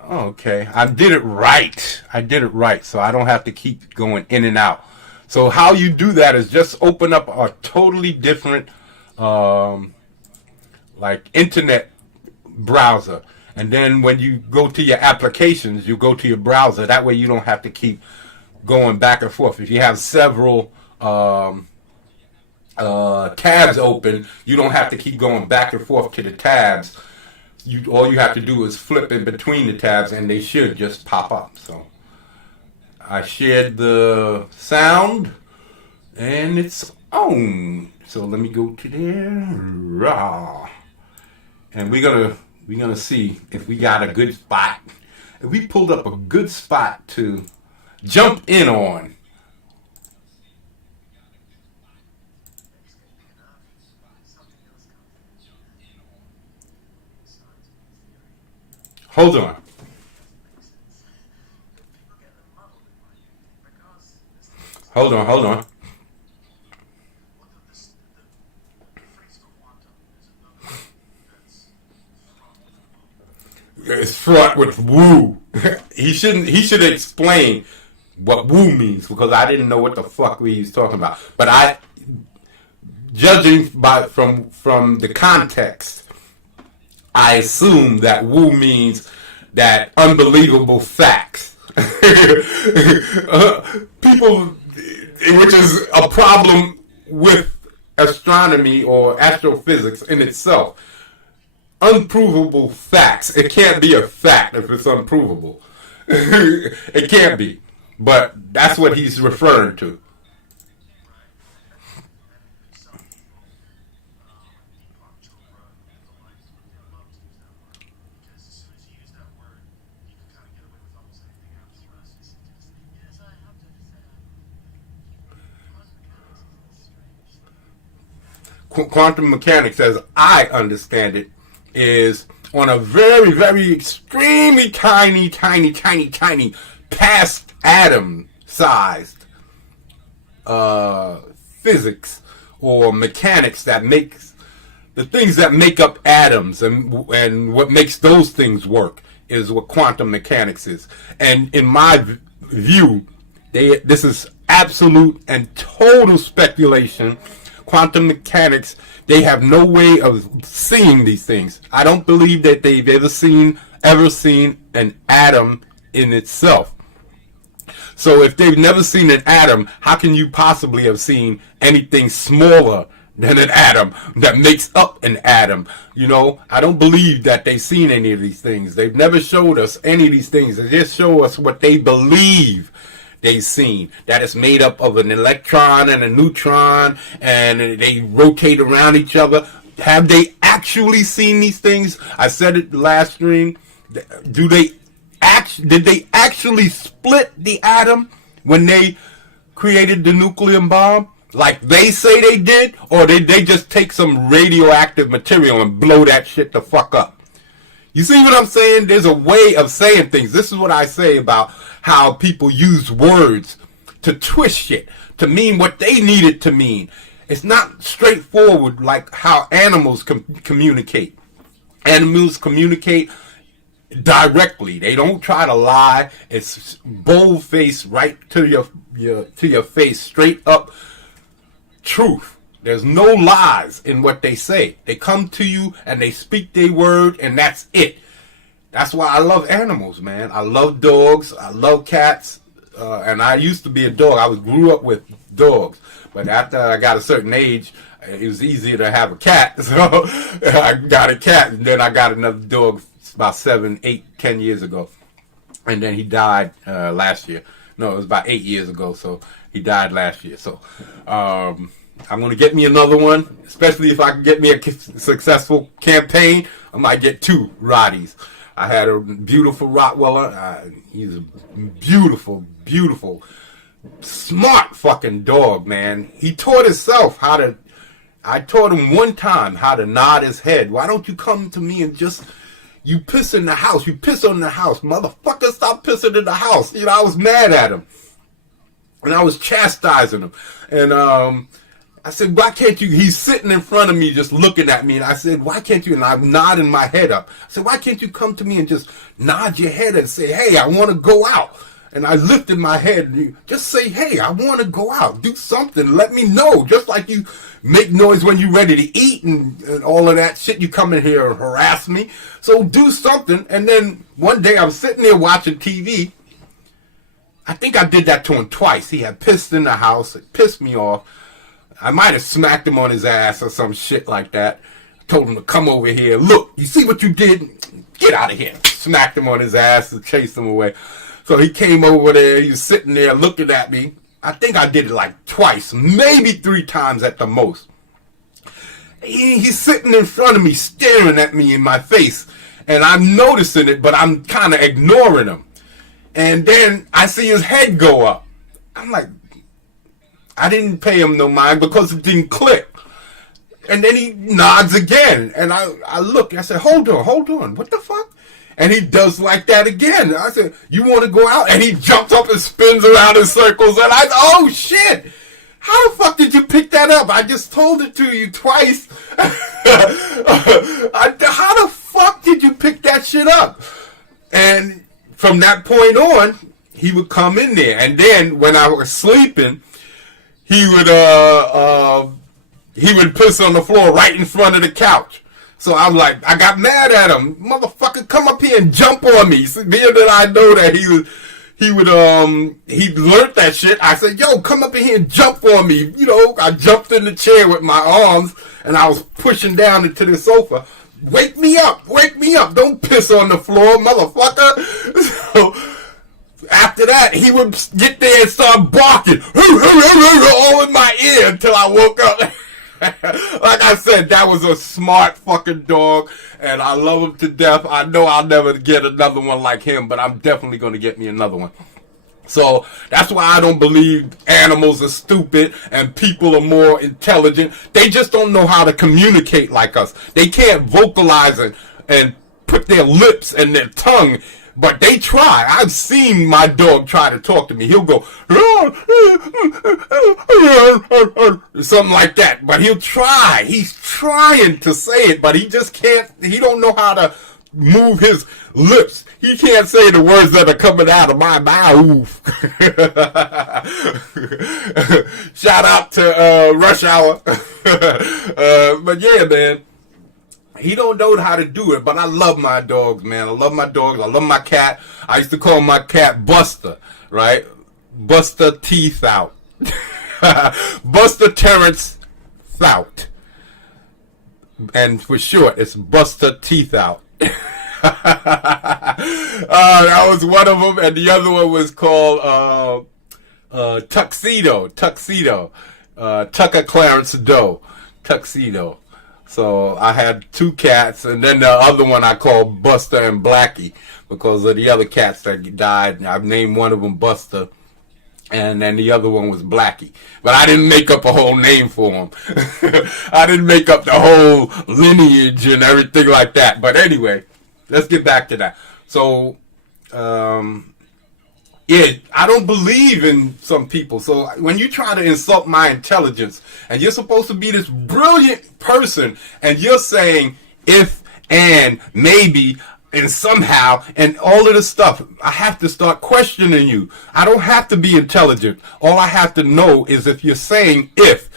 Okay. I did it right. I did it right. So I don't have to keep going in and out. So how you do that is just open up a totally different, like internet browser. And then when you go to your applications, you go to your browser. That way you don't have to keep going back and forth. If you have several tabs open, you don't have to keep going back and forth to the tabs. All you have to do is flip in between the tabs and they should just pop up. So I shared the sound and it's on. So let me go to there. Rah. And we're gonna see if we got a good spot. If we pulled up a good spot to jump in on. Hold on. Hold on. It's fraught with woo. He should explain what woo means, because I didn't know what the fuck he was talking about. But judging from the context, I assume that woo means that unbelievable facts. People, which is a problem with astronomy or astrophysics in itself. Unprovable facts. It can't be a fact if it's unprovable. It can't be. But that's what he's referring to. Quantum mechanics, as I understand it, is on a very, very extremely tiny past atom-sized physics or mechanics that makes the things that make up atoms, and what makes those things work is what quantum mechanics is. And in my view, this is absolute and total speculation. Quantum mechanics, they have no way of seeing these things. I don't believe that they've ever seen an atom in itself. So if they've never seen an atom, how can you possibly have seen anything smaller than an atom that makes up an atom? You know, I don't believe that they've seen any of these things. They've never showed us any of these things. They just show us what they believe they've seen, that it's made up of an electron and a neutron, and they rotate around each other. Have they actually seen these things? I said it last stream. Did they actually split the atom when they created the nuclear bomb, like they say they did? Or did they just take some radioactive material and blow that shit the fuck up? You see what I'm saying? There's a way of saying things. This is what I say about how people use words to twist shit, to mean what they need it to mean. It's not straightforward like how animals communicate. Animals communicate directly. They don't try to lie. It's bold-faced, right to your face, straight up truth. There's no lies in what they say. They come to you and they speak their word, and that's it. That's why I love animals, man. I love dogs. I love cats. And I used to be a dog. I grew up with dogs. But after I got a certain age, it was easier to have a cat. So I got a cat, and then I got another dog about 7, 8, 10 years ago. And then he died last year. No, it was about 8 years ago. So he died last year. So I'm going to get me another one, especially if I can get me a successful campaign. I might get 2 Rotties. I had a beautiful Rottweiler. He's a beautiful, beautiful, smart fucking dog, man. He taught himself how to... I taught him one time how to nod his head. Why don't you come to me and just... You piss in the house. You piss on the house. Motherfucker, stop pissing in the house. You know, I was mad at him. And I was chastising him. And I said, why can't you? He's sitting in front of me just looking at me. And I said, why can't you? And I'm nodding my head up. I said, why can't you come to me and just nod your head and say, hey, I want to go out. And I lifted my head and just say, hey, I want to go out. Do something. Let me know. Just like you make noise when you're ready to eat and all of that shit. You come in here and harass me. So do something. And then one day I'm sitting there watching TV. I think I did that to him twice. He had pissed in the house. It pissed me off. I might have smacked him on his ass or some shit like that. Told him to come over here. Look, you see what you did? Get out of here. Smacked him on his ass and chased him away. So he came over there. He was sitting there looking at me. I think I did it like twice, maybe 3 times at the most. He's sitting in front of me, staring at me in my face. And I'm noticing it, but I'm kind of ignoring him. And then I see his head go up. I'm like, I didn't pay him no mind because it didn't click. And then he nods again. And I look, I said, hold on. What the fuck? And he does like that again. I said, you want to go out? And he jumps up and spins around in circles. And oh shit. How the fuck did you pick that up? I just told it to you twice. How the fuck did you pick that shit up? And from that point on, he would come in there. And then when I was sleeping, he would piss on the floor right in front of the couch. So I'm like, I got mad at him. Motherfucker, come up here and jump on me. So being that I know that he learned that shit. I said, yo, come up in here and jump on me. You know, I jumped in the chair with my arms and I was pushing down into the sofa. Wake me up. Don't piss on the floor, motherfucker. So after that, he would get there and start barking all in my ear until I woke up. Like I said, that was a smart fucking dog, and I love him to death. I know I'll never get another one like him, but I'm definitely going to get me another one. So that's why I don't believe animals are stupid and people are more intelligent. They just don't know how to communicate like us. They can't vocalize and put their lips and their tongue. But they try. I've seen my dog try to talk to me. He'll go, something like that. But he'll try. He's trying to say it, but he just can't. He don't know how to move his lips. He can't say the words that are coming out of my mouth. Shout out to Rush Hour. But yeah, man. He don't know how to do it, but I love my dogs, man. I love my dogs. I love my cat. I used to call my cat Buster, right? Buster Teeth Out. Buster Terrence Thout. And for short, it's Buster Teeth Out. That was one of them, and the other one was called Tuxedo. Tucker Clarence Doe. Tuxedo. So I had 2 cats, and then the other one I called Buster and Blackie because of the other cats that died. I've named one of them Buster, and then the other one was Blackie. But I didn't make up a whole name for them. I didn't make up the whole lineage and everything like that. But anyway, let's get back to that. So, yeah, I don't believe in some people. So when you try to insult my intelligence, and you're supposed to be this brilliant person, and you're saying if, and, maybe, and somehow, and all of this stuff, I have to start questioning you. I don't have to be intelligent. All I have to know is if you're saying if,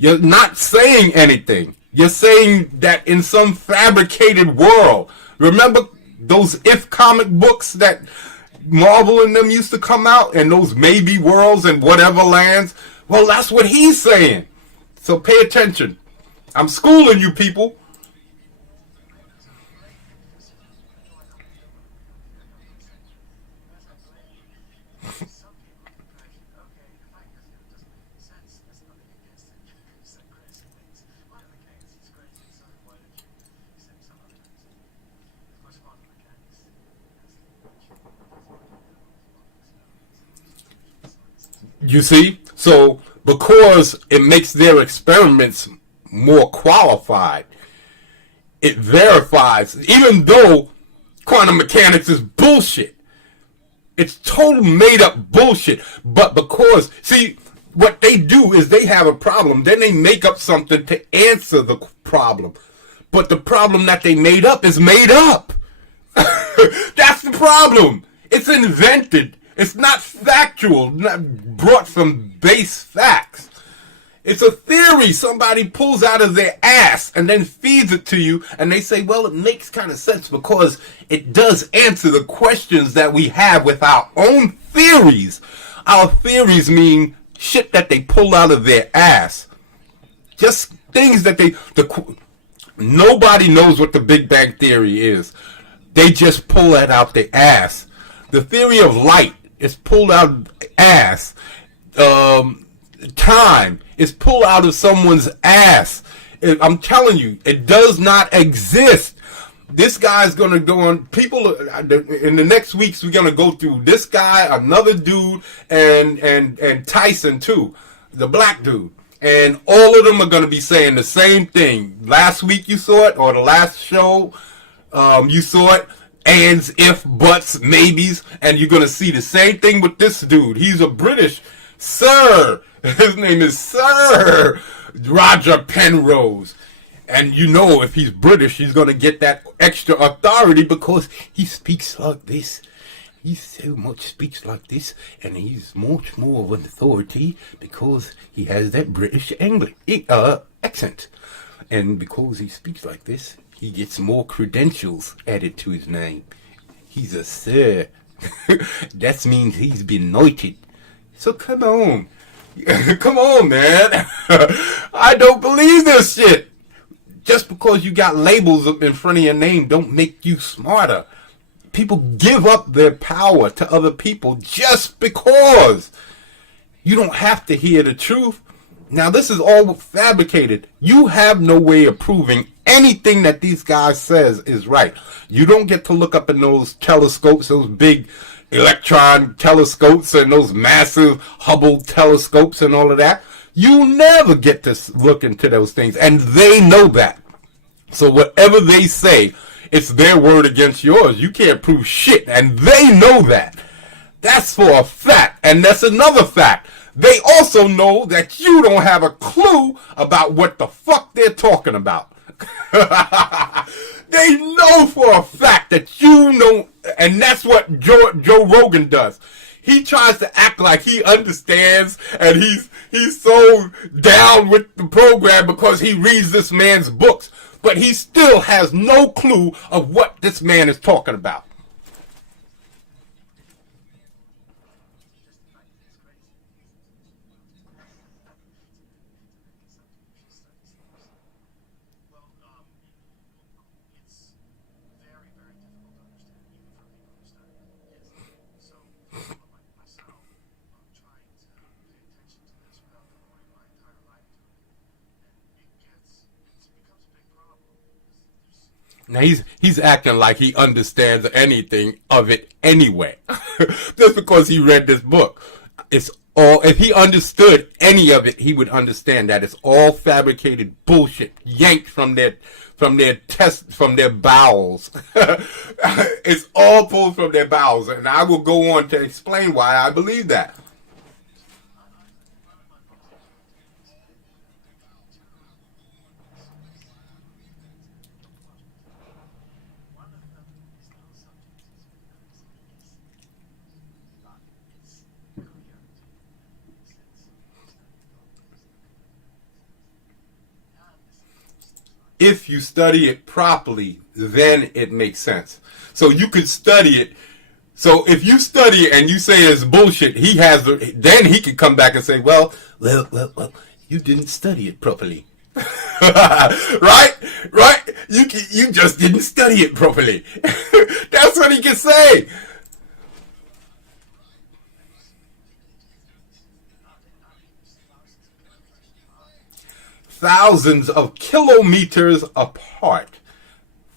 You're not saying anything. You're saying that in some fabricated world. Remember those If comic books that Marvel and them used to come out, and those maybe worlds and whatever lands? Well, that's what he's saying. So pay attention. I'm schooling you people. You see? So, because it makes their experiments more qualified, it verifies, even though quantum mechanics is bullshit. It's total made up bullshit. But because, see, what they do is they have a problem, then they make up something to answer the problem. But the problem that they made up is made up. That's the problem. It's invented. It's not factual, not brought from base facts. It's a theory somebody pulls out of their ass and then feeds it to you, and they say, well, it makes kind of sense because it does answer the questions that we have with our own theories. Our theories mean shit that they pull out of their ass. Just things that nobody knows what the Big Bang Theory is. They just pull that out their ass. The theory of light is pulled out of the ass. Time is pulled out of someone's ass. I'm telling you, it does not exist. This guy's going to go on. People in the next weeks, we're going to go through this guy, another dude, and Tyson too, the black dude. And all of them are going to be saying the same thing. Last week you saw it, or the last show you saw it. Ands, if, buts, maybes, and you're going to see the same thing with this dude. He's a British Sir. His name is Sir Roger Penrose. And you know if he's British, he's going to get that extra authority because he speaks like this. He so much speaks like this, and he's much more of an authority because he has that British accent. And because he speaks like this, he gets more credentials added to his name. He's a Sir. That means he's been knighted. So come on. Come on, man. I don't believe this shit. Just because you got labels up in front of your name don't make you smarter. People give up their power to other people just because. You don't have to hear the truth. Now, this is all fabricated. You have no way of proving anything that these guys says is right. You don't get to look up in those telescopes, those big electron telescopes and those massive Hubble telescopes and all of that. You never get to look into those things, and they know that. So whatever they say, it's their word against yours. You can't prove shit, and they know that. That's for a fact, and that's another fact. They also know that you don't have a clue about what the fuck they're talking about. They know for a fact that you know, and that's what Joe Rogan does. He tries to act like he understands, and he's so down with the program because he reads this man's books, but he still has no clue of what this man is talking about. Now he's acting like he understands anything of it anyway, just because he read this book. It's all. If he understood any of it, he would understand that it's all fabricated bullshit, yanked from their bowels. It's all pulled from their bowels, and I will go on to explain why I believe that. if you study it properly, then it makes sense. So you could study it. So if you study it and you say it's bullshit, then he could come back and say, well, you didn't study it properly. Right? You just didn't study it properly. That's what he can say. Thousands of kilometers apart.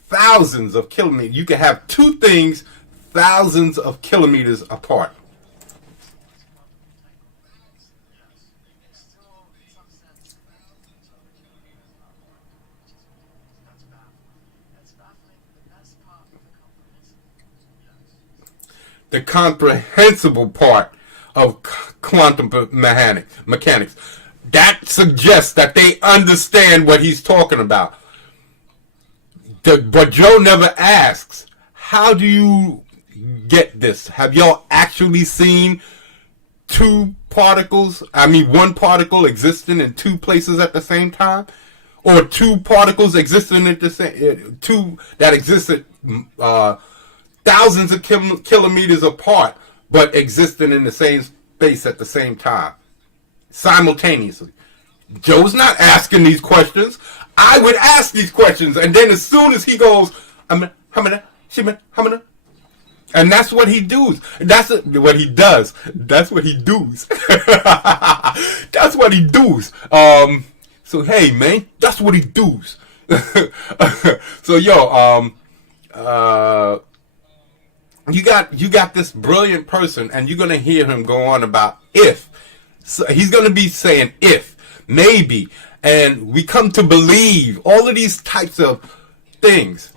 Thousands of kilometers. You can have two things thousands of kilometers apart. The comprehensible part of quantum mechanics. That suggests that they understand what he's talking about. But Joe never asks, how do you get this? Have y'all actually seen one particle existing in two places at the same time? Or two particles existing at the same, two that existed thousands of kilometers apart, but existing in the same space at the same time, simultaneously. Joe's not asking these questions. I would ask these questions, and then as soon as he goes, and that's what he does. That's what he does. That's what he does. That's what he does. So hey, man, that's what he does. So you got this brilliant person, and you're gonna hear him go on about if. So he's gonna be saying if, maybe, and we come to believe all of these types of things.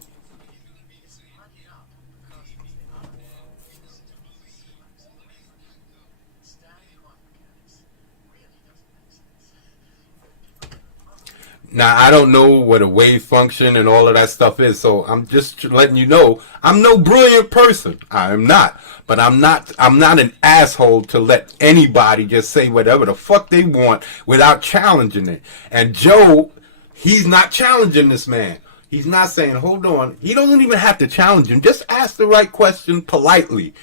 Now, I don't know what a wave function and all of that stuff is, so I'm just letting you know I'm no brilliant person. I am not. But I'm not an asshole to let anybody just say whatever the fuck they want without challenging it. And Joe, he's not challenging this man. He's not saying, hold on. He doesn't even have to challenge him. Just ask the right question politely.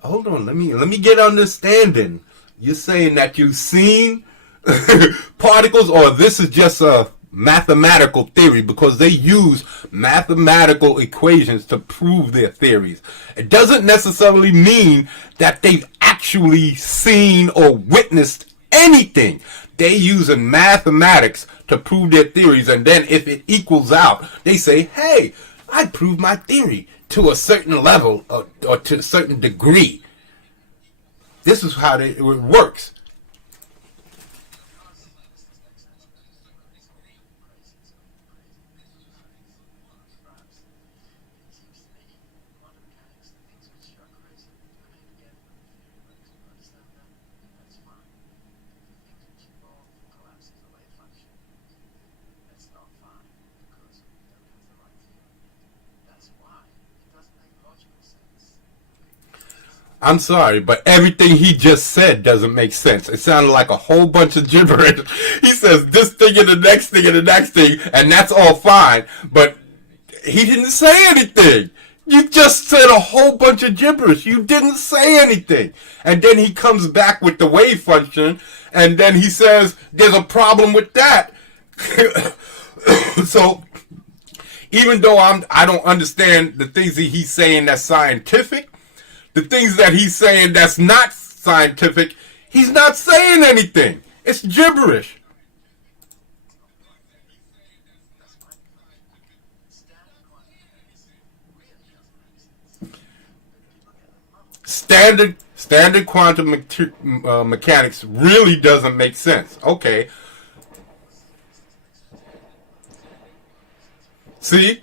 Hold on, let me get understanding. You're saying that you've seen particles, or this is just a mathematical theory, because they use mathematical equations to prove their theories. It doesn't necessarily mean that they've actually seen or witnessed anything. They use mathematics to prove their theories, and then if it equals out, they say, hey, I proved my theory to a certain level or to a certain degree. This is how it works. I'm sorry, but everything he just said doesn't make sense. It sounded like a whole bunch of gibberish. He says this thing and the next thing and the next thing, and that's all fine, but he didn't say anything. You just said a whole bunch of gibberish. You didn't say anything. And then he comes back with the wave function, and then he says there's a problem with that. So even though I don't understand the things that he's saying that's scientific, the things that he's saying that's not scientific, he's not saying anything. It's gibberish. Standard quantum mechanics really doesn't make sense. Okay. See?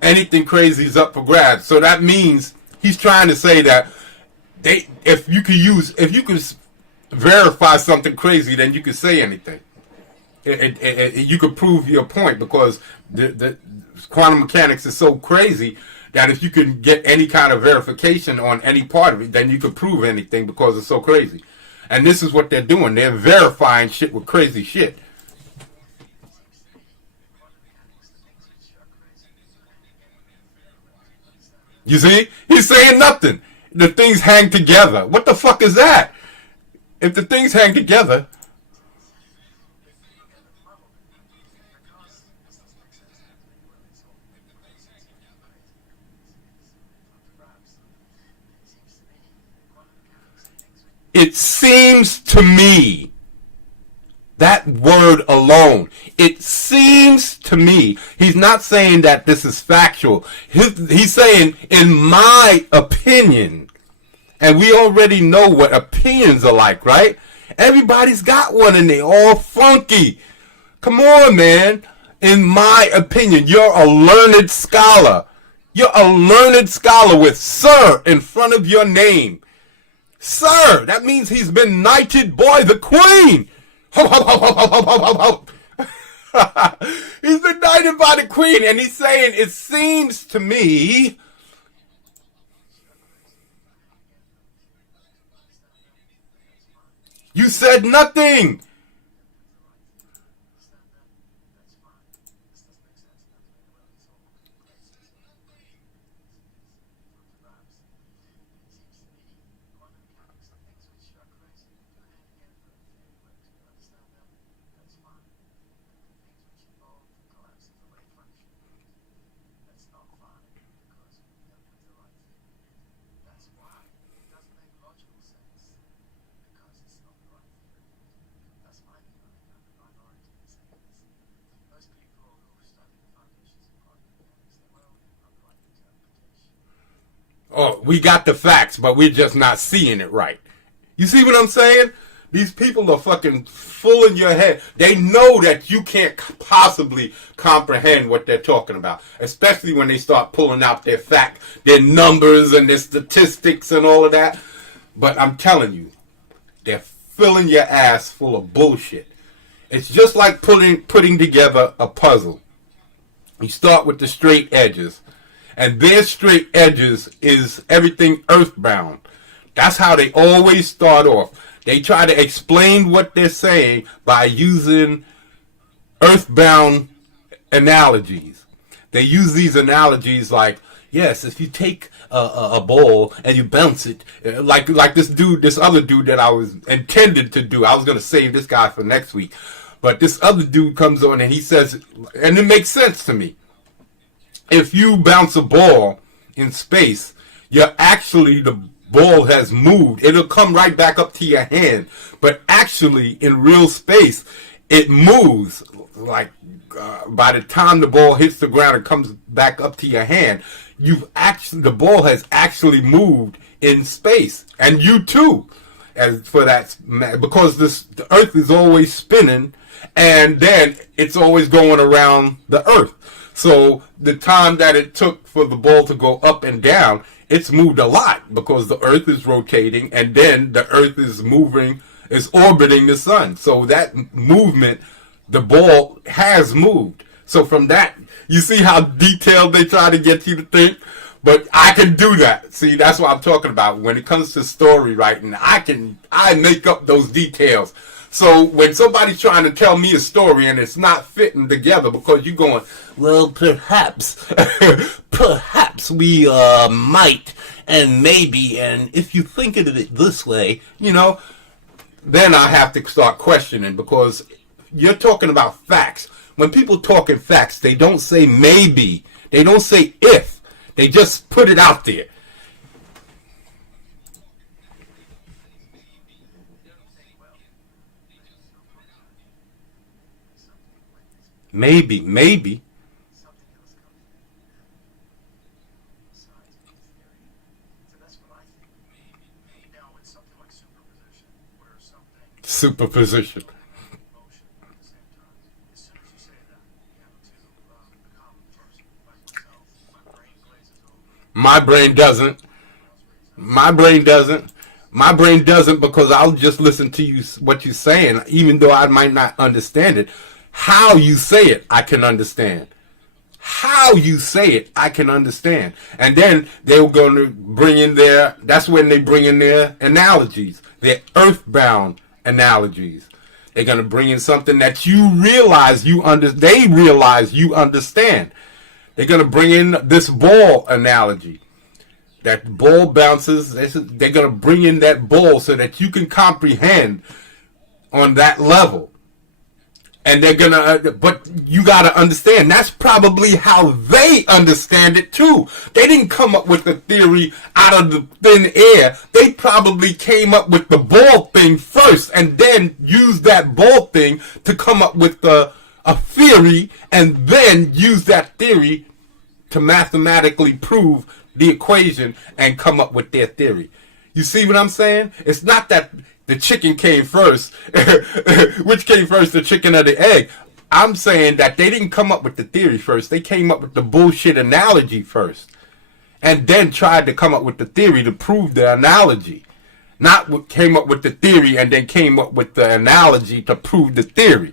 Anything crazy is up for grabs. So that means he's trying to say that if you could verify something crazy, then you could say anything. You could prove your point, because the quantum mechanics is so crazy that if you can get any kind of verification on any part of it, then you could prove anything because it's so crazy. And this is what they're doing. They're verifying shit with crazy shit. You see? He's saying nothing. The things hang together. What the fuck is that? If the things hang together... It seems to me, that word alone, it seems to me, he's not saying that this is factual. He's saying, in my opinion, and we already know what opinions are like, right? Everybody's got one and they all funky. Come on, man. In my opinion, you're a learned scholar. You're a learned scholar with sir in front of your name. Sir, that means he's been knighted by the queen. Ho, ho, ho, ho, ho, ho, ho, ho. He's been knighted by the queen, and he's saying, it seems to me. You said nothing. Oh, we got the facts, but we're just not seeing it right. You see what I'm saying? These people are fucking full in your head. They know that you can't possibly comprehend what they're talking about, especially when they start pulling out their numbers and their statistics and all of that. But I'm telling you, they're filling your ass full of bullshit. It's just like putting together a puzzle. You start with the straight edges. And their straight edges is everything earthbound. That's how they always start off. They try to explain what they're saying by using earthbound analogies. They use these analogies like, yes, if you take a ball and you bounce it, like this other dude that I was intended to do. I was going to save this guy for next week. But this other dude comes on and he says, and it makes sense to me. If you bounce a ball in space, the ball has moved. It'll come right back up to your hand. But actually, in real space, it moves. Like, by the time the ball hits the ground and comes back up to your hand, the ball has actually moved in space. And you too. As for that, because the Earth is always spinning, and then it's always going around the Earth. So the time that it took for the ball to go up and down, it's moved a lot because the Earth is rotating and then the Earth is orbiting the sun. So that movement, the ball has moved. So from that, you see how detailed they try to get you to think? But I can do that. See, that's what I'm talking about. When it comes to story writing, I make up those details. So when somebody's trying to tell me a story and it's not fitting together because you're going, well, perhaps we might and maybe, and if you think of it this way, then I have to start questioning because you're talking about facts. When people talk in facts, they don't say maybe. They don't say if. They just put it out there. Maybe. Superposition. My brain doesn't. My brain doesn't because I'll just listen to you what you're saying, even though I might not understand it. How you say it, I can understand. How you say it, I can understand. And then they're going to bring in that's when they bring in their analogies, their earthbound analogies. They're going to bring in something that you realize they realize you understand. They're going to bring in this ball analogy. that ball bounces. They're going to bring in that ball so that you can comprehend on that level. And they're going to, but you got to understand, that's probably how they understand it too. They didn't come up with the theory out of the thin air. They probably came up with the ball thing first and then used that ball thing to come up with a theory, and then use that theory to mathematically prove the equation and come up with their theory. You see what I'm saying? It's not that the chicken came first. Which came first, the chicken or the egg? I'm saying that they didn't come up with the theory first. They came up with the bullshit analogy first. And then tried to come up with the theory to prove the analogy. Not what came up with the theory and then came up with the analogy to prove the theory.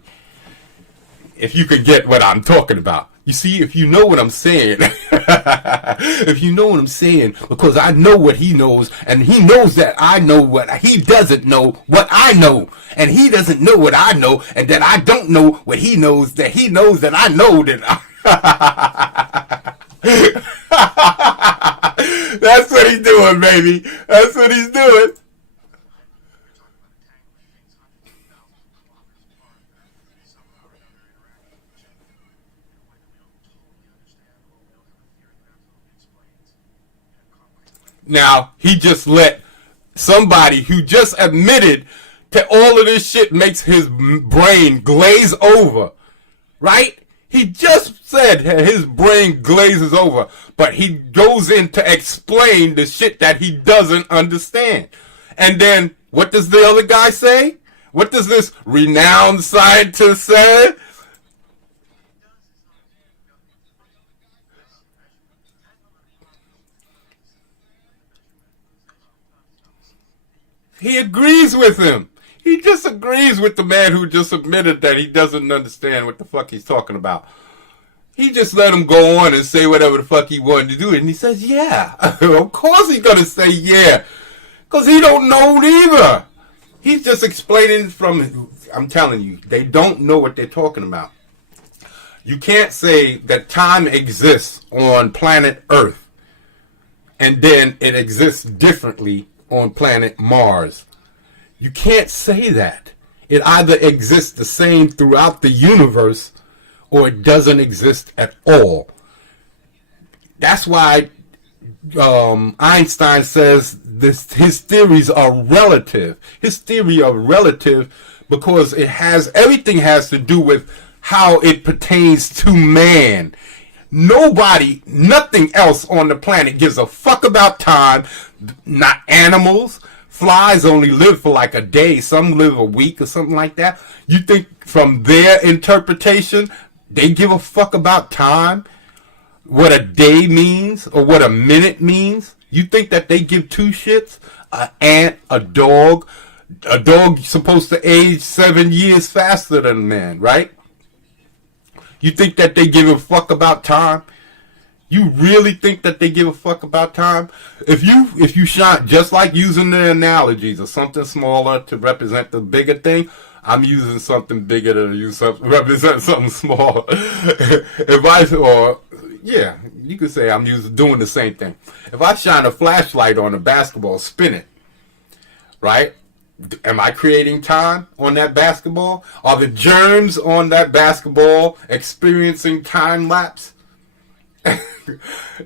If you could get what I'm talking about. You see, if you know what I'm saying, if you know what I'm saying, because I know what he knows, and he knows that I know what he doesn't know, what I know, and he doesn't know what I know, and that I don't know what he knows that I know that That's what he's doing, baby. That's what he's doing. Now, he just let somebody who just admitted that all of this shit makes his brain glaze over, right? He just said that his brain glazes over, but he goes in to explain the shit that he doesn't understand. And then, what does the other guy say? What does this renowned scientist say? He agrees with him. He disagrees with the man who just admitted that he doesn't understand what the fuck he's talking about. He just let him go on and say whatever the fuck he wanted to do. And he says, yeah. Of course he's going to say yeah. Because he don't know either. He's just explaining from, I'm telling you, they don't know what they're talking about. You can't say that time exists on planet Earth and then it exists differently on planet Mars. You can't say that. It either exists the same throughout the universe or it doesn't exist at all. That's why Einstein says his theories are relative. His theory are relative because everything has to do with how it pertains to man. Nothing else on the planet gives a fuck about time. Not animals. Flies only live for like a day. Some live a week or something like that. You think from their interpretation, they give a fuck about time? What a day means or what a minute means? You think that they give two shits? An ant, a dog. A dog supposed to age 7 years faster than a man, right? You think that they give a fuck about time? You really think that they give a fuck about time? If you shine, just like using the analogies of something smaller to represent the bigger thing, I'm using something bigger to represent something smaller. You could say I'm doing the same thing. If I shine a flashlight on a basketball, spin it, right? Am I creating time on that basketball? Are the germs on that basketball experiencing time lapse?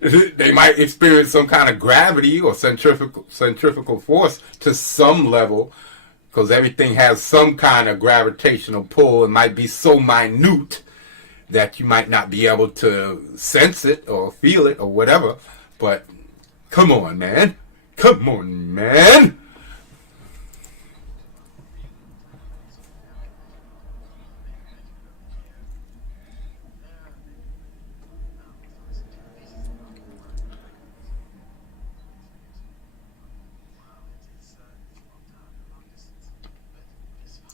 They might experience some kind of gravity or centrifugal force to some level, because everything has some kind of gravitational pull. It might be so minute that you might not be able to sense it or feel it or whatever. But come on, man. Come on, man.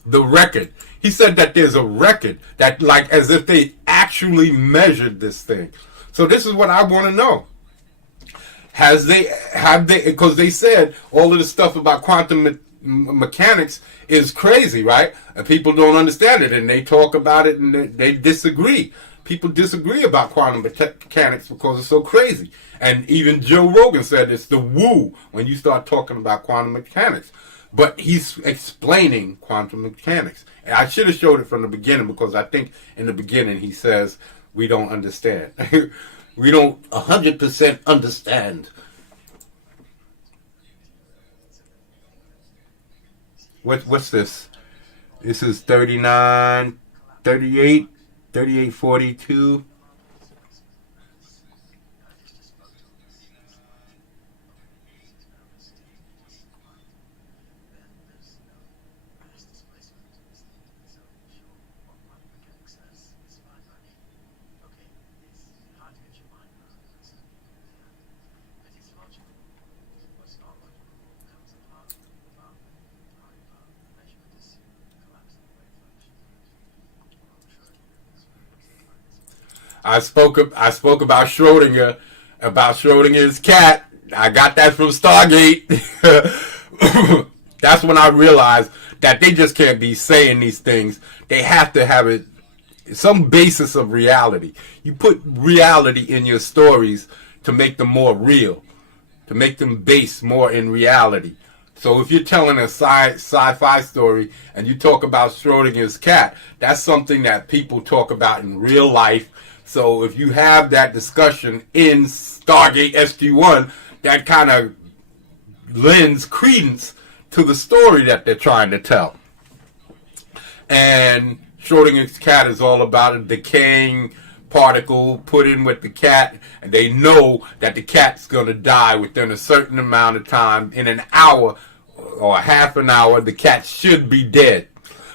The record. He said that there's a record that, like, as if they actually measured this thing. So this is what I want to know. Have they, because they said all of the stuff about quantum mechanics is crazy, right? And people don't understand it, and they talk about it and they disagree. people disagree about quantum mechanics because it's so crazy. And even Joe Rogan said it's the woo when you start talking about quantum mechanics. But he's explaining quantum mechanics. And I should have showed it from the beginning, because I think in the beginning he says we don't understand. We don't 100% understand. What's this? This is 39, 38, 3842. I spoke about Schrodinger's cat. I got that from Stargate. That's when I realized that they just can't be saying these things. They have to have it some basis of reality. You put reality in your stories to make them more real, to make them based more in reality. So if you're telling a sci-fi story and you talk about Schrodinger's cat, that's something that people talk about in real life. So if you have that discussion in Stargate SG-1, that kind of lends credence to the story that they're trying to tell. And Schrodinger's cat is all about a decaying particle put in with the cat, and they know that the cat's going to die within a certain amount of time. In an hour or half an hour, the cat should be dead.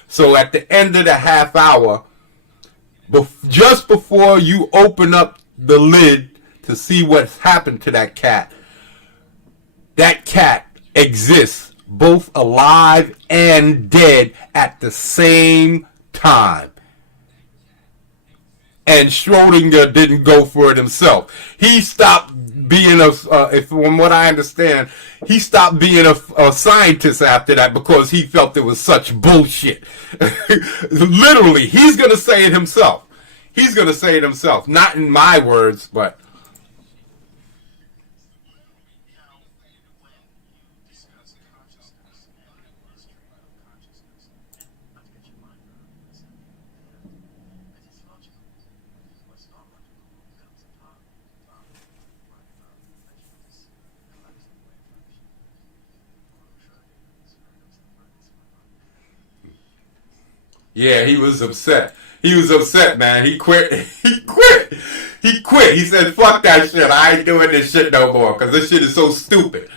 So at the end of the half hour, just before you open up the lid to see what's happened to that cat exists both alive and dead at the same time. And Schrodinger didn't go for it himself. He stopped being from what I understand, he stopped being a scientist after that because he felt it was such bullshit. Literally, he's going to say it himself. He's going to say it himself. Not in my words, but... Yeah, he was upset. He was upset, man. He quit. He quit. He said, fuck that shit. I ain't doing this shit no more because this shit is so stupid.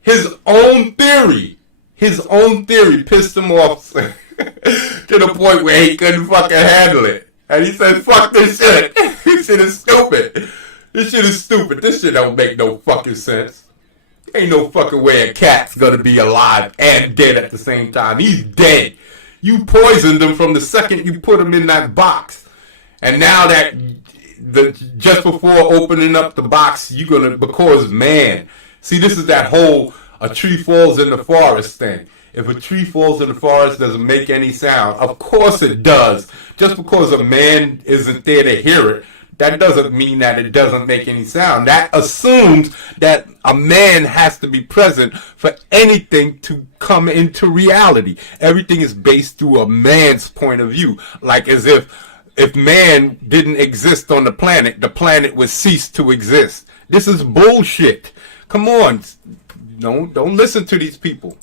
His own theory pissed him off to the point where he couldn't fucking handle it. And he said, fuck this shit. This shit is stupid. This shit is stupid. This shit don't make no fucking sense. Ain't no fucking way a cat's gonna be alive and dead at the same time. He's dead. You poisoned him from the second you put him in that box. And now that just before opening up the box, you're going to, because man, see, this is that whole a tree falls in the forest thing. If a tree falls in the forest, doesn't make any sound. Of course it does. Just because a man isn't there to hear it, that doesn't mean that it doesn't make any sound. That assumes that a man has to be present for anything to come into reality. Everything is based through a man's point of view. Like as if man didn't exist on the planet would cease to exist. This is bullshit. Come on. Don't listen to these people.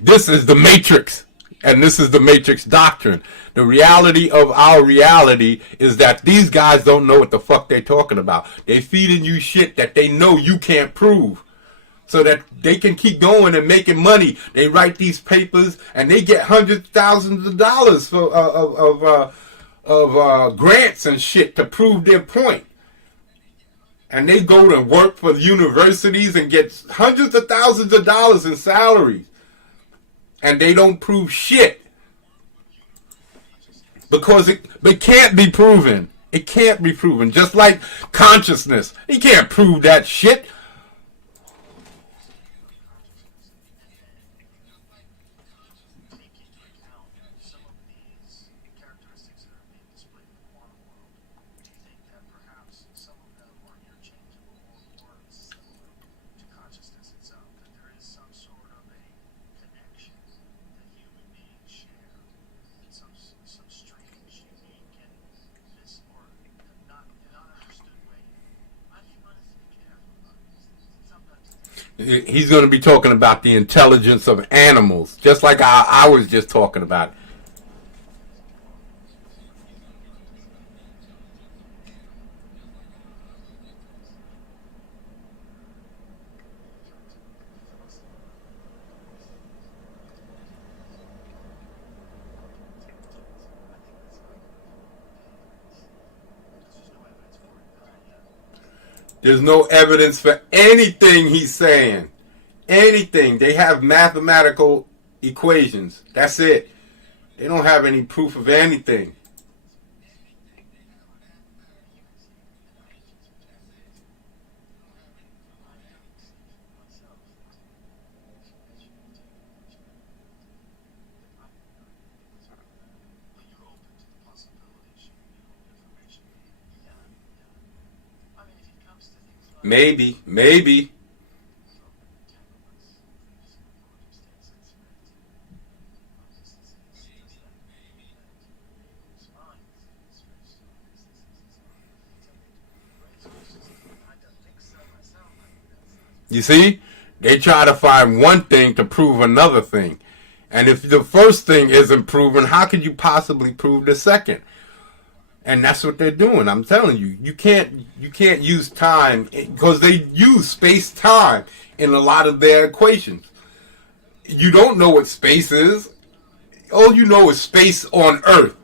This is the Matrix. And this is the Matrix doctrine. The reality of our reality is that these guys don't know what the fuck they're talking about. They're feeding you shit that they know you can't prove, so that they can keep going and making money. They write these papers and they get hundreds of thousands of dollars for of grants and shit to prove their point. And they go to work for universities and get hundreds of thousands of dollars in salaries. And they don't prove shit. Because it can't be proven. It can't be proven. Just like consciousness. You can't prove that shit. He's going to be talking about the intelligence of animals, just like I was just talking about. There's no evidence for anything he's saying. Anything. They have mathematical equations. That's it. They don't have any proof of anything. Maybe. You see? They try to find one thing to prove another thing. And if the first thing isn't proven, how could you possibly prove the second? And that's what they're doing. I'm telling you, you can't use time, because they use space-time in a lot of their equations. You don't know what space is. All you know is space on Earth.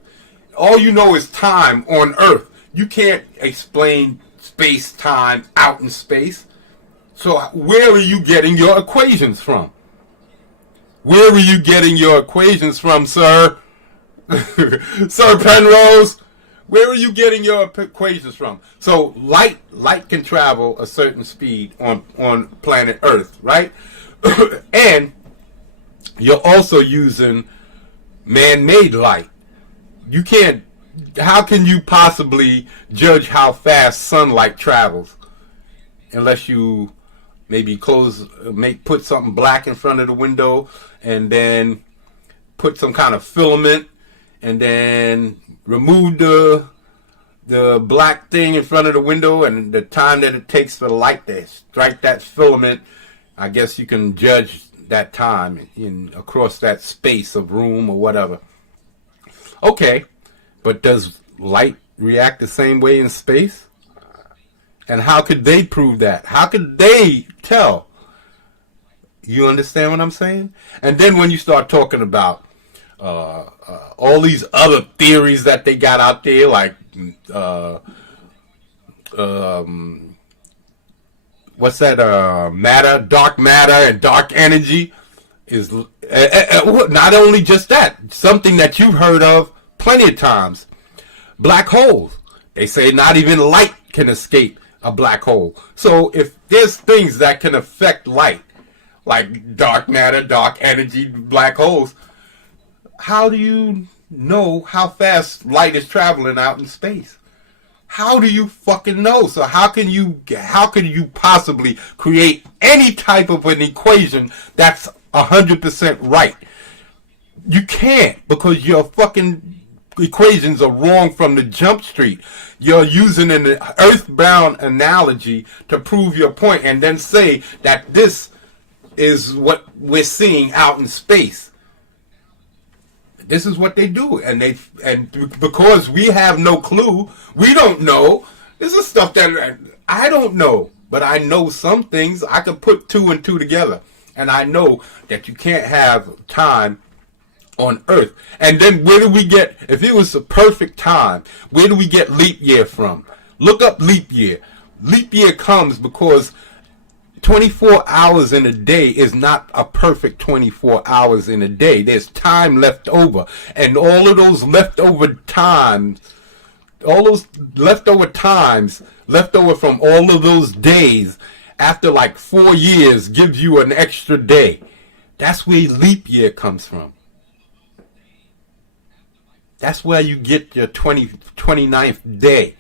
All you know is time on Earth. You can't explain space-time out in space. So where are you getting your equations from? Where are you getting your equations from, sir? Sir Penrose? Where are you getting your equations from? So light can travel a certain speed on planet Earth, right? And you're also using man-made light. You can't. How can you possibly judge how fast sunlight travels unless you maybe put something black in front of the window and then put some kind of filament and then remove the black thing in front of the window, and the time that it takes for the light to strike that filament, I guess you can judge that time across that space of room or whatever. Okay, but does light react the same way in space? And how could they prove that? How could they tell? You understand what I'm saying? And then when you start talking about all these other theories that they got out there, like what's that? Matter, dark matter, and dark energy is not only just that. Something that you've heard of plenty of times. Black holes. They say not even light can escape a black hole. So if there's things that can affect light, like dark matter, dark energy, black holes, how do you know how fast light is traveling out in space? How do you fucking know? So how can you possibly create any type of an equation that's 100% right? You can't, because your fucking equations are wrong from the jump street. You're using an earthbound analogy to prove your point and then say that this is what we're seeing out in space. This is what they do, and because we have no clue, we don't know. This is stuff that I don't know, but I know some things. I can put two and two together, and I know that you can't have time on Earth. And then where do we get, if it was a perfect time, where do we get leap year from? Look up leap year. Leap year comes because 24 hours in a day is not a perfect 24 hours in a day. There's time left over. And all of those leftover times, left over from all of those days, after like 4 years, gives you an extra day. That's where leap year comes from. That's where you get your 29th day.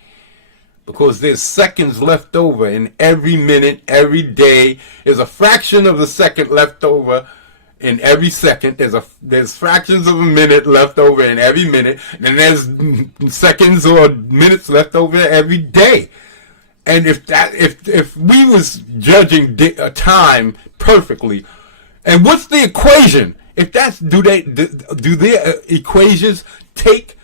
Because there's seconds left over in every minute, every day. There's a fraction of a second left over in every second. There's fractions of a minute left over in every minute. And there's seconds or minutes left over every day. And if we was judging time perfectly, and what's the equation? If that's do their equations take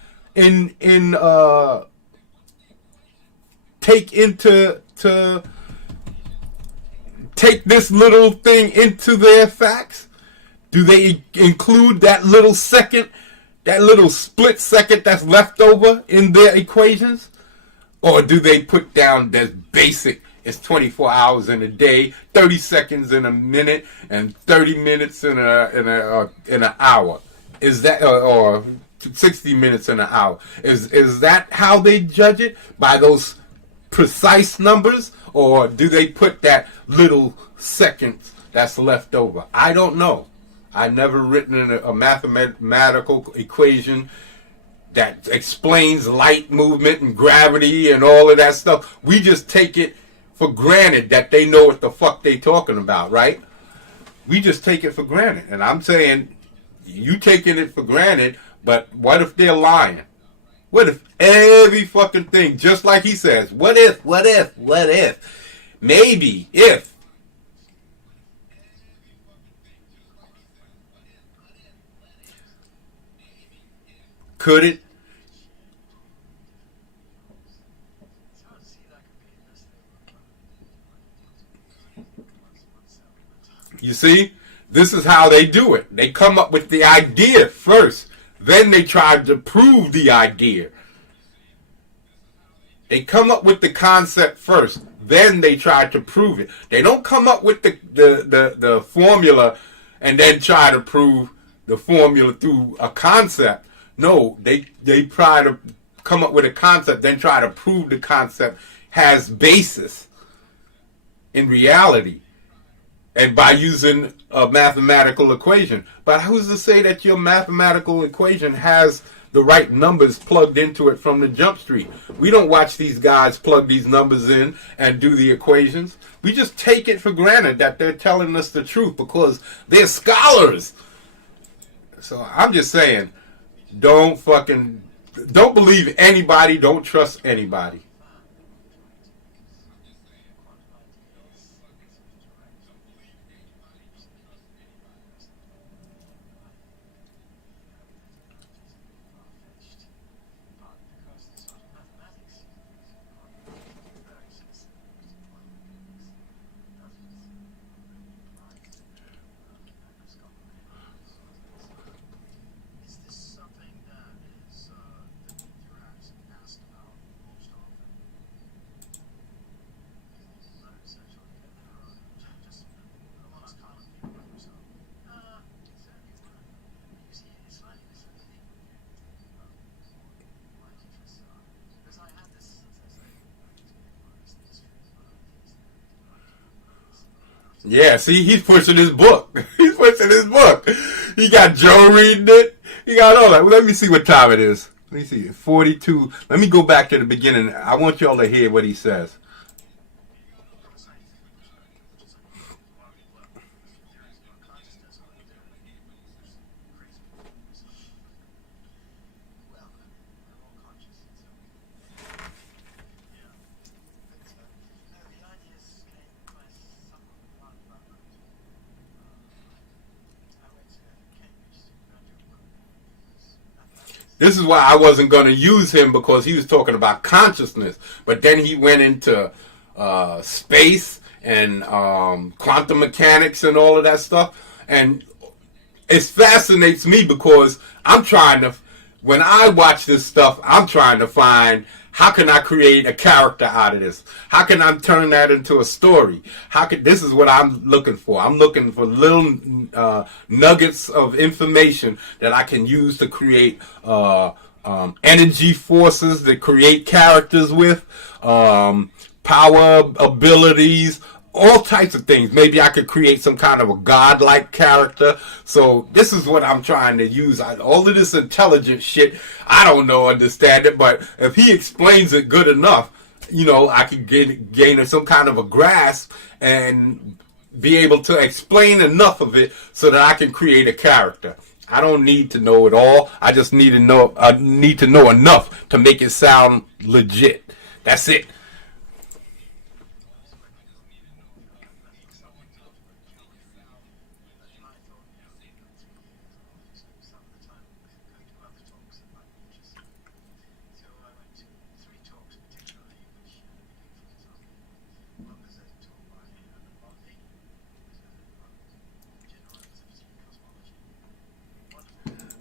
take this little thing into their facts? Do they include that little second, that little split second that's left over in their equations? Or do they put down this basic, it's 24 hours in a day, 30 seconds in a minute, and 30 minutes in an hour? Is that, or 60 minutes in an hour? Is that how they judge it? By those precise numbers? Or do they put that little second that's left over? I don't know. I never written a mathematical equation that explains light movement and gravity and all of that stuff. We just take it for granted that they know what the fuck they talking about, right? We just take it for granted. And I'm saying, you taking it for granted, but what if they're lying? What if every fucking thing, just like he says, what if, maybe, if. Could it? You see, this is how they do it. They come up with the idea first. Then they try to prove the idea. They come up with the concept first. Then they try to prove it. They don't come up with the formula and then try to prove the formula through a concept. No, they try to come up with a concept, then try to prove the concept has basis in reality. And by using a mathematical equation. But who's to say that your mathematical equation has the right numbers plugged into it from the jump street? We don't watch these guys plug these numbers in and do the equations. We just take it for granted that they're telling us the truth because they're scholars. So I'm just saying, don't believe anybody, don't trust anybody. Yeah, see, he's pushing his book. He's pushing his book. He got Joe reading it. He got all that. Well, let me see what time it is. Let me see. 42. Let me go back to the beginning. I want y'all to hear what he says. This is why I wasn't going to use him, because he was talking about consciousness. But then he went into space and quantum mechanics and all of that stuff. And it fascinates me because when I watch this stuff, I'm trying to find, how can I create a character out of this? How can I turn that into a story? This is what I'm looking for. I'm looking for little nuggets of information that I can use to create energy forces, that create characters with, power abilities, all types of things. Maybe I could create some kind of a godlike character. So this is what I'm trying to use. All of this intelligent shit, I don't understand it, but if he explains it good enough, I could gain some kind of a grasp and be able to explain enough of it so that I can create a character. I don't need to know it all. I just need to know enough to make it sound legit. That's it.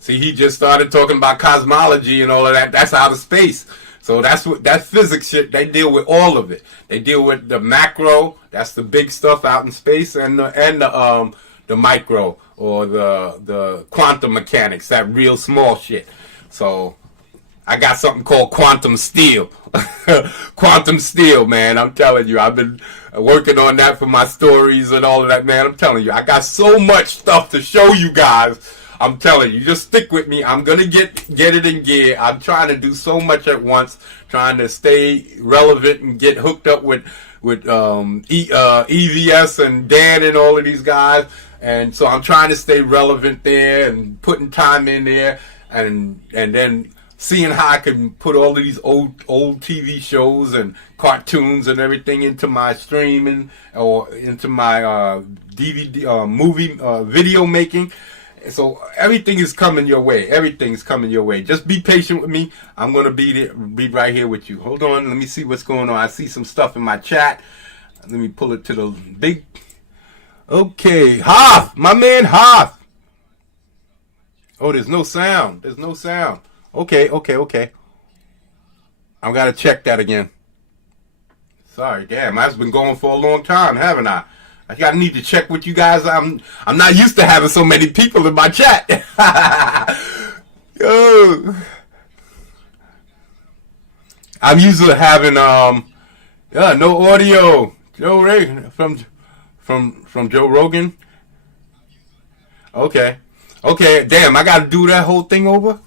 See, he just started talking about cosmology and all of that. That's outer space. So that's physics shit. They deal with all of it. They deal with the macro. That's the big stuff out in space, and the micro, or the quantum mechanics, that real small shit. So I got something called quantum steel. Quantum steel, man. I'm telling you, I've been working on that for my stories and all of that, man. I'm telling you, I got so much stuff to show you guys. I'm telling you, just stick with me. I'm gonna get it in gear. I'm trying to do so much at once, trying to stay relevant and get hooked up with EVS and Dan and all of these guys. And so I'm trying to stay relevant there and putting time in there, and then seeing how I can put all of these old TV shows and cartoons and everything into my streaming, or into my DVD movie video making. So everything is coming your way. Everything's coming your way. Just be patient with me. I'm gonna be right here with you. Hold on. Let me see what's going on. I see some stuff in my chat. Let me pull it to the big. Okay, Hoff, my man Hoff. Oh, there's no sound. There's no sound. Okay. I've got to check that again. Sorry, damn. I've been going for a long time, haven't I? I need to check with you guys. I'm not used to having so many people in my chat. Yo, I'm used to having no audio. Joe Rogan from Joe Rogan. Okay. Damn, I got to do that whole thing over.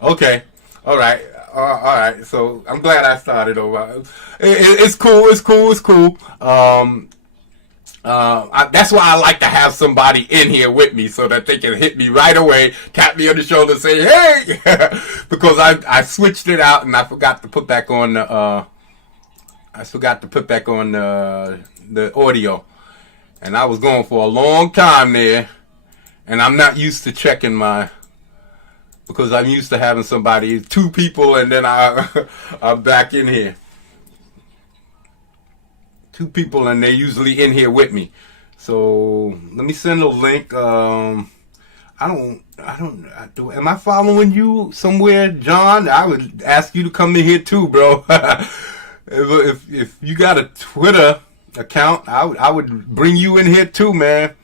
Okay. All right. All right. So I'm glad I started over. It's cool. That's why I like to have somebody in here with me, so that they can hit me right away, tap me on the shoulder, and say, "Hey," because I switched it out and I forgot to put back on the the audio, and I was going for a long time there, and I'm not used to checking because I'm used to having somebody, two people, and then I'm back in here. Two people, and they're usually in here with me. So let me send a link. Am I following you somewhere, John? I would ask you to come in here too, bro. If you got a Twitter account, I would bring you in here too, man.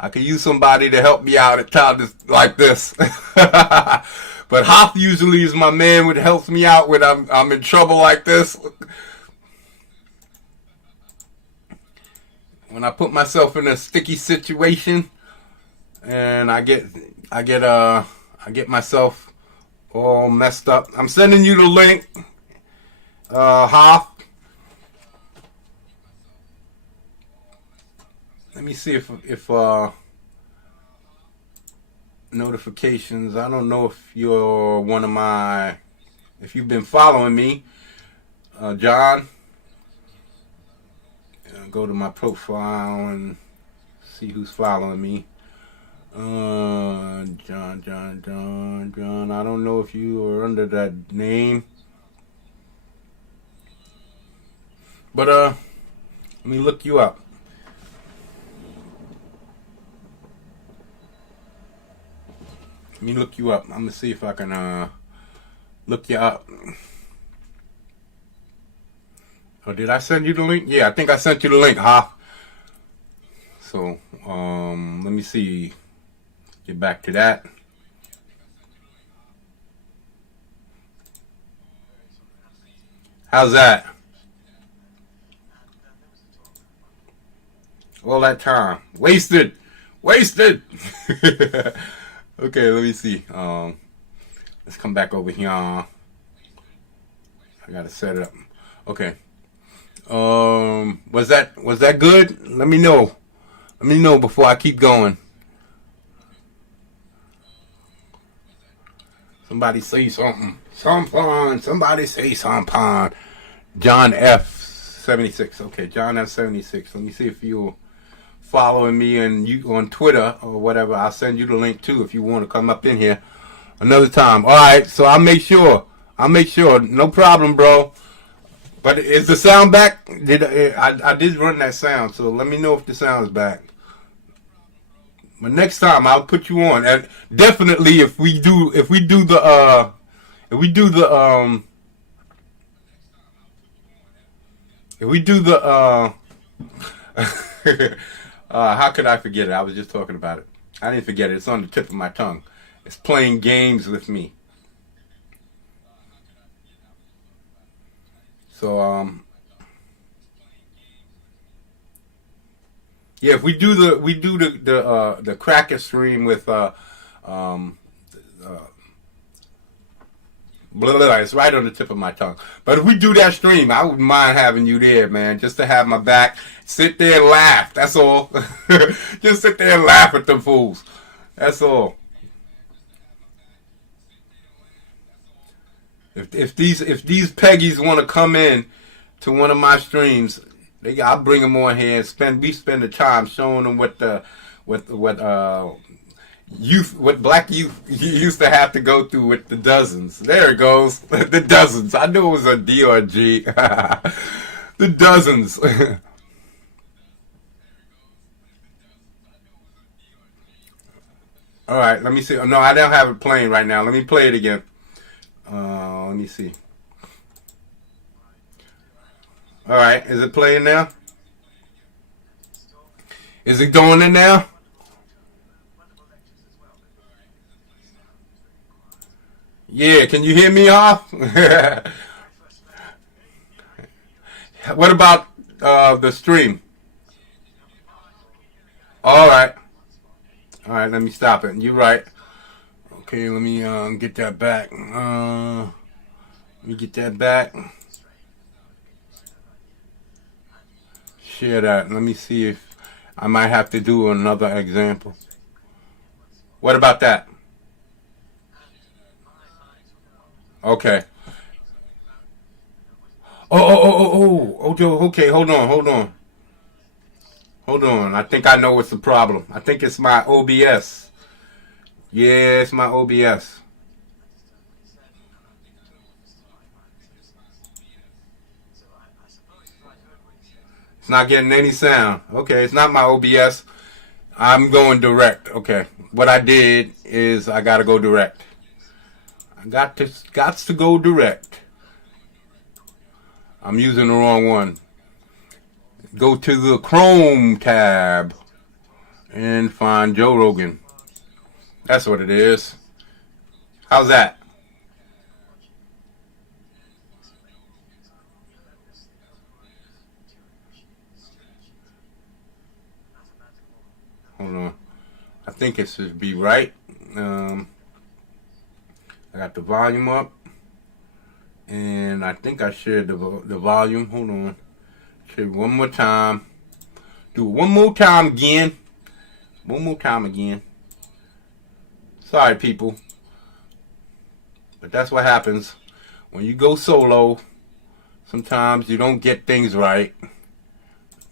I could use somebody to help me out at times like this. But Hoff usually is my man, that helps me out when I'm in trouble like this. When I put myself in a sticky situation and I get myself all messed up. I'm sending you the link, Hoff. Let me see if notifications. I don't know if you're if you've been following me, John. Go to my profile and see who's following me. John. I don't know if you are under that name, but let me look you up. I'm gonna see if I can look you up. Oh, did I send you the link? Yeah, I think I sent you the link, huh? So, let me see. Get back to that. How's that? All that time. Wasted. Okay, let me see. Let's come back over here. I gotta set it up. Okay. Was that good? Let me know. Before I keep going. Somebody say something. Somebody say something. John F76. Okay, John F76. Let me see if you're following me and you on Twitter or whatever. I'll send you the link too if you want to come up in here another time. All right, so I'll make sure. No problem, bro. But is the sound back? I did run that sound, so let me know if the sound's back. But next time I'll put you on, and definitely if we do the if we do the if we do the how could I forget it? I was just talking about it. I didn't forget it. It's on the tip of my tongue. It's playing games with me. So yeah, if we do the cracker stream with blah, blah, blah, it's right on the tip of my tongue. But if we do that stream, I wouldn't mind having you there, man, just to have my back. Sit there and laugh. That's all. Just sit there and laugh at them fools. That's all. If these Peggies want to come in to one of my streams, I'll bring them on here and we spend the time showing them what black youth used to have to go through with the dozens. There it goes. The dozens. I knew it was a D or a G. The dozens. All right, let me see. No, I don't have it playing right now. Let me play it again. Let me see. All right, is it playing now? Is it going in now? Yeah, can you hear me off? What about the stream? All right. All right, let me stop it. You're right. Okay, let me get that back. Let me get that back. Share that. Let me see if I might have to do another example. What about that? Okay. Okay, hold on. Hold on. I think I know what's the problem. I think it's my OBS. Yeah, it's my OBS. It's not getting any sound. Okay, it's not my OBS. I'm going direct. Okay. What I did is I gotta go direct. I got to go direct. I'm using the wrong one. Go to the Chrome tab and find Joe Rogan. That's what it is. How's that? Hold on. I think it should be right. I got the volume up. And I think I shared the volume. Hold on. Share it one more time. Do it one more time again. One more time again. Sorry, people. But that's what happens. When you go solo, sometimes you don't get things right.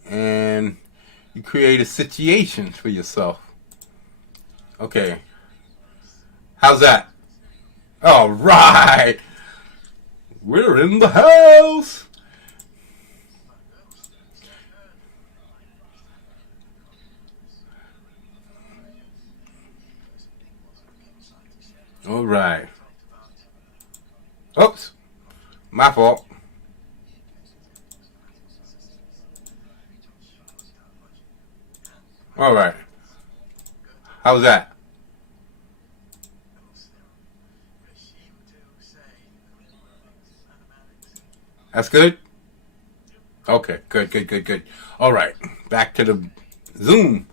And you create a situation for yourself. Okay. How's that? All right. We're in the house. All right. Oops. My fault. All right. How's that? That's good? Okay, good. All right, back to the Zoom.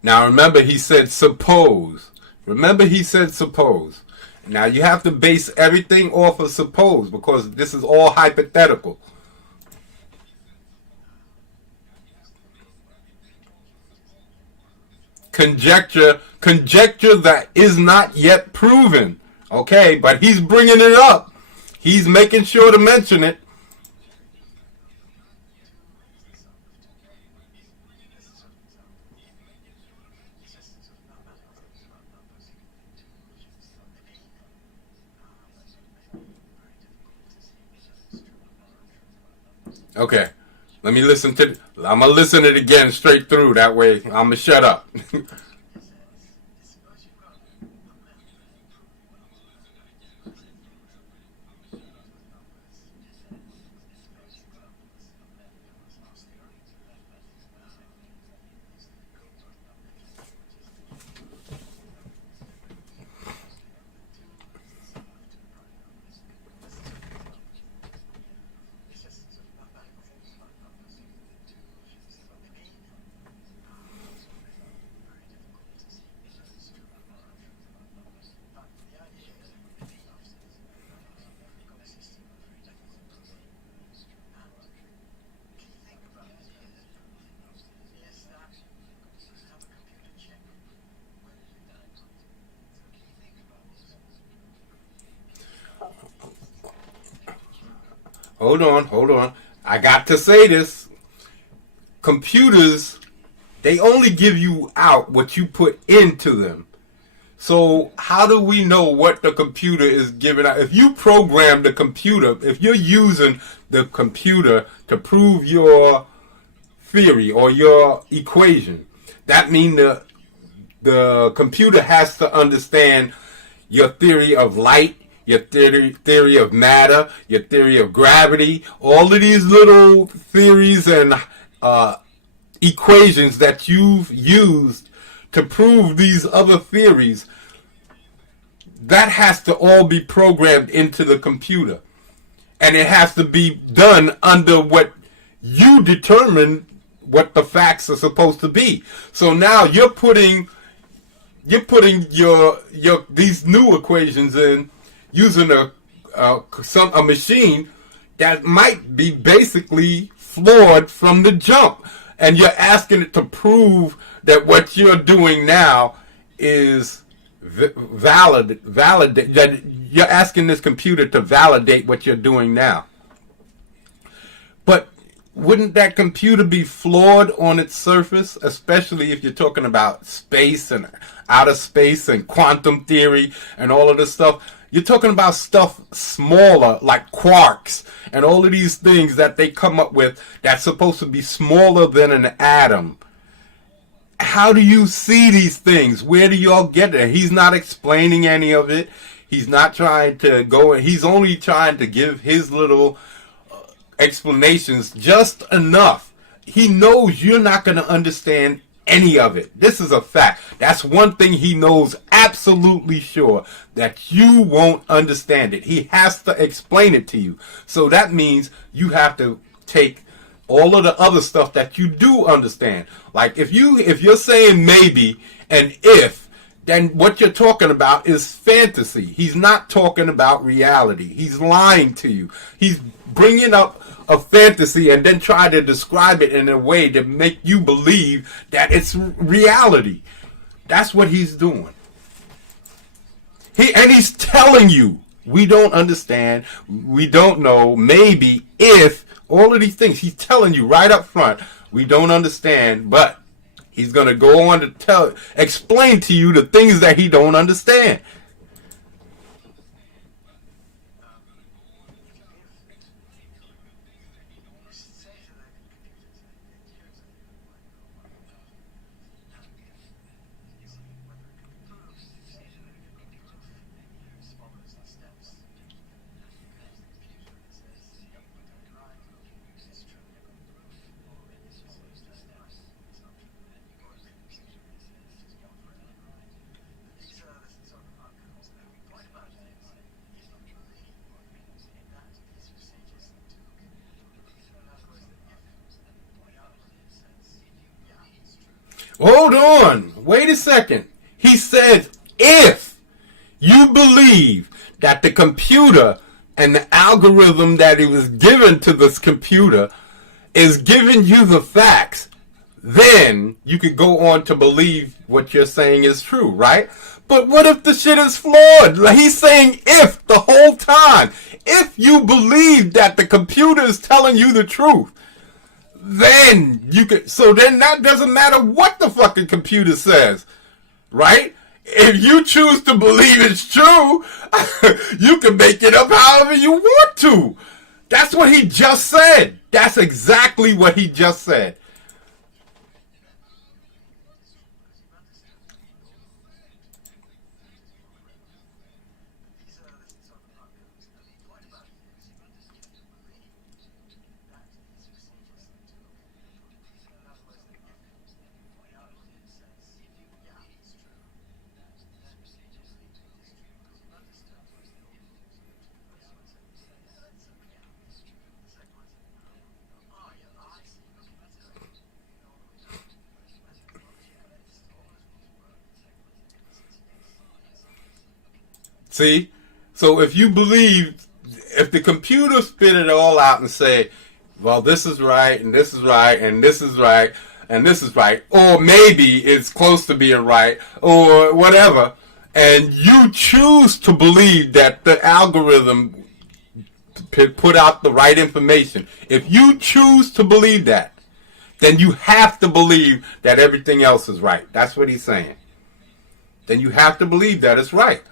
Now remember he said suppose. Remember he said suppose. Now you have to base everything off of suppose because this is all hypothetical. Conjecture that is not yet proven. Okay, but he's bringing it up. He's making sure to mention it. Okay. Let me listen to I'm going to listen to it again straight through. That way I'm going to shut up. Hold on. I got to say this. Computers, they only give you out what you put into them. So how do we know what the computer is giving out? If you program the computer, if you're using the computer to prove your theory or your equation, that means the computer has to understand your theory of light, your theory of matter, your theory of gravity, all of these little theories and equations that you've used to prove these other theories. That has to all be programmed into the computer. And it has to be done under what you determine what the facts are supposed to be. So now you're putting your these new equations in using a machine that might be basically flawed from the jump, and you're asking it to prove that what you're doing now is valid. That you're asking this computer to validate what you're doing now. But wouldn't that computer be flawed on its surface, especially if you're talking about space and outer space and quantum theory and all of this stuff? You're talking about stuff smaller, like quarks and all of these things that they come up with that's supposed to be smaller than an atom. How do you see these things? Where do y'all get it? He's not explaining any of it. He's not trying to go. He's only trying to give his little explanations just enough. He knows you're not going to understand any of it. This is a fact. That's one thing he knows absolutely sure, that you won't understand it. He has to explain it to you. So that means you have to take all of the other stuff that you do understand. Like if you're saying maybe and if, then what you're talking about is fantasy. He's not talking about reality. He's lying to you. He's bringing up a fantasy and then try to describe it in a way to make you believe that it's reality. That's what he's doing. He's telling you, we don't understand, we don't know, maybe, if, all of these things. He's telling you right up front, we don't understand, but he's going to go on to explain to you the things that he don't understand. Hold on. Wait a second. He said, if you believe that the computer and the algorithm that he was given to this computer is giving you the facts, then you could go on to believe what you're saying is true, right? But what if the shit is flawed? Like, he's saying if the whole time. If you believe that the computer is telling you the truth, then you could. So then that doesn't matter what the fucking computer says, right? If you choose to believe it's true, you can make it up however you want to. That's what he just said. That's exactly what he just said. See? So if you believe, if the computer spit it all out and say, well, this is right, and this is right, and this is right, and this is right, or maybe it's close to being right, or whatever, and you choose to believe that the algorithm put out the right information, if you choose to believe that, then you have to believe that everything else is right. That's what he's saying. Then you have to believe that it's right.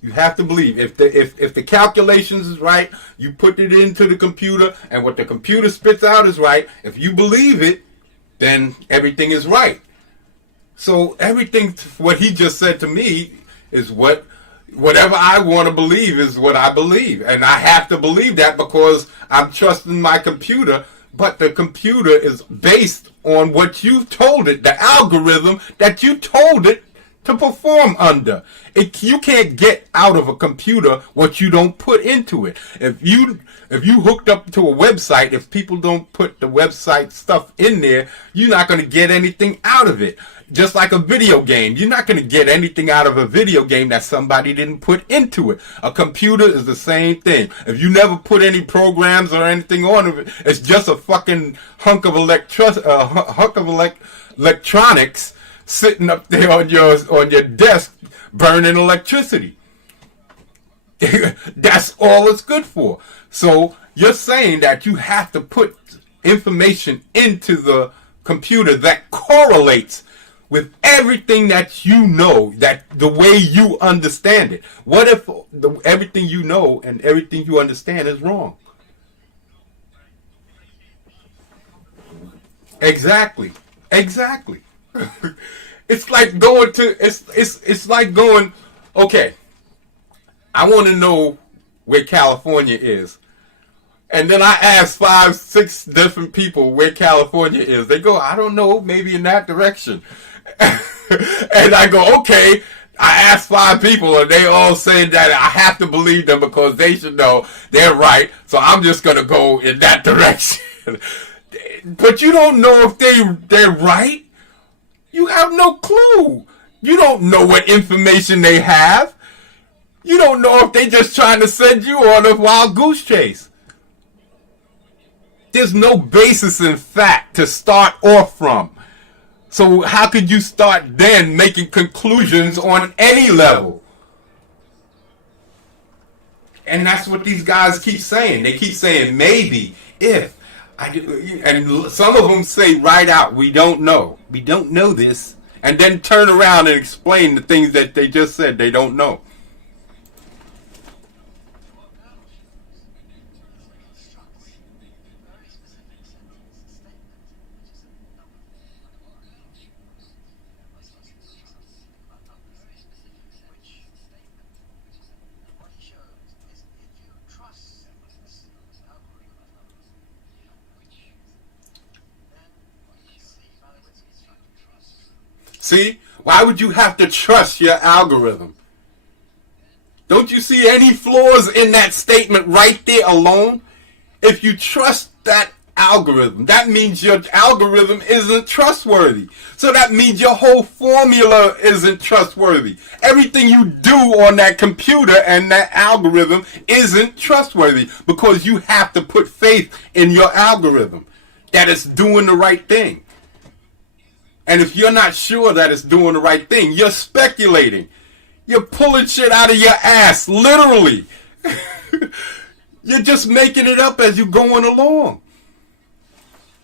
You have to believe if the calculations is right, you put it into the computer, and what the computer spits out is right. If you believe it, then everything is right. So everything, what he just said to me is whatever I want to believe is what I believe, and I have to believe that because I'm trusting my computer. But the computer is based on what you told it, the algorithm that you told it to perform under. You can't get out of a computer what you don't put into it. If you hooked up to a website, if people don't put the website stuff in there, you're not going to get anything out of it. Just like a video game, you're not going to get anything out of a video game that somebody didn't put into it. A computer is the same thing. If you never put any programs or anything on it, it's just a fucking hunk of electronics sitting up there on your desk burning electricity. That's all it's good for. So you're saying that you have to put information into the computer that correlates with everything that you know, that the way you understand it. What if everything you know and everything you understand is wrong? Exactly. It's like going to it's like going, okay, I want to know where California is. And then I ask 5, 6 different people where California is. They go, I don't know, maybe in that direction. And I go, okay. I asked 5 people and they all say that I have to believe them because they should know they're right. So I'm just going to go in that direction. But you don't know if they're right. You have no clue. You don't know what information they have. You don't know if they're just trying to send you on a wild goose chase. There's no basis in fact to start off from. So how could you start then making conclusions on any level? And that's what these guys keep saying. They keep saying maybe, if. And some of them say right out, we don't know. We don't know this. And then turn around and explain the things that they just said they don't know. See? Why would you have to trust your algorithm? Don't you see any flaws in that statement right there alone? If you trust that algorithm, that means your algorithm isn't trustworthy. So that means your whole formula isn't trustworthy. Everything you do on that computer and that algorithm isn't trustworthy because you have to put faith in your algorithm that it's doing the right thing. And if you're not sure that it's doing the right thing, you're speculating. You're pulling shit out of your ass, literally. You're just making it up as you're going along.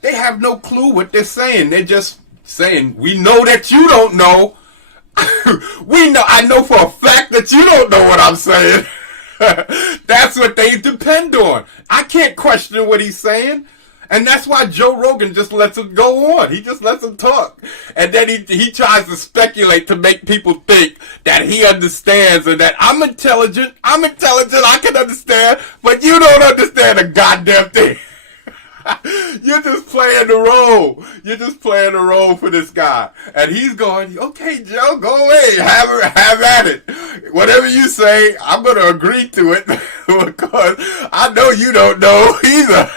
They have no clue what they're saying. They're just saying, we know that you don't know. I know for a fact that you don't know what I'm saying. That's what they depend on. I can't question what he's saying. And that's why Joe Rogan just lets him go on. He just lets him talk. And then he tries to speculate to make people think that he understands and that I'm intelligent, I can understand, but you don't understand a goddamn thing. You're just playing the role. You're just playing the role for this guy. And he's going, okay, Joe, go away. Have at it. Whatever you say, I'm going to agree to it because I know you don't know either.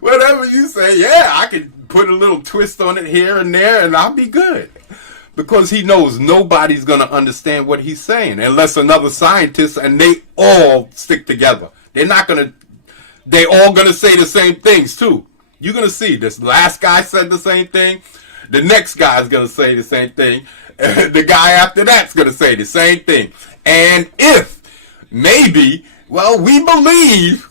Whatever you say, yeah, I can put a little twist on it here and there and I'll be good. Because he knows nobody's going to understand what he's saying unless another scientist, and they all stick together. They all going to say the same things too. You're going to see this last guy said the same thing. The next guy's going to say the same thing. The guy after that's going to say the same thing. And if maybe, well, we believe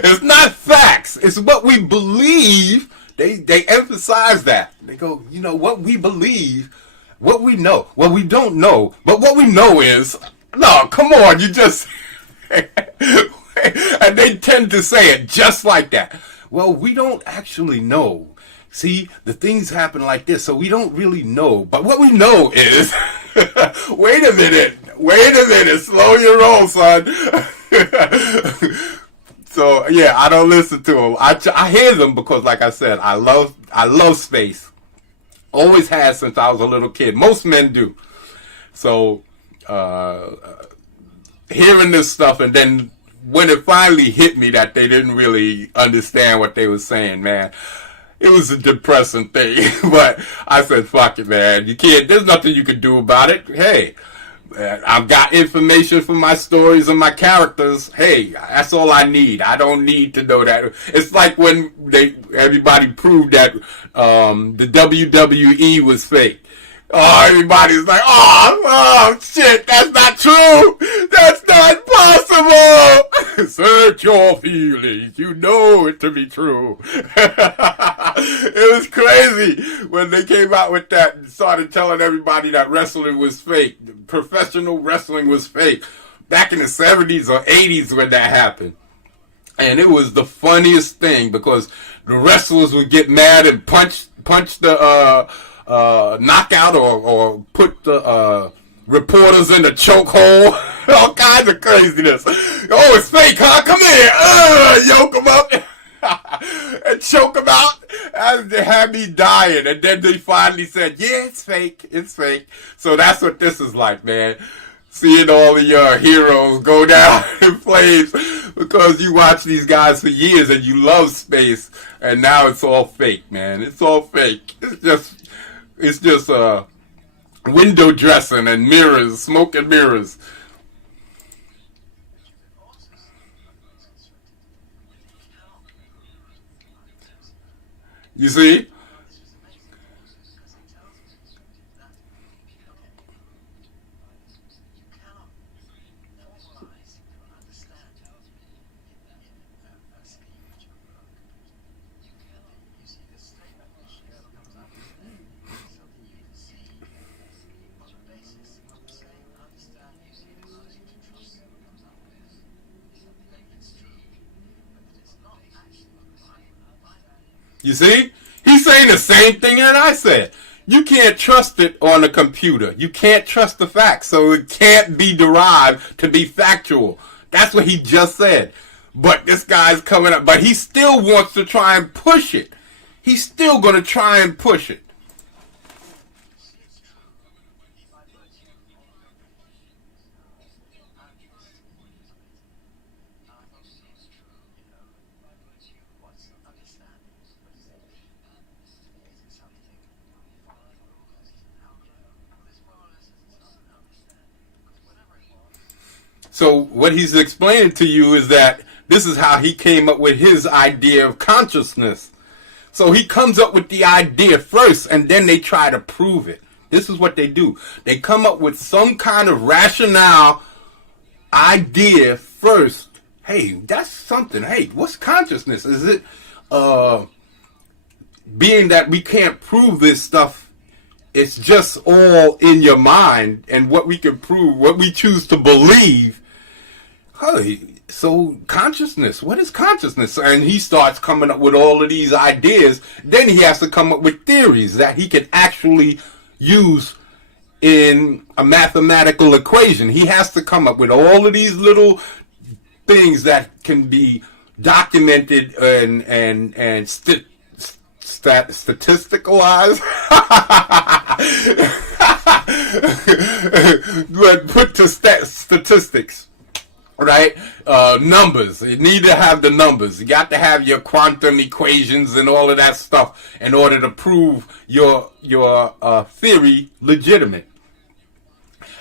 it's not facts. It's what we believe. They emphasize that. They go, you know, what we believe, what we know. Well, we don't know. But what we know is, no, come on, you just... And they tend to say it just like that. Well, we don't actually know. See, the things happen like this, so we don't really know. But what we know is... Wait a minute. Slow your roll, son. So, yeah, I don't listen to them. I hear them because, like I said, I love space. Always has since I was a little kid. Most men do. So, hearing this stuff, and then when it finally hit me that they didn't really understand what they were saying, man, it was a depressing thing. But I said, fuck it, man. There's nothing you can do about it. Hey, I've got information from my stories and my characters. Hey, that's all I need. I don't need to know that. It's like when everybody proved that the WWE was fake. Oh, everybody's like, oh, shit, that's not true. That's not possible. Search your feelings. You know it to be true. It was crazy when they came out with that and started telling everybody that wrestling was fake. Professional wrestling was fake. Back in the 70s or 80s when that happened. And it was the funniest thing because the wrestlers would get mad and punch the... knockout or put the reporters in the chokehold. All kinds of craziness. Oh, it's fake, huh? Come here. Yoke them up and choke them out. And they had me dying. And then they finally said, yeah, it's fake. It's fake. So that's what this is like, man. Seeing all of your heroes go down in flames because you watch these guys for years and you love space. And now it's all fake, man. It's all fake. It's just window dressing and mirrors, smoke and mirrors. You see? You see? He's saying the same thing that I said. You can't trust it on a computer. You can't trust the facts. So it can't be derived to be factual. That's what he just said. But this guy's coming up. But he still wants to try and push it. He's still going to try and push it. So what he's explaining to you is that this is how he came up with his idea of consciousness. So he comes up with the idea first, and then they try to prove it. This is what they do. They come up with some kind of rationale idea first. Hey, that's something. Hey, what's consciousness? Is it being that we can't prove this stuff? It's just all in your mind, and what we can prove, what we choose to believe. Hey, so consciousness, what is consciousness? And he starts coming up with all of these ideas. Then he has to come up with theories that he can actually use in a mathematical equation. He has to come up with all of these little things that can be documented and statisticalized, but put to statistics. Right? Numbers. You need to have the numbers. You got to have your quantum equations and all of that stuff in order to prove your theory legitimate.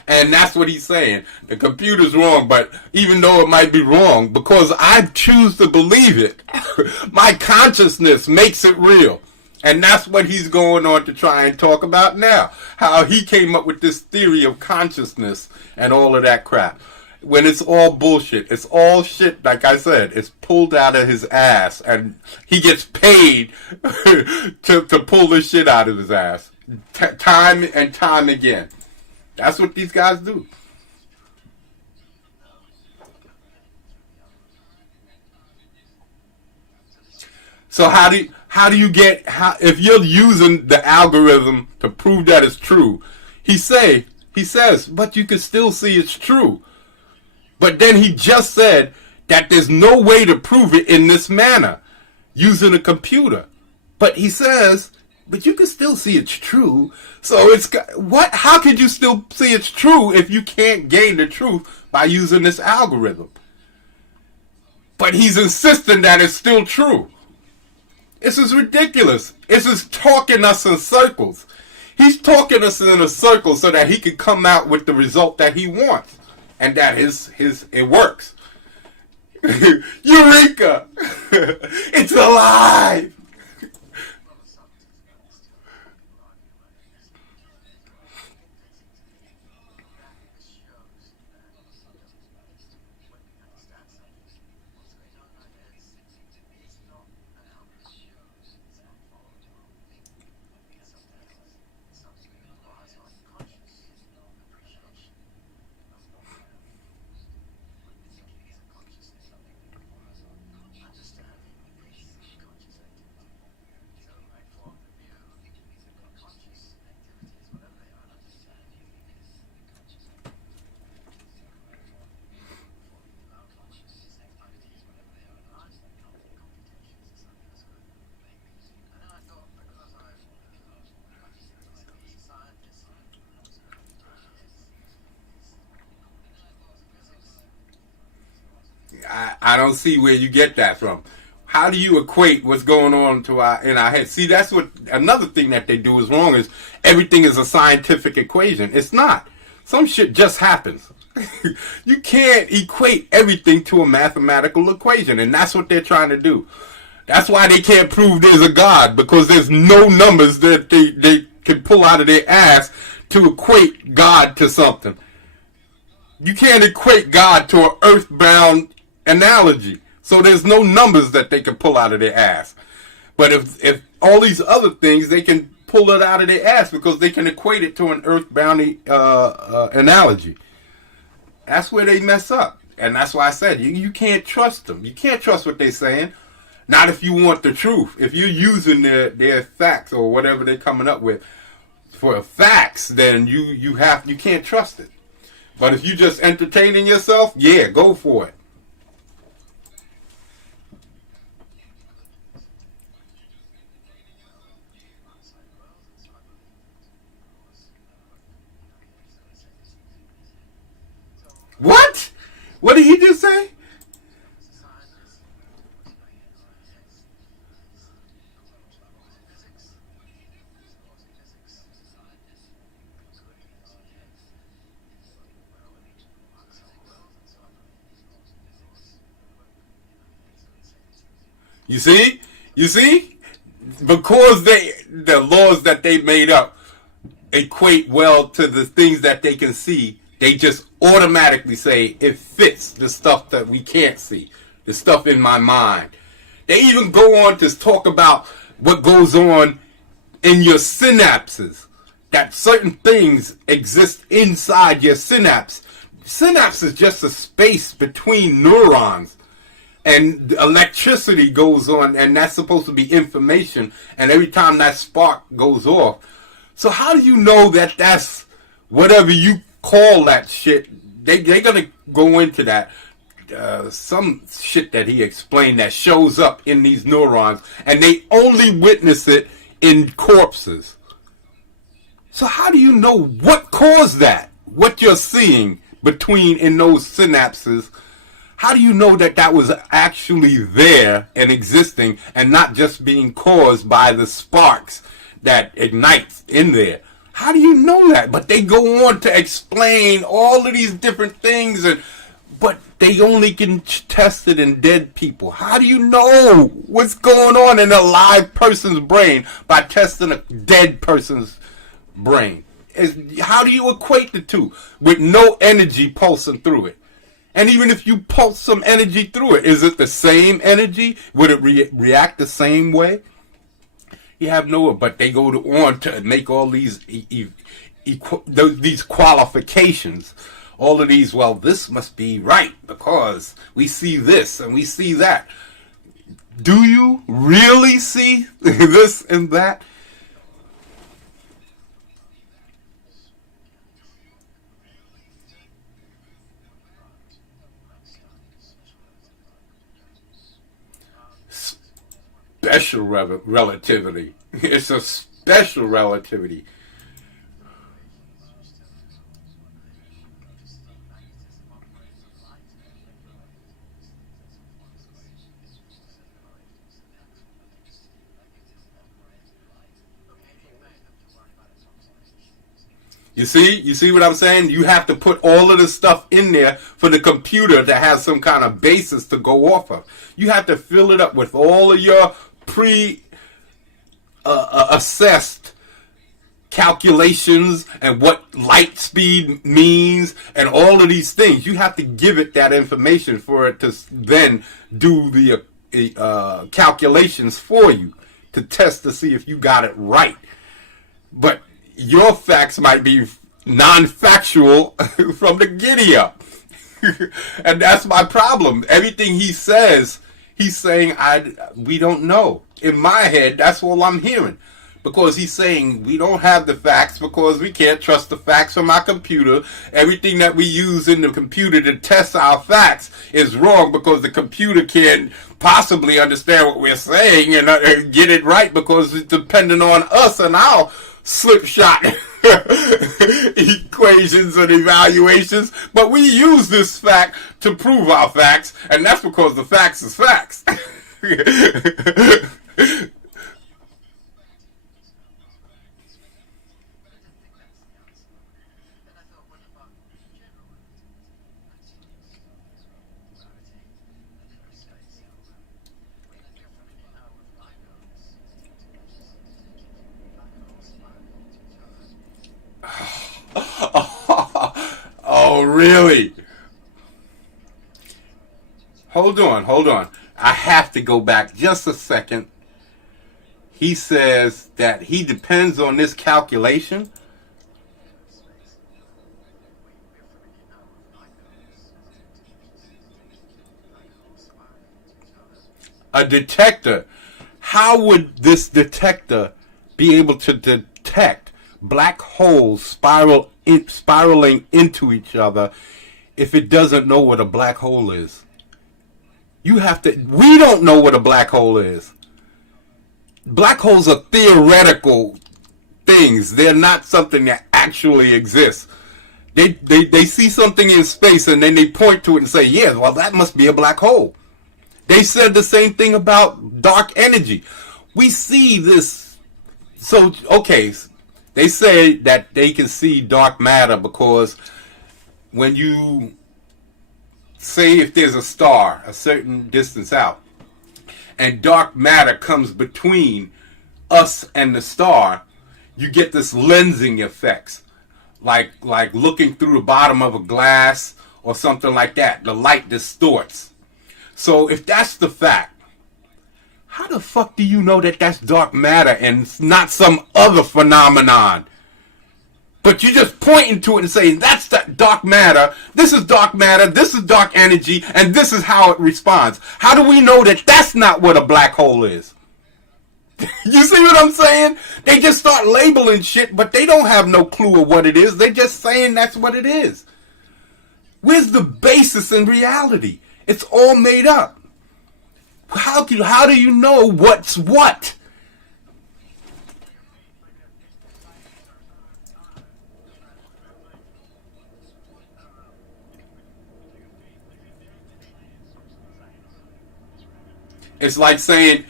And that's what he's saying. The computer's wrong, but even though it might be wrong, because I choose to believe it, my consciousness makes it real. And that's what he's going on to try and talk about now. How he came up with this theory of consciousness and all of that crap. When it's all bullshit. It's all shit, like I said. It's pulled out of his ass. And he gets paid to pull this shit out of his ass. Time and time again. That's what these guys do. So how do you get, if you're using the algorithm to prove that it's true, he says, but you can still see it's true. But then he just said that there's no way to prove it in this manner using a computer. But he says, but you can still see it's true. So it's what? How could you still see it's true if you can't gain the truth by using this algorithm? But he's insisting that it's still true. This is ridiculous. This is talking us in circles. He's talking us in a circle so that he can come out with the result that he wants. And that it works. Eureka! It's alive! I don't see where you get that from. How do you equate what's going on in our head? See, that's what another thing that they do is wrong is everything is a scientific equation. It's not. Some shit just happens. You can't equate everything to a mathematical equation, and that's what they're trying to do. That's why they can't prove there's a God, because there's no numbers that they can pull out of their ass to equate God to something. You can't equate God to an earthbound analogy. So there's no numbers that they can pull out of their ass. But if all these other things, they can pull it out of their ass because they can equate it to an earthbound analogy. That's where they mess up. And that's why I said you can't trust them. You can't trust what they're saying. Not if you want the truth. If you're using their facts or whatever they're coming up with for facts, then you can't trust it. But if you just entertaining yourself, yeah, go for it. What? What did he just say? You see? You see? because the laws that they made up equate well to the things that they can see, they just automatically say it fits the stuff that we can't see, the stuff in my mind. They even go on to talk about what goes on in your synapses, that certain things exist inside your synapse. Synapse is just a space between neurons, and electricity goes on, and that's supposed to be information, and every time that spark goes off. So how do you know that that's whatever you call that shit? They're going to go into that. Some shit that he explained that shows up in these neurons, and they only witness it in corpses. So how do you know what caused that? What you're seeing between in those synapses, how do you know that that was actually there and existing and not just being caused by the sparks that ignites in there? How do you know that? But they go on to explain all of these different things, but they only can test it in dead people. How do you know what's going on in a live person's brain by testing a dead person's brain? How do you equate the two with no energy pulsing through it? And even if you pulse some energy through it, is it the same energy? Would it react the same way? You have no, but they go on to make all these these qualifications. All of these, well, this must be right because we see this and we see that. Do you really see this and that? Special relativity. It's a special relativity. You see what I'm saying? You have to put all of this stuff in there for the computer to have some kind of basis to go off of. You have to fill it up with all of your assessed calculations and what light speed means and all of these things. You have to give it that information for it to then do the calculations for you to test to see if you got it right. But your facts might be non-factual from the giddy up. And that's my problem. Everything he says, he's saying, we don't know. In my head, that's all I'm hearing. Because he's saying we don't have the facts because we can't trust the facts from our computer. Everything that we use in the computer to test our facts is wrong because the computer can't possibly understand what we're saying and get it right because it's dependent on us and our slipshot equations and evaluations. But we use this fact to prove our facts, and that's because the facts is facts. Oh, really? Hold on. I have to go back just a second. He says that he depends on this calculation. A detector. How would this detector be able to detect black holes spiraling into each other if it doesn't know what a black hole is? We don't know what a black hole is. Black holes are theoretical things. They're not something that actually exists. They see something in space and then they point to it and say, yeah, well, that must be a black hole. They said the same thing about dark energy. We see this. So, okay, they say that they can see dark matter because when you say if there's a star a certain distance out and dark matter comes between us and the star, you get this lensing effects, like looking through the bottom of a glass or something like that. The light distorts. So if that's the fact, how the fuck do you know that that's dark matter and it's not some other phenomenon? But you're just pointing to it and saying, that's that dark matter, this is dark energy, and this is how it responds. How do we know that that's not what a black hole is? You see what I'm saying? They just start labeling shit, but they don't have no clue of what it is. They're just saying that's what it is. Where's the basis in reality? It's all made up. How do you know what's what? It's like saying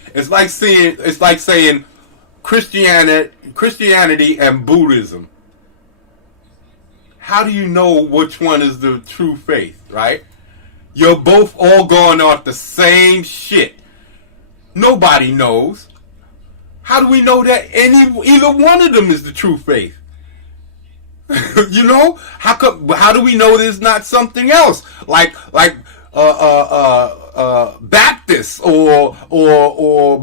Christianity and Buddhism. How do you know which one is the true faith, right? You're both all going off the same shit. Nobody knows. How do we know that either one of them is the true faith? You know? How do we know there's not something else? Like Baptists or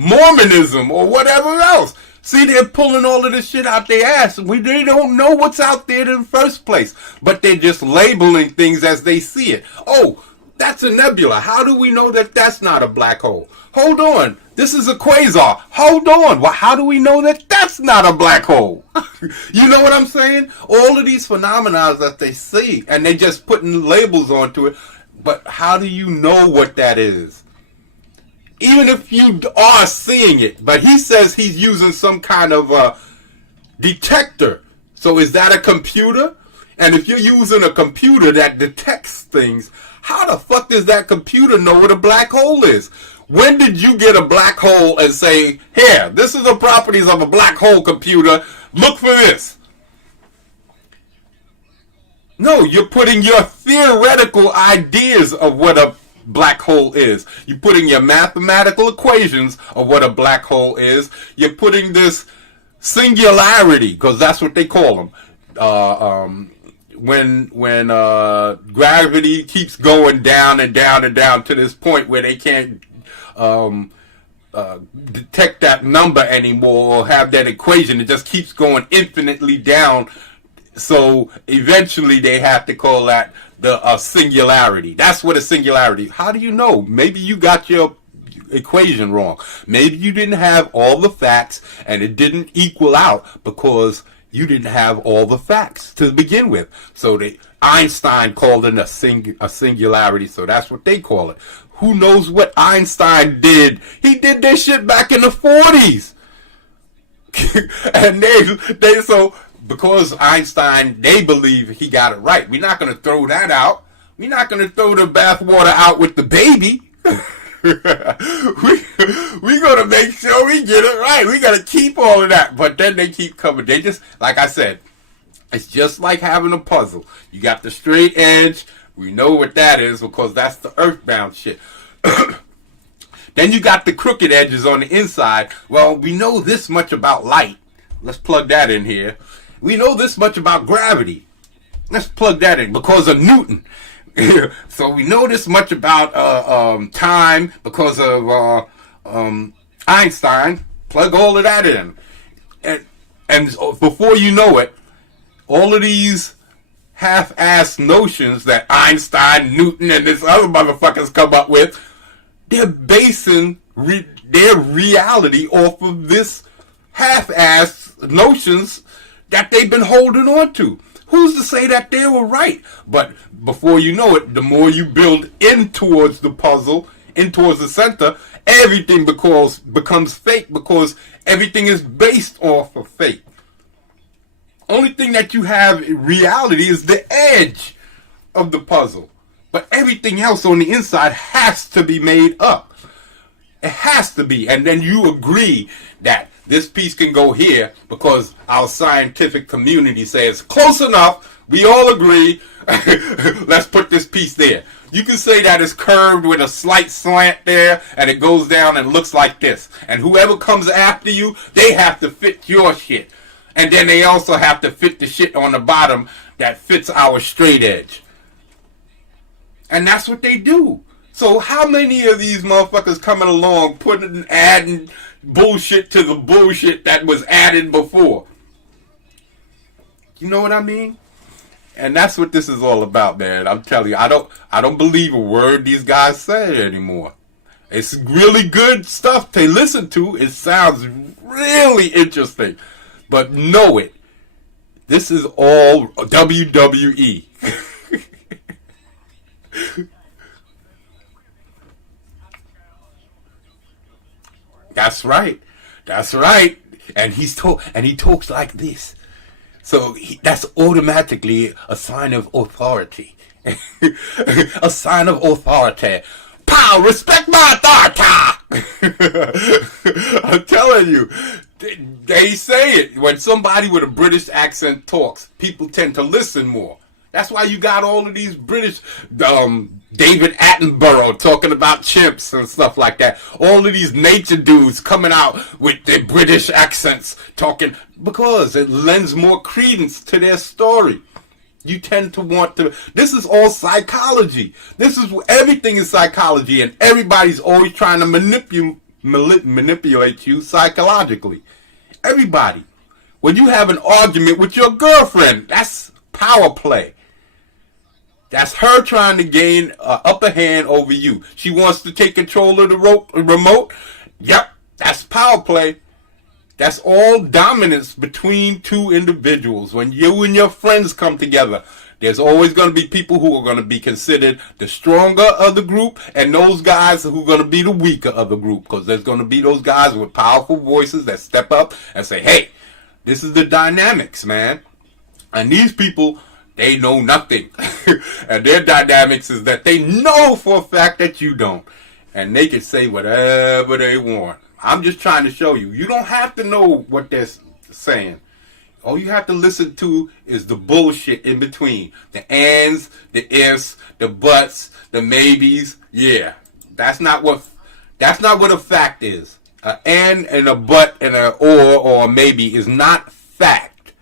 Mormonism or whatever else. See, they're pulling all of this shit out their ass. They don't know what's out there in the first place, but they're just labeling things as they see it. Oh, that's a nebula. How do we know that that's not a black hole? Hold on. This is a quasar. Hold on. How do we know that that's not a black hole? You know what I'm saying? All of these phenomena that they see, and they just putting labels onto it. But how do you know what that is? Even if you are seeing it. But he says he's using some kind of detector. So is that a computer? And if you're using a computer that detects things, how the fuck does that computer know what a black hole is? When did you get a black hole and say, here, this is the properties of a black hole computer, look for this? No, you're putting your theoretical ideas of what a black hole is. You're putting your mathematical equations of what a black hole is. You're putting this singularity, because that's what they call them. When gravity keeps going down and down and down to this point where they can't detect that number anymore or have that equation, it just keeps going infinitely down. So eventually they have to call that the singularity. That's what a singularity. How do you know? Maybe you got your equation wrong. Maybe you didn't have all the facts and it didn't equal out because you didn't have all the facts to begin with. So Einstein called it a singularity, so that's what they call it. Who knows what Einstein did? He did this shit back in the 40s. And so because Einstein, they believe he got it right. We're not going to throw that out. We're not going to throw the bathwater out with the baby. We're going to make sure we get it right. We got to keep all of that. But then they keep coming. They just, like I said, it's just like having a puzzle. You got the straight edge. We know what that is because that's the earthbound shit. Then you got the crooked edges on the inside. Well, we know this much about light. Let's plug that in here. We know this much about gravity. Let's plug that in because of Newton. So we know this much about time because of Einstein. Plug all of that in. And before you know it, all of these half-assed notions that Einstein, Newton, and this other motherfuckers come up with, they're basing their reality off of this half-assed notions that they've been holding on to. Who's to say that they were right? But before you know it, the more you build in towards the puzzle, in towards the center, everything becomes fake because everything is based off of fake. Only thing that you have in reality is the edge of the puzzle. But everything else on the inside has to be made up. It has to be. And then you agree that this piece can go here because our scientific community says close enough. We all agree. Let's put this piece there. You can say that it's curved with a slight slant there, and it goes down and looks like this. And whoever comes after you, they have to fit your shit. And then they also have to fit the shit on the bottom that fits our straight edge. And that's what they do. So how many of these motherfuckers coming along adding bullshit to the bullshit that was added before? You know what I mean? And that's what this is all about, man. I'm telling you, I don't believe a word these guys say anymore. It's really good stuff to listen to. It sounds really interesting. But know it. This is all WWE. That's right. That's right. And he talks like this. So that's automatically a sign of authority. A sign of authority. Pow! Respect my authority! I'm telling you. They say it. When somebody with a British accent talks, people tend to listen more. That's why you got all of these British, David Attenborough talking about chimps and stuff like that. All of these nature dudes coming out with their British accents talking, because it lends more credence to their story. You tend to want to, this is all psychology. Everything is psychology, and everybody's always trying to manipulate you psychologically. Everybody. When you have an argument with your girlfriend, that's power play. That's her trying to gain an upper hand over you. She wants to take control of the remote. Yep, that's power play. That's all dominance between two individuals. When you and your friends come together, there's always going to be people who are going to be considered the stronger of the group, and those guys who are going to be the weaker of the group. Because there's going to be those guys with powerful voices that step up and say, hey, this is the dynamics, man. And these people, they know nothing. And their dynamics is that they know for a fact that you don't. And they can say whatever they want. I'm just trying to show you. You don't have to know what they're saying. All you have to listen to is the bullshit in between. The ands, the ifs, the buts, the maybes. Yeah. That's not what a fact is. An and a but and an or a maybe is not fact.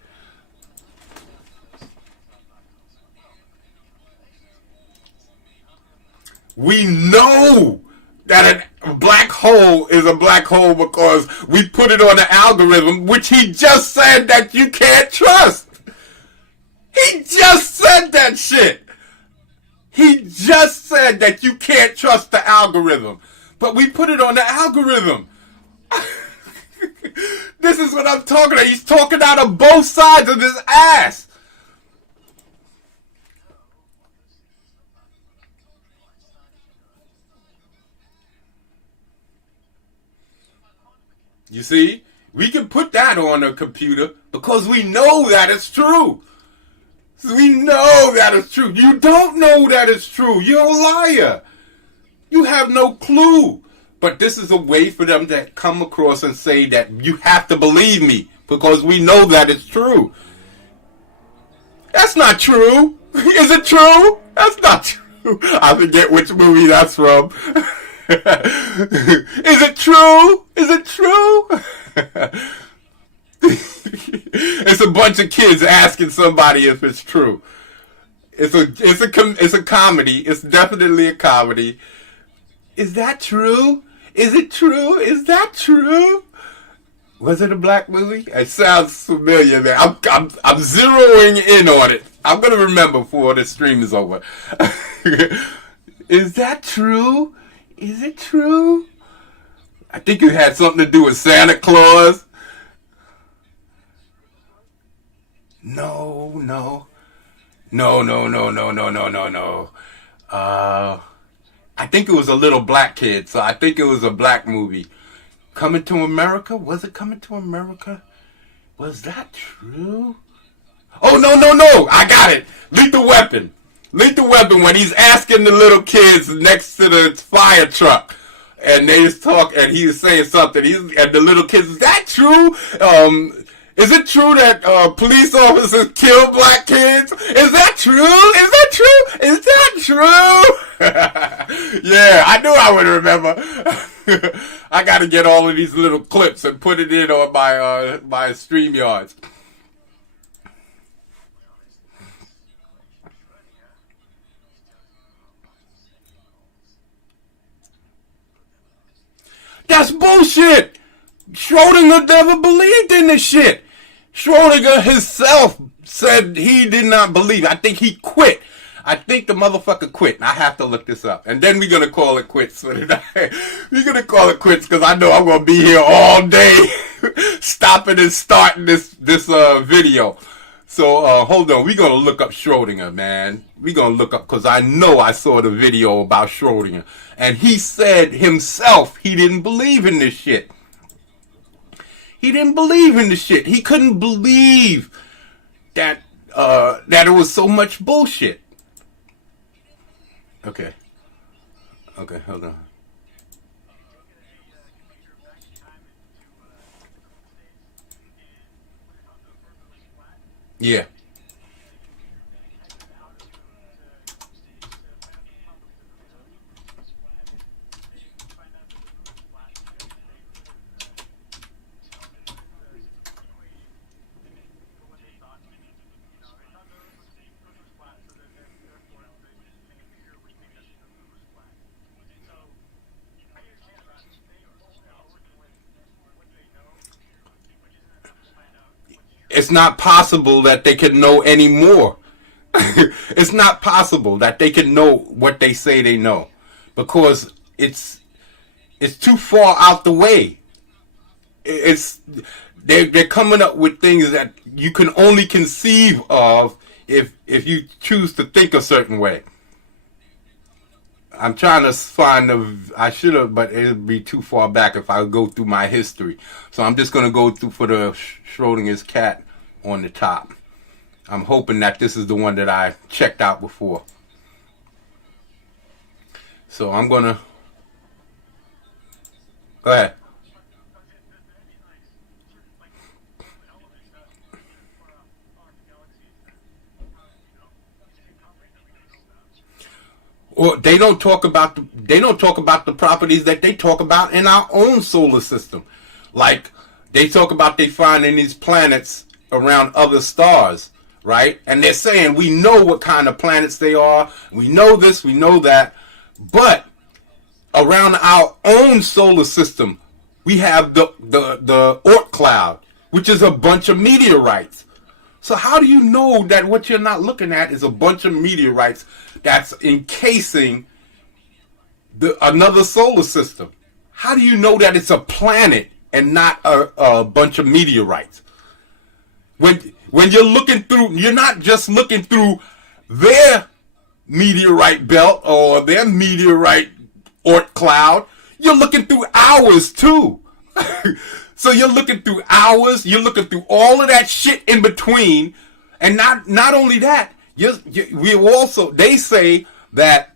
We know that a black hole is a black hole because we put it on the algorithm, which he just said that you can't trust. He just said that shit. He just said that you can't trust the algorithm. But we put it on the algorithm. This is what I'm talking about. He's talking out of both sides of his ass. You see, we can put that on a computer because we know that it's true. We know that it's true. You don't know that it's true. You're a liar. You have no clue. But this is a way for them to come across and say that you have to believe me because we know that it's true. That's not true. Is it true? That's not true. I forget which movie that's from. Is it true? Is it true? It's a bunch of kids asking somebody if it's true. It's a comedy. It's definitely a comedy. Is that true? Is it true? Is that true? Was it a black movie? It sounds familiar, man. I'm zeroing in on it. I'm gonna remember before the stream is over. Is that true? Is it true? I think it had something to do with Santa Claus. No. I think it was a little black kid, so I think it was a black movie. Coming to America? Was it Coming to America? Was that true? Oh, no. I got it. Lethal Weapon. Lethal Weapon, when he's asking the little kids next to the fire truck, and they just talk, and he was saying something. And the little kids, is that true? Is it true that police officers kill black kids? Is that true? Is that true? Is that true? Yeah, I knew I would remember. I got to get all of these little clips and put it in on my StreamYards. That's bullshit. Schrodinger never believed in this shit. Schrodinger himself said he did not believe. I think he quit. I think the motherfucker quit. I have to look this up. And then we're going to call it quits for tonight. We're going to call it quits because I know I'm going to be here all day stopping and starting this video. So hold on. We're going to look up Schrodinger, man. We're going to look up because I know I saw the video about Schrodinger. And he said himself he didn't believe in this shit. He didn't believe in the shit. He couldn't believe that it was so much bullshit. Okay, hold on. Yeah. It's not possible that they can know any more. It's not possible that they can know what they say they know, because it's too far out the way. They're coming up with things that you can only conceive of if you choose to think a certain way. I'm trying to find I should have, but it would be too far back if I go through my history. So I'm just going to go through for the Schrodinger's cat on the top. I'm hoping that this is the one that I checked out before. So I'm going to... Go ahead. Or they don't talk about the properties that they talk about in our own solar system. Like they talk about they finding these planets around other stars, right? And they're saying we know what kind of planets they are. We know this, we know that. But around our own solar system, we have the Oort cloud, which is a bunch of meteorites. So how do you know that what you're not looking at is a bunch of meteorites that's encasing another solar system? How do you know that it's a planet and not a bunch of meteorites? When you're looking through, you're not just looking through their meteorite belt or their meteorite Oort cloud. You're looking through ours too. So you're looking through ours, you're looking through all of that shit in between, and not only that, we also, they say that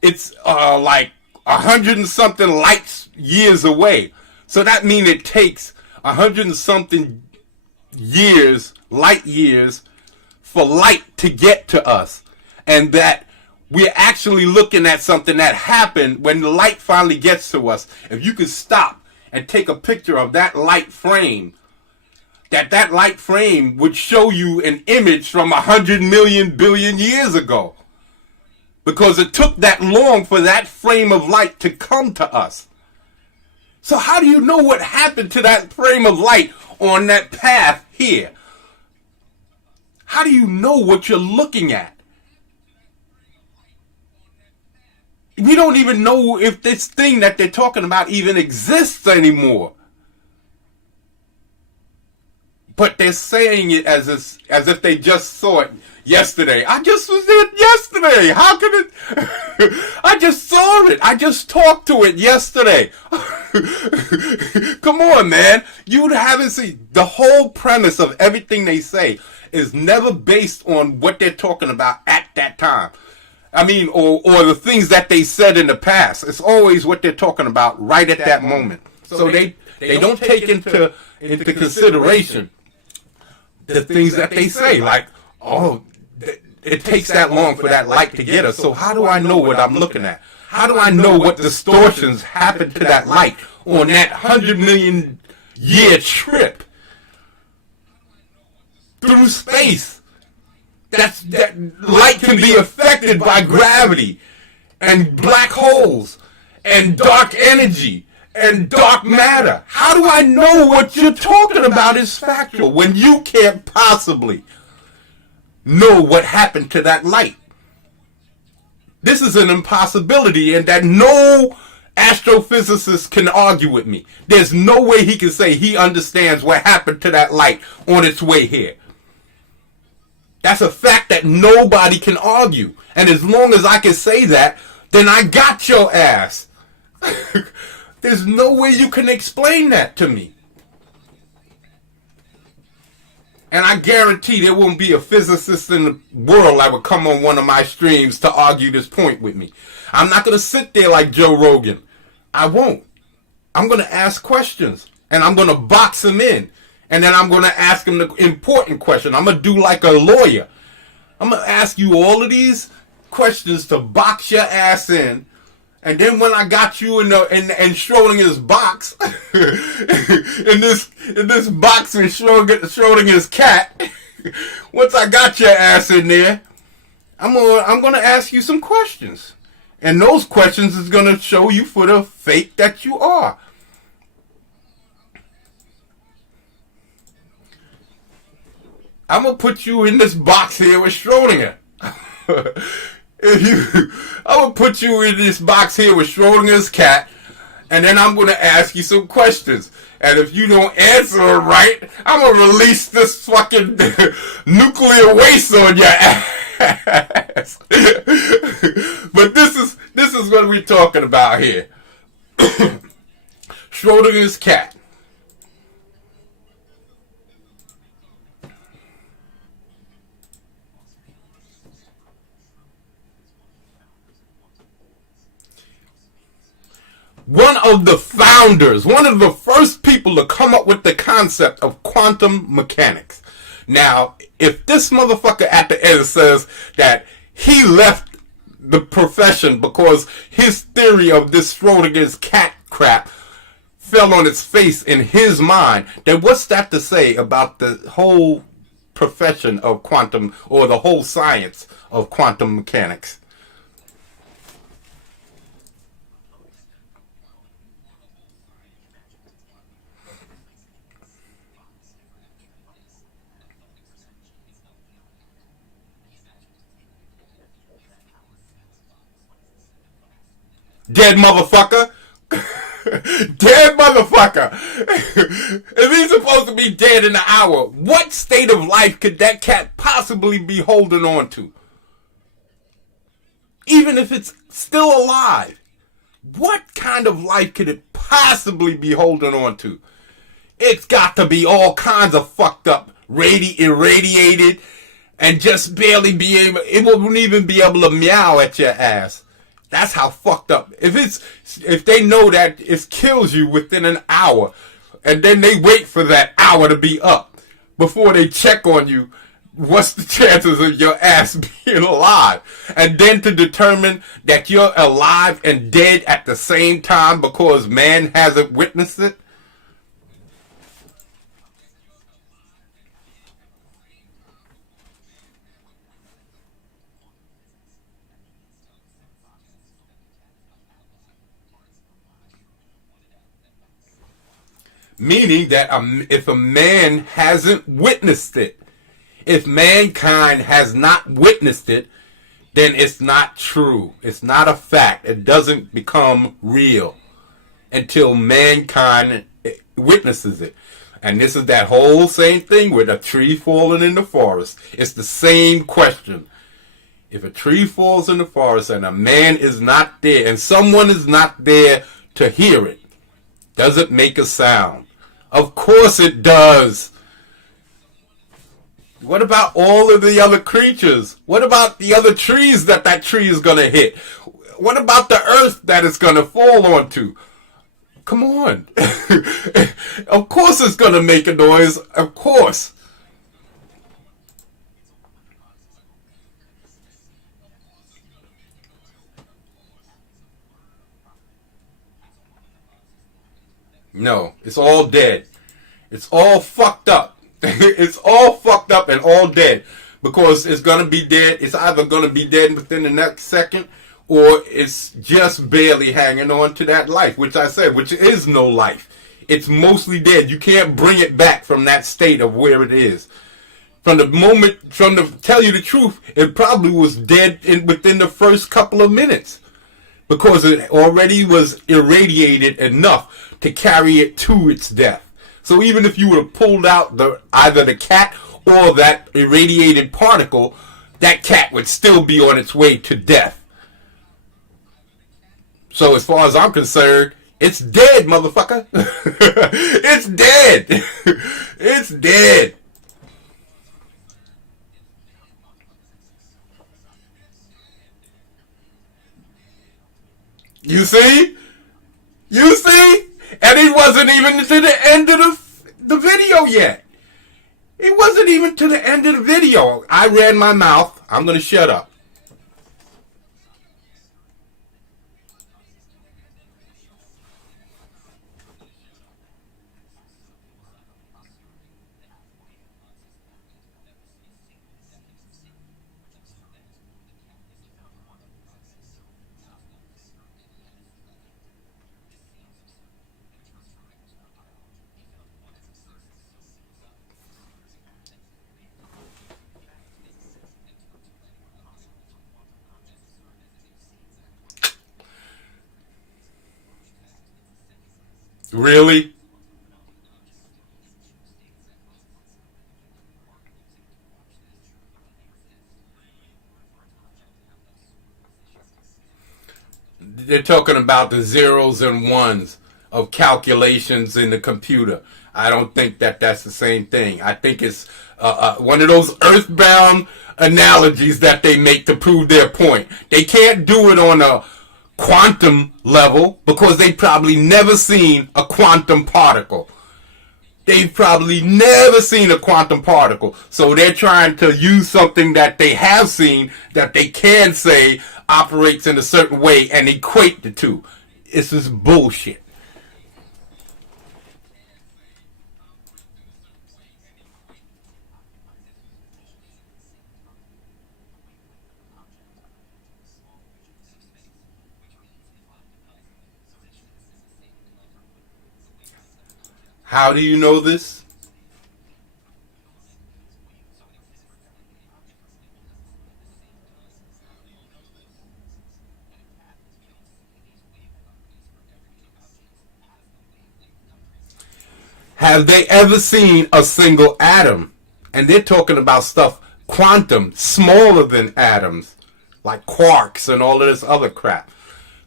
it's like 100 and something light years away. So that means it takes 100 and something years, light years, for light to get to us, and that we're actually looking at something that happened when the light finally gets to us. If you could stop and take a picture of that light frame, that light frame would show you an image from 100 million billion years ago. Because it took that long for that frame of light to come to us. So how do you know what happened to that frame of light on that path here? How do you know what you're looking at? We don't even know if this thing that they're talking about even exists anymore. But they're saying it as if they just saw it yesterday. I just was there yesterday. How can it? I just saw it. I just talked to it yesterday. Come on, man. You haven't seen. The whole premise of everything they say is never based on what they're talking about at that time. I mean, or the things that they said in the past. It's always what they're talking about right at that moment. So they don't take into consideration the things that they say. Like, oh, it takes that long for that light to get us. So how do I know what I'm looking at? How do I know what distortions happen to that light on that 100 million year trip through space? That light can be affected by gravity and black holes and dark energy and dark matter. How do I know what you're talking about is factual when you can't possibly know what happened to that light? This is an impossibility, and that no astrophysicist can argue with me. There's no way he can say he understands what happened to that light on its way here. That's a fact that nobody can argue. And as long as I can say that, then I got your ass. There's no way you can explain that to me. And I guarantee there won't be a physicist in the world that would come on one of my streams to argue this point with me. I'm not going to sit there like Joe Rogan. I won't. I'm going to ask questions. And I'm going to box him in. And then I'm going to ask him the important question. I'm going to do like a lawyer. I'm going to ask you all of these questions to box your ass in. And then when I got you in Schrodinger's box, in this box with Schrodinger's cat, once I got your ass in there, I'm gonna ask you some questions, and those questions is gonna show you for the fake that you are. I'm gonna put you in this box here with Schrodinger. I would put you in this box here with Schrodinger's cat, and then I'm going to ask you some questions. And if you don't answer it right, I'm going to release this fucking nuclear waste on your ass. But this is what we're talking about here. Schrodinger's cat. One of the founders, one of the first people to come up with the concept of quantum mechanics. Now, if this motherfucker at the end says that he left the profession because his theory of this Schrodinger's cat crap fell on its face in his mind, then what's that to say about the whole profession of quantum, or the whole science of quantum mechanics? Dead motherfucker. Dead motherfucker. If he's supposed to be dead in an hour, what state of life could that cat possibly be holding on to? Even if it's still alive, what kind of life could it possibly be holding on to? It's got to be all kinds of fucked up, irradiated, and just barely be able, it won't even be able to meow at your ass. That's how fucked up. If they know that it kills you within an hour, and then they wait for that hour to be up before they check on you, what's the chances of your ass being alive? And then to determine that you're alive and dead at the same time because man hasn't witnessed it? Meaning that if a man hasn't witnessed it, if mankind has not witnessed it, then it's not true. It's not a fact. It doesn't become real until mankind witnesses it. And this is that whole same thing with a tree falling in the forest. It's the same question. If a tree falls in the forest and a man is not there and someone is not there to hear it, does it make a sound? Of course it does. What about all of the other creatures? What about the other trees that tree is going to hit? What about the earth that it's going to fall onto? Come on. Of course it's going to make a noise. Of course. No, it's all dead. It's all fucked up. It's all fucked up and all dead. Because it's going to be dead. It's either going to be dead within the next second, or it's just barely hanging on to that life, which I said, which is no life. It's mostly dead. You can't bring it back from that state of where it is. Tell you the truth, it probably was dead within the first couple of minutes. Because it already was irradiated enough to carry it to its death. So even if you would have pulled out either the cat or that irradiated particle, that cat would still be on its way to death. So as far as I'm concerned, it's dead, motherfucker. It's dead. It's dead. You see? You see? And it wasn't even to the end of the video yet. It wasn't even to the end of the video. I ran my mouth. I'm going to shut up. Really? They're talking about the zeros and ones of calculations in the computer. I don't think that's the same thing. I think it's one of those earthbound analogies that they make to prove their point. They can't do it on a quantum level because they've probably never seen a quantum particle. They've probably never seen a quantum particle. So they're trying to use something that they have seen that they can say operates in a certain way and equate the two. It's just bullshit. How do you know this? Have they ever seen a single atom? And they're talking about stuff quantum, smaller than atoms, like quarks and all of this other crap.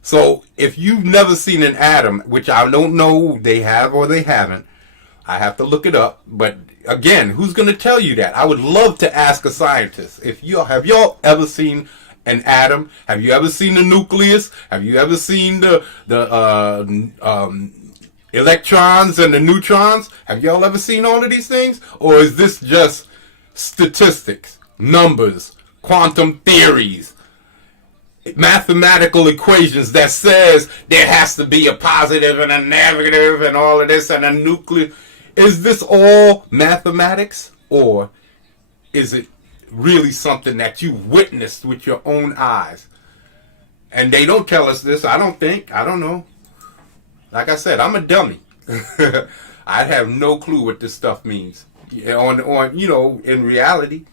So if you've never seen an atom, which I don't know they have or they haven't, I have to look it up. But again, who's going to tell you that? I would love to ask a scientist. Have y'all ever seen an atom? Have you ever seen the nucleus? Have you ever seen the electrons and the neutrons? Have y'all ever seen all of these things? Or is this just statistics, numbers, quantum theories, mathematical equations that says there has to be a positive and a negative and all of this and a nuclear? Is this all mathematics, or is it really something that you witnessed with your own eyes? And they don't tell us this, I don't think. I don't know. Like I said, I'm a dummy. I have no clue what this stuff means in reality,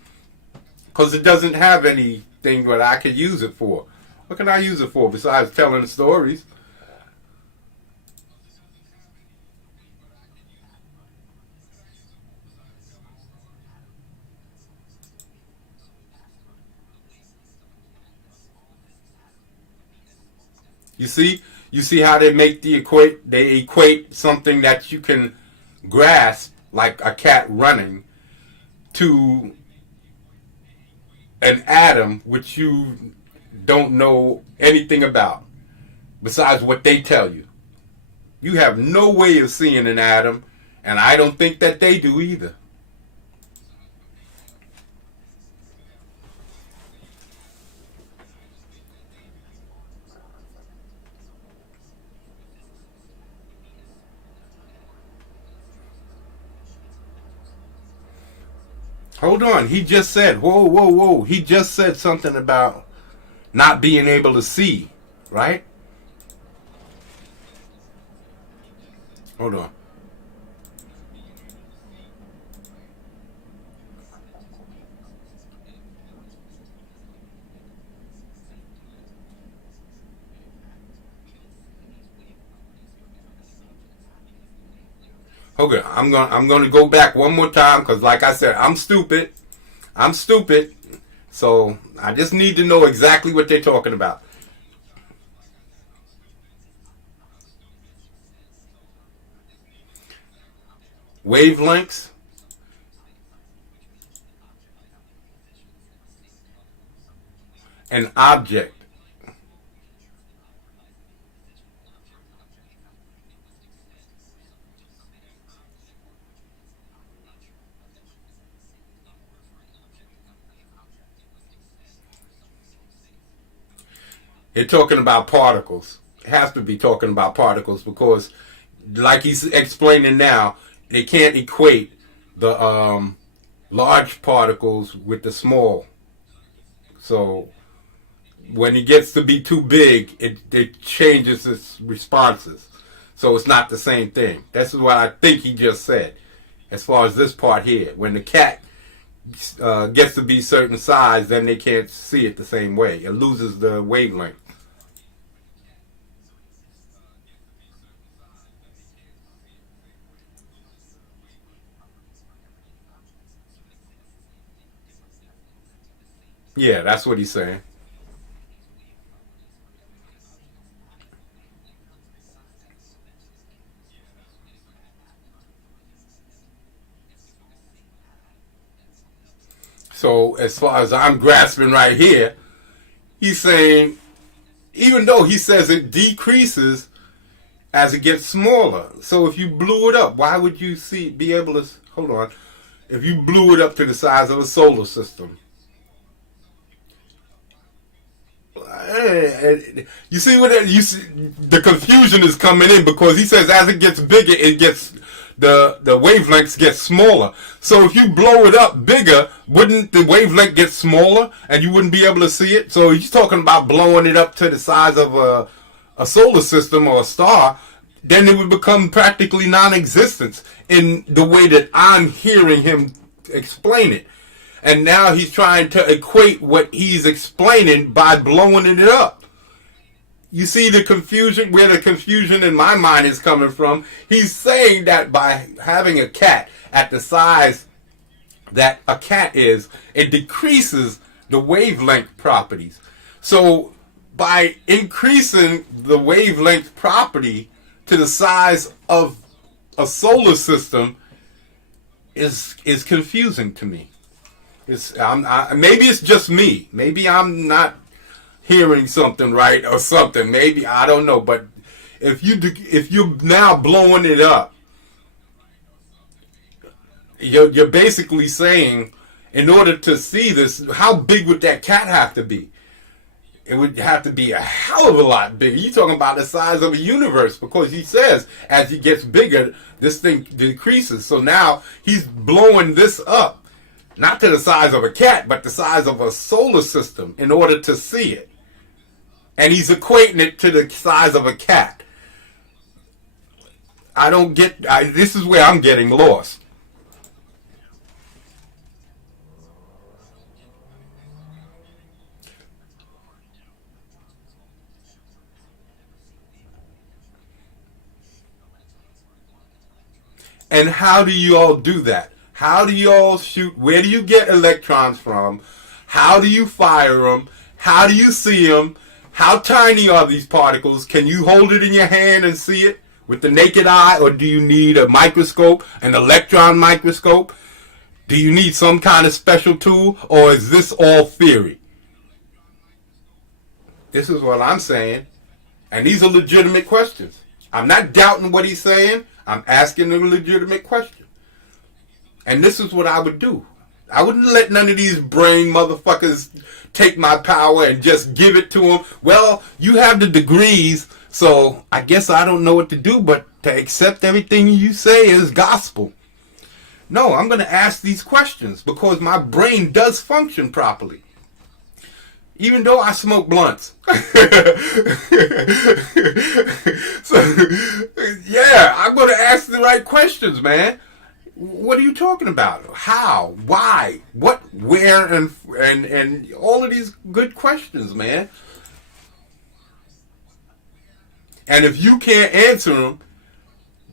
because it doesn't have anything that I could use it for. What can I use it for besides telling stories? You see how they equate something that you can grasp, like a cat running, to an atom which you don't know anything about besides what they tell you. You have no way of seeing an atom, and I don't think that they do either. Hold on, he just said, whoa, whoa, whoa. He just said something about not being able to see, right? Hold on. Okay, I'm gonna go back one more time because, like I said, I'm stupid. I'm stupid. So I just need to know exactly what they're talking about. Wavelengths. An object. They're talking about particles. It has to be talking about particles because, like he's explaining now, they can't equate the large particles with the small. So when it gets to be too big, it changes its responses. So it's not the same thing. That's what I think he just said. As far as this part here, when the cat gets to be certain size, then they can't see it the same way. It loses the wavelength. Yeah, that's what he's saying. So as far as I'm grasping right here, he's saying even though he says it decreases as it gets smaller. So if you blew it up, why would you be able to hold on? If you blew it up to the size of a solar system, you see what you see, the confusion is coming in because he says as it gets bigger, it gets the wavelengths get smaller. So if you blow it up bigger, wouldn't the wavelength get smaller and you wouldn't be able to see it? So he's talking about blowing it up to the size of a solar system or a star. Then it would become practically non-existent in the way that I'm hearing him explain it. And now he's trying to equate what he's explaining by blowing it up. You see the confusion, where the confusion in my mind is coming from. He's saying that by having a cat at the size that a cat is, it decreases the wavelength properties. So by increasing the wavelength property to the size of a solar system is confusing to me. Maybe it's just me. Maybe I'm not hearing something right or something. Maybe I don't know. But if you're now blowing it up, you're basically saying, in order to see this, how big would that cat have to be? It would have to be a hell of a lot bigger. You're talking about the size of a universe because he says as it gets bigger, this thing decreases. So now he's blowing this up, not to the size of a cat, but the size of a solar system in order to see it. And he's equating it to the size of a cat. I don't get, this is where I'm getting lost. And how do you all do that? How do you all shoot? Where do you get electrons from? How do you fire them? How do you see them? How tiny are these particles? Can you hold it in your hand and see it with the naked eye? Or do you need a microscope, an electron microscope? Do you need some kind of special tool, or is this all theory? This is what I'm saying. And these are legitimate questions. I'm not doubting what he's saying. I'm asking a legitimate question. And this is what I would do. I wouldn't let none of these brain motherfuckers take my power and just give it to them. Well, you have the degrees, so I guess I don't know what to do but to accept everything you say is gospel. No, I'm going to ask these questions because my brain does function properly. Even though I smoke blunts. So, yeah, I'm going to ask the right questions, man. What are you talking about? How? Why? What? Where? And all of these good questions, man. And if you can't answer them,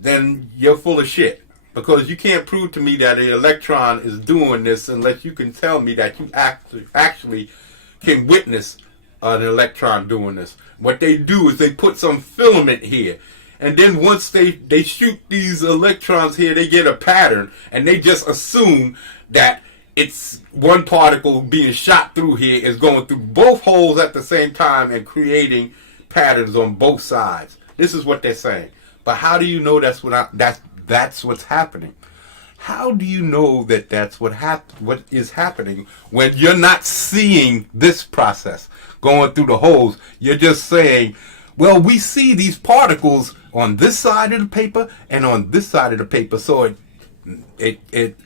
then you're full of shit. Because you can't prove to me that an electron is doing this unless you can tell me that you actually can witness an electron doing this. What they do is they put some filament here. And then once they shoot these electrons here, they get a pattern. And they just assume that it's one particle being shot through here is going through both holes at the same time and creating patterns on both sides. This is what they're saying. But how do you know that's what's happening? How do you know that that's what is happening when you're not seeing this process going through the holes? You're just saying, well, we see these particles on this side of the paper and on this side of the paper, so it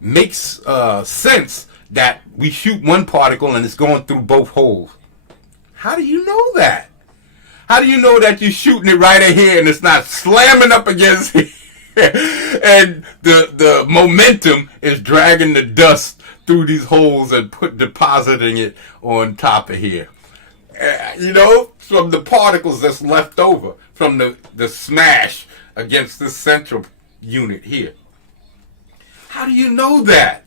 makes sense that we shoot one particle and it's going through both holes. How do you know that? How do you know that you're shooting it right in here and it's not slamming up against it? And the momentum is dragging the dust through these holes and depositing it on top of here. From the particles that's left over from the smash against this central unit here. How do you know that?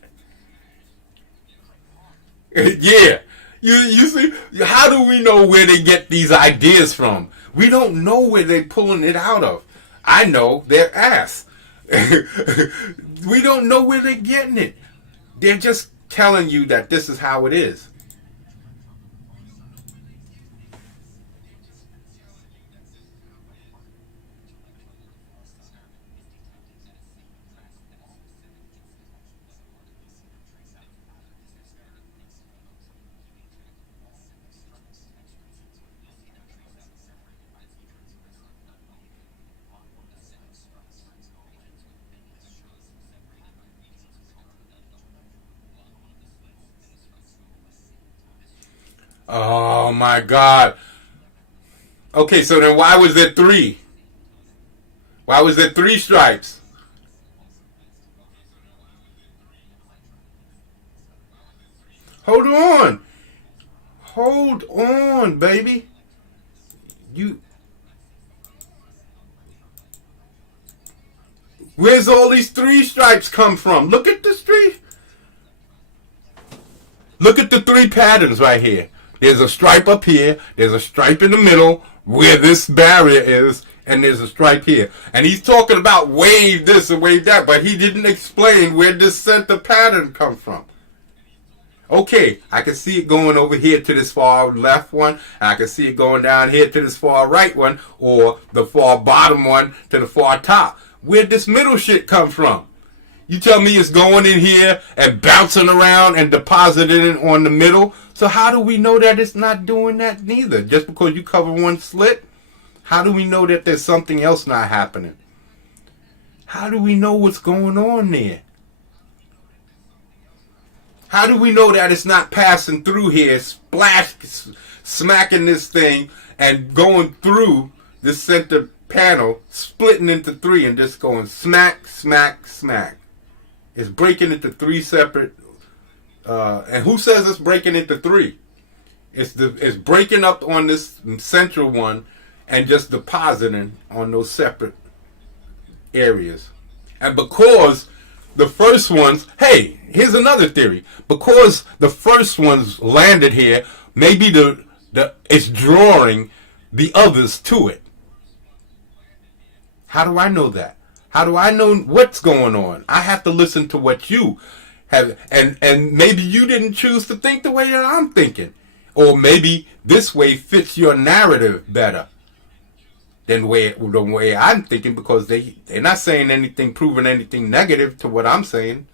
Yeah. You see, how do we know where they get these ideas from? We don't know where they're pulling it out of. I know their ass. We don't know where they're getting it. They're just telling you that this is how it is. Oh my God. Okay, so then why was there three? Why was there three stripes? Hold on. Hold on, baby. Where's all these three stripes come from? Look at the three. Look at the three patterns right here. There's a stripe up here. There's a stripe in the middle where this barrier is. And there's a stripe here. And he's talking about wave this and wave that. But he didn't explain where this center pattern comes from. Okay, I can see it going over here to this far left one. I can see it going down here to this far right one. Or the far bottom one to the far top. Where'd this middle shit come from? You tell me it's going in here and bouncing around and depositing it on the middle. So how do we know that it's not doing that neither? Just because you cover one slit? How do we know that there's something else not happening? How do we know what's going on there? How do we know that it's not passing through here, smacking this thing and going through the center panel, splitting into three and just going smack, smack, smack? It's breaking into three separate. And who says it's breaking into three? It's breaking up on this central one and just depositing on those separate areas. And because the first ones, hey, here's another theory. Because the first ones landed here, maybe it's drawing the others to it. How do I know that? How do I know what's going on? I have to listen to what you. And maybe you didn't choose to think the way that I'm thinking, or maybe this way fits your narrative better than the way I'm thinking, because they're not saying anything, proving anything negative to what I'm saying.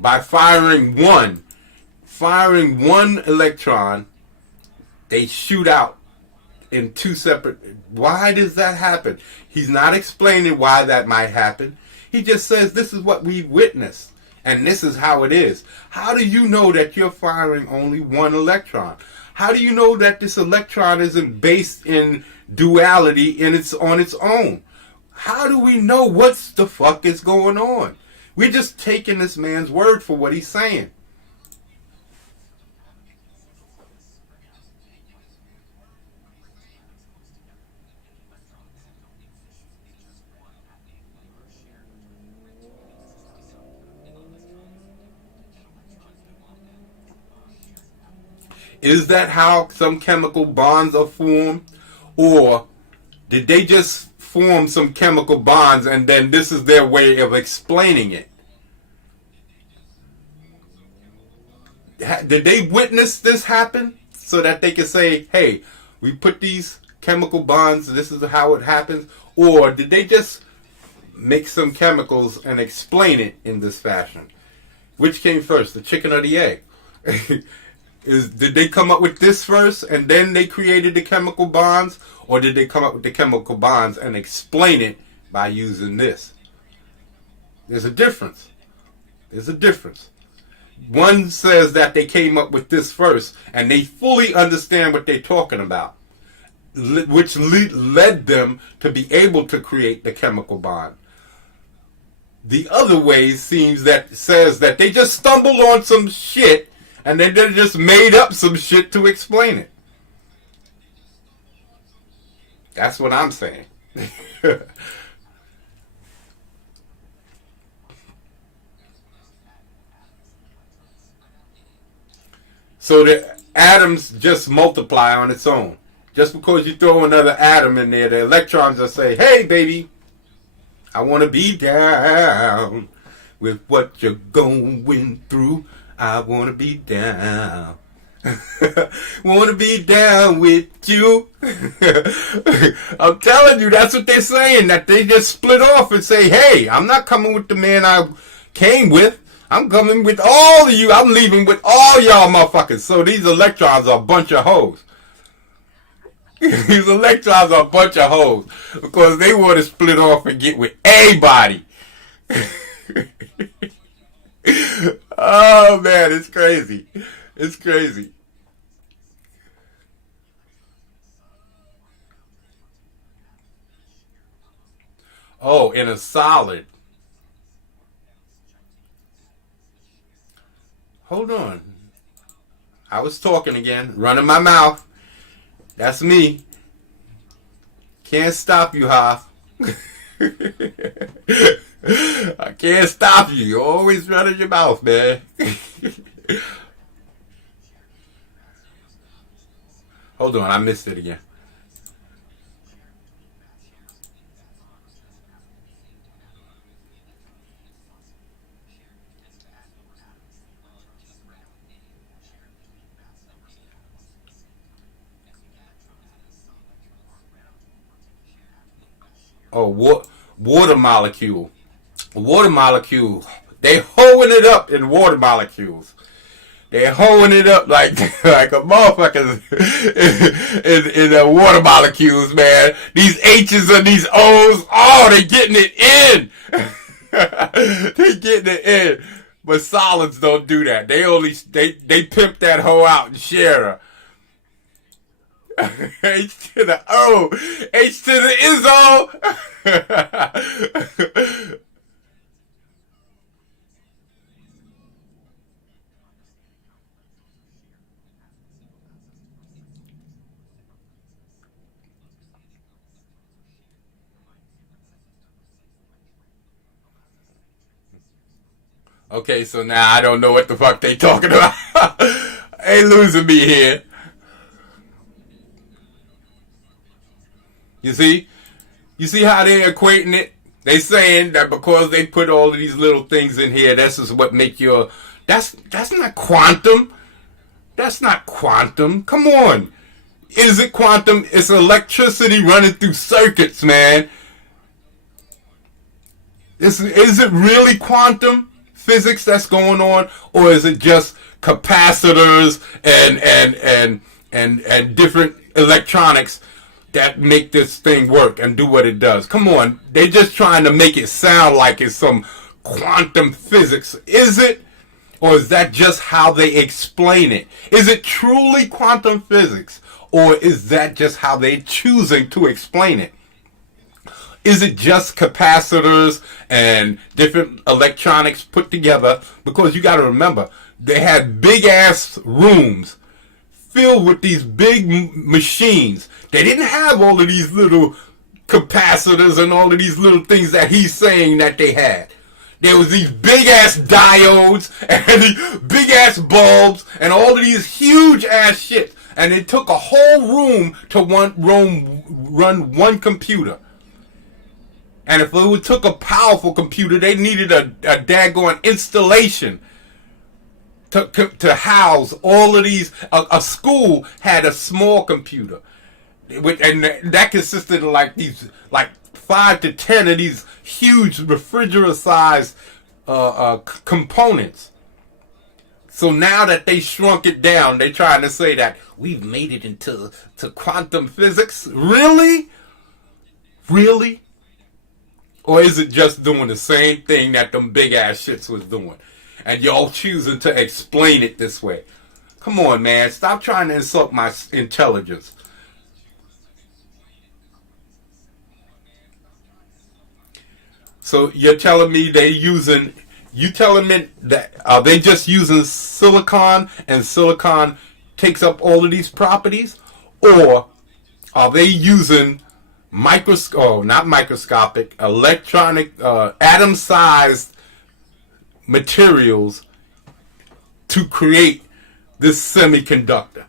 By firing one electron, they shoot out in two separate. Why does that happen? He's not explaining why that might happen. He just says this is what we witnessed and this is how it is. How do you know that you're firing only one electron? How do you know that this electron isn't based in duality and it's on its own? How do we know what the fuck is going on? We're just taking this man's word for what he's saying. Is that how some chemical bonds are formed? Or did they just form some chemical bonds and then this is their way of explaining it? Did they witness this happen so that they could say, hey, we put these chemical bonds, this is how it happens? Or did they just make some chemicals and explain it in this fashion? Which came first, the chicken or the egg? Did they come up with this first and then they created the chemical bonds? Or did they come up with the chemical bonds and explain it by using this? There's a difference. There's a difference. One says that they came up with this first and they fully understand what they're talking about, which led them to be able to create the chemical bond. The other way says that they just stumbled on some shit and they just made up some shit to explain it. That's what I'm saying. So the atoms just multiply on its own. Just because you throw another atom in there, the electrons will say, hey, baby, I want to be down with what you're going through. I want to be down. Want to be down with you. I'm telling you, that's what they're saying. That they just split off and say, hey, I'm not coming with the man I came with. I'm coming with all of you. I'm leaving with all y'all motherfuckers. So these electrons are a bunch of hoes. These electrons are a bunch of hoes. Because they want to split off and get with everybody. Oh, man, it's crazy. It's crazy. Oh, in a solid. Hold on. I was talking again, running my mouth. That's me. Can't stop you, Hoff. I can't stop you. You're always running your mouth, man. Hold on, I missed it again. Oh, water molecule. Water molecule. They hoeing it up in water molecules. They're hoeing it up like like a motherfucker in the water molecules, man. These H's and these O's, oh, they getting it in. They getting it in. But solids don't do that. They pimp that hoe out and share her. H to the O, H to the Izzo. Okay, so now I don't know what the fuck they talking about. Ain't losing me here. You see? You see how they're equating it? They saying that because they put all of these little things in here, this is what make your... That's not quantum. That's not quantum. Come on. Is it quantum? It's electricity running through circuits, man. Is it really quantum physics that's going on? Or is it just capacitors and different electronics that make this thing work and do what it does? Come on. They're just trying to make it sound like it's some quantum physics. Is it? Or is that just how they explain it? Is it truly quantum physics? Or is that just how they're choosing to explain it? Is it just capacitors and different electronics put together? Because you got to remember, they had big ass rooms filled with these big machines. They didn't have all of these little capacitors and all of these little things that he's saying that they had. There was these big ass diodes and these big ass bulbs and all of these huge ass shit. And it took a whole room to run one computer. And if it took a powerful computer, they needed a daggone installation to house all of these. A school had a small computer, and that consisted of like 5 to 10 of these huge refrigerator-sized components. So now that they shrunk it down, they're trying to say that we've made it into quantum physics. Really? Really? Or is it just doing the same thing that them big ass shits was doing? And y'all choosing to explain it this way. Come on, man. Stop trying to insult my intelligence. So you're telling me you telling me that are they just using silicon and silicon takes up all of these properties? Or are they using not microscopic, electronic, atom-sized materials to create this semiconductor?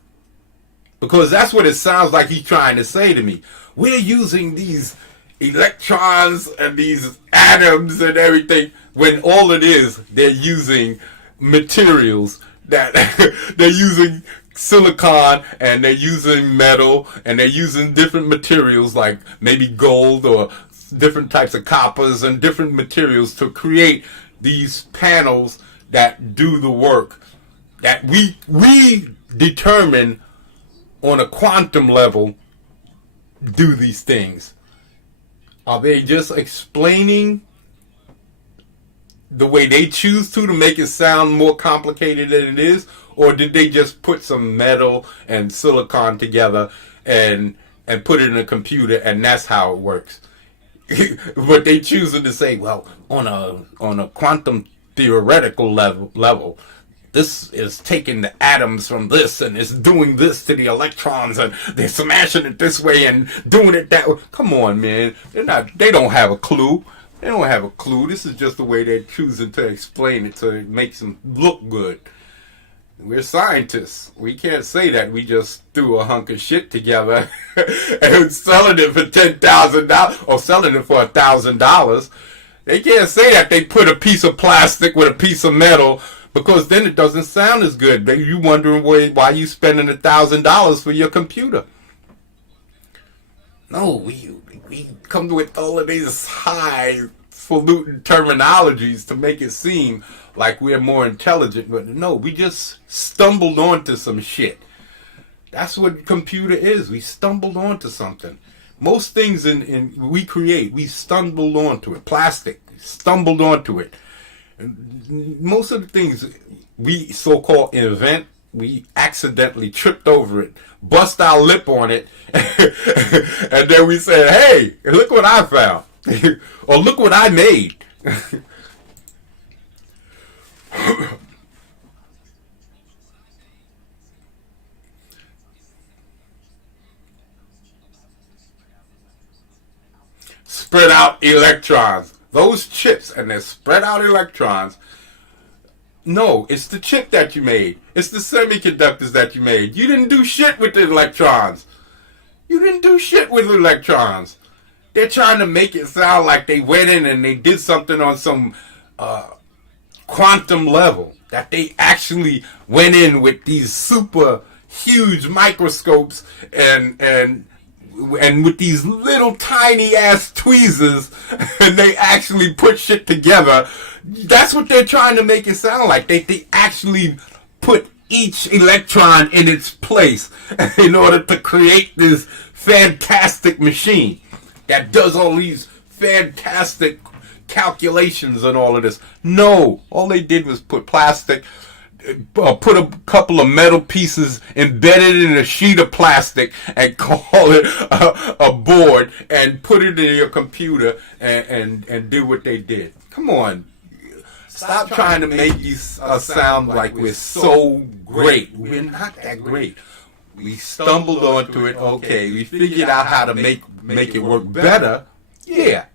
Because that's what it sounds like he's trying to say to me. We're using these electrons and these atoms and everything, when all it is, they're using materials that they're using silicon and they're using metal and they're using different materials like maybe gold or different types of coppers and different materials to create these panels that do the work that we determine on a quantum level do these things. Are they just explaining the way they choose to make it sound more complicated than it is? Or did they just put some metal and silicon together and put it in a computer and that's how it works? But they choosing to say, well, on a quantum theoretical level, this is taking the atoms from this and it's doing this to the electrons and they're smashing it this way and doing it that way. Come on, man. They don't have a clue. They don't have a clue. This is just the way they're choosing to explain it so it makes them look good. We're scientists. We can't say that we just threw a hunk of shit together and selling it for $10,000 or selling it for $1,000. They can't say that they put a piece of plastic with a piece of metal, because then it doesn't sound as good. Then you wondering why you spending $1,000 for your computer. No, we come with all of these highfalutin terminologies to make it seem like we're more intelligent, but no, we just stumbled onto some shit. That's what computer is. We stumbled onto something. Most things we create, we stumbled onto it. Plastic, stumbled onto it. Most of the things we so-called invent, we accidentally tripped over it, bust our lip on it, and then we said, hey, look what I found. Or look what I made. Spread out electrons. Those chips and their spread out electrons. No, it's the chip that you made. It's the semiconductors that you made. You didn't do shit with the electrons. You didn't do shit with electrons. They're trying to make it sound like they went in and they did something on some quantum level. That they actually went in with these super huge microscopes and with these little tiny ass tweezers, and they actually put shit together. That's what they're trying to make it sound like. They actually put each electron in its place in order to create this fantastic machine that does all these fantastic calculations and all of this. No, all they did was put plastic, put a couple of metal pieces embedded in a sheet of plastic and call it a board and put it in your computer and do what they did. Come on. Stop trying to make us sound like we're so great. We're not that great. We stumbled onto it. Okay, we figured out how to make it work better. Yeah.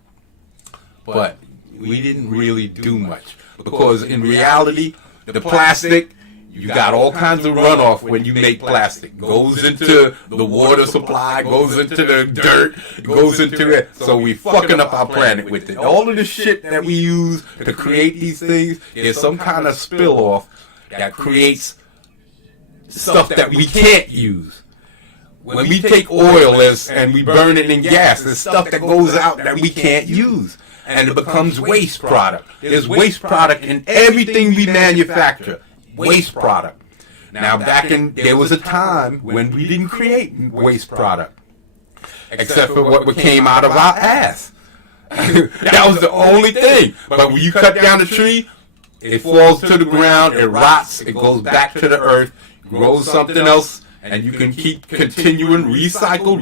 But we didn't really do much. Because in reality, the plastic, you got all kinds of runoff when you make plastic. Goes into the water supply, goes into the dirt, goes into it. So we fucking up our planet with it. All of the shit that we use to create these things, there's some kind of spill off that creates stuff that we can't use. When we take oil and we burn it in gas, there's stuff that goes out that we can't use. And it becomes waste product. There's waste product in everything we manufacture. Waste product. Now there was a time when we didn't create waste product. Except for what came out of our ass. That was the only thing. But when you cut down a tree, it falls to the ground, it rots, it goes back to the earth, grows something else, and you can keep continuing recycle.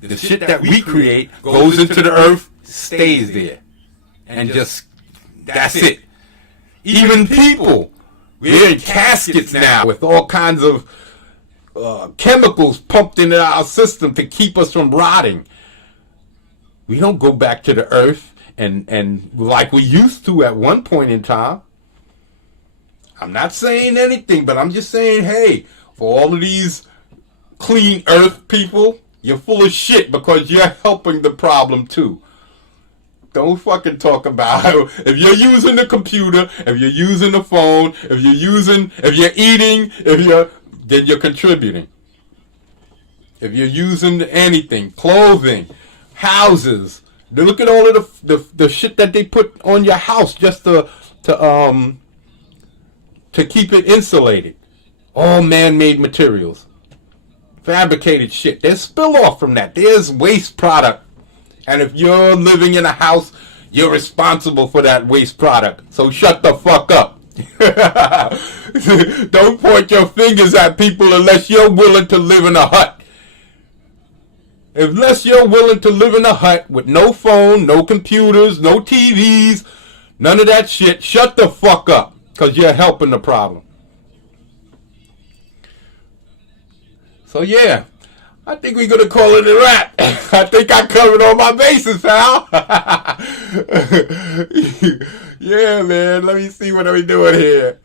The shit that we create goes into the earth, stays there. And just, that's it. Even people, we're in caskets now with all kinds of chemicals pumped into our system to keep us from rotting. We don't go back to the earth and like we used to at one point in time. I'm not saying anything, but I'm just saying, hey, for all of these clean earth people, you're full of shit because you're helping the problem too. Don't fucking talk about if you're using the computer, if you're using the phone, if you're eating, then you're contributing. If you're using anything, clothing, houses, look at all of the shit that they put on your house just to keep it insulated. All man-made materials. Fabricated shit. There's spill off from that. There's waste product. And if you're living in a house, you're responsible for that waste product. So shut the fuck up. Don't point your fingers at people unless you're willing to live in a hut. Unless you're willing to live in a hut with no phone, no computers, no TVs, none of that shit, shut the fuck up. Because you're helping the problem. So yeah. I think we're going to call it a wrap. I think I covered all my bases, pal. Yeah, man. Let me see what are we doing here.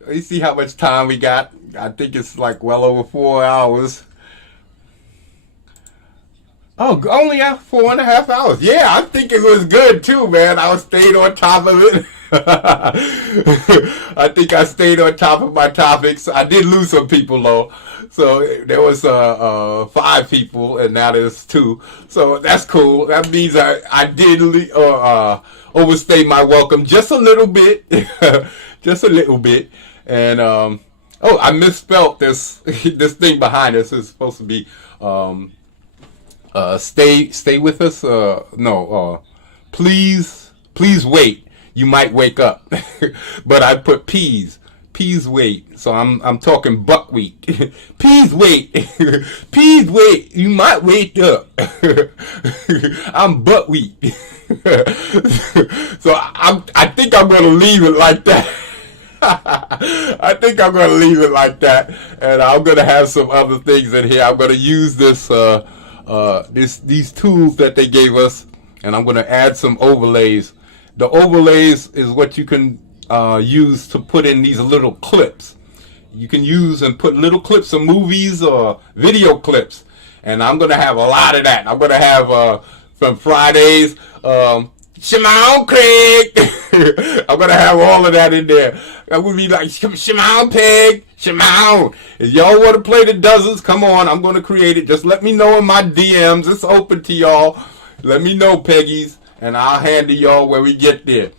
Let me see how much time we got. I think it's like well over 4 hours. Oh, only 4.5 hours. Yeah, I think it was good too, man. I stayed on top of it. I think I stayed on top of my topics. I did lose some people though. So there was 5 people and now there's 2. So that's cool. That means I did overstay my welcome just a little bit. Just a little bit. And I misspelled this this thing behind us. Is supposed to be stay with us. Please wait. You might wake up. But I put peas wait. So I'm talking buckwheat. Peas wait. Peas wait. You might wake up. I'm buckwheat. So I think I'm gonna leave it like that. I think I'm gonna leave it like that, and I'm gonna have some other things in here. I'm gonna use these tools that they gave us, and I'm gonna add some overlays. The overlays is what you can use to put in these little clips. You can use and put little clips of movies or video clips. And I'm going to have a lot of that. I'm going to have from Fridays, Shimon Craig. I'm going to have all of that in there. I'm going to be like, Shimon Peg, Shimon. If y'all want to play the dozens, come on. I'm going to create it. Just let me know in my DMs. It's open to y'all. Let me know, Peggies, and I'll handle y'all when we get there.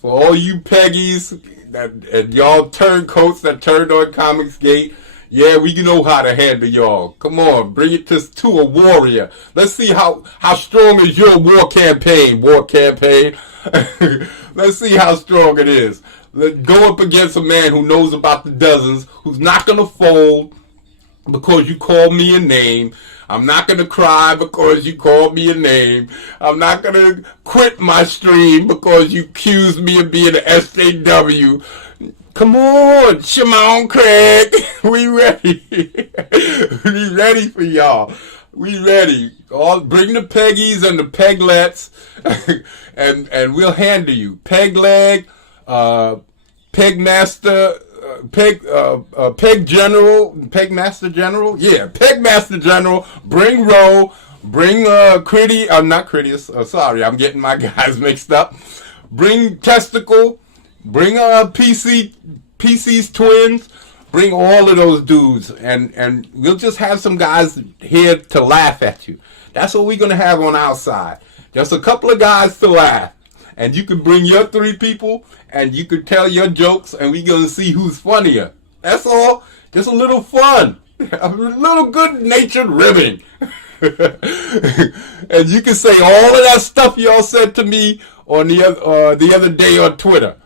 For all you Peggies and y'all turncoats that turned on Comicsgate, yeah, we know how to handle y'all. Come on, bring it to a warrior. Let's see how strong is your war campaign. Let's see how strong it is. Let's go up against a man who knows about the dozens, who's not going to fold because you called me a name. I'm not going to cry because you called me a name. I'm not going to quit my stream because you accused me of being an SJW. Come on, Shimon Craig. We ready. We ready for y'all. We ready. Bring the Peggies and the Peglets, and we'll handle you. Peg leg, Peg Master, Peg General, Peg Master General. Yeah, Peg Master General. Bring Roe. Bring Critty. Not Critius. Sorry, I'm getting my guys mixed up. Bring Testicle. Bring PC's twins. Bring all of those dudes, and we'll just have some guys here to laugh at you. That's what we're gonna have on our side. Just a couple of guys to laugh, and you can bring your 3 people, and you can tell your jokes, and we're gonna see who's funnier. That's all. Just a little fun, a little good-natured ribbing. And you can say all of that stuff y'all said to me on the other day on Twitter.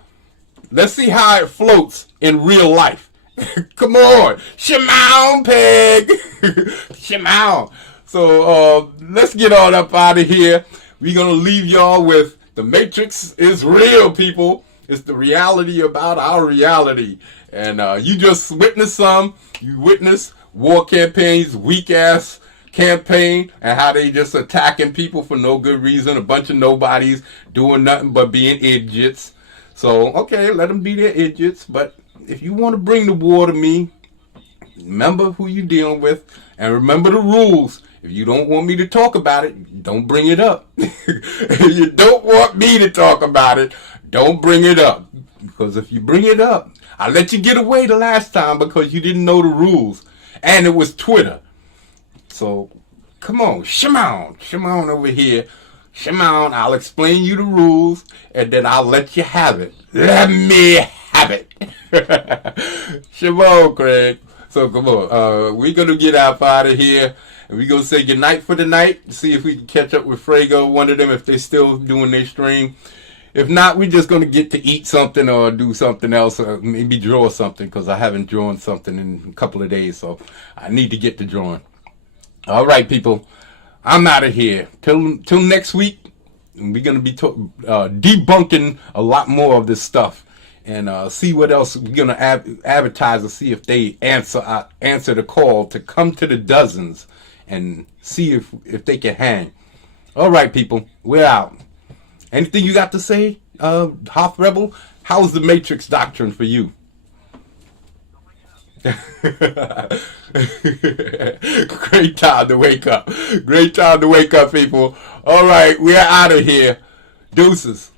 Let's see how it floats in real life. Come on. Shimon Peg. Shimon. So let's get on up out of here. We're going to leave y'all with the Matrix is real, people. It's the reality about our reality. And you just witnessed some. You witnessed war campaigns, weak-ass campaign, and how they just attacking people for no good reason. A bunch of nobodies doing nothing but being idiots. So, okay, let them be their idiots, but if you want to bring the war to me, remember who you're dealing with, and remember the rules. If you don't want me to talk about it, don't bring it up. If you don't want me to talk about it, don't bring it up. Because if you bring it up, I let you get away the last time because you didn't know the rules, and it was Twitter. So, come on, Shimon over here. Shimon, I'll explain you the rules, and then I'll let you have it. Let me have it. Shimon, Craig. So come on. We're going to get out of here, and we're going to say goodnight for the night. See if we can catch up with Frago, one of them, if they're still doing their stream. If not, we're just going to get to eat something or do something else, or maybe draw something, because I haven't drawn something in a couple of days, so I need to get to drawing. All right, people. I'm out of here. Till next week, we're going to be debunking a lot more of this stuff and see what else we're going to advertise and see if they answer the call to come to the dozens and see if they can hang. All right, people, we're out. Anything you got to say, Hoth Rebel? How's the Matrix Doctrine for you? Great time to wake up. Great time to wake up, people. All right, we're out of here. Deuces.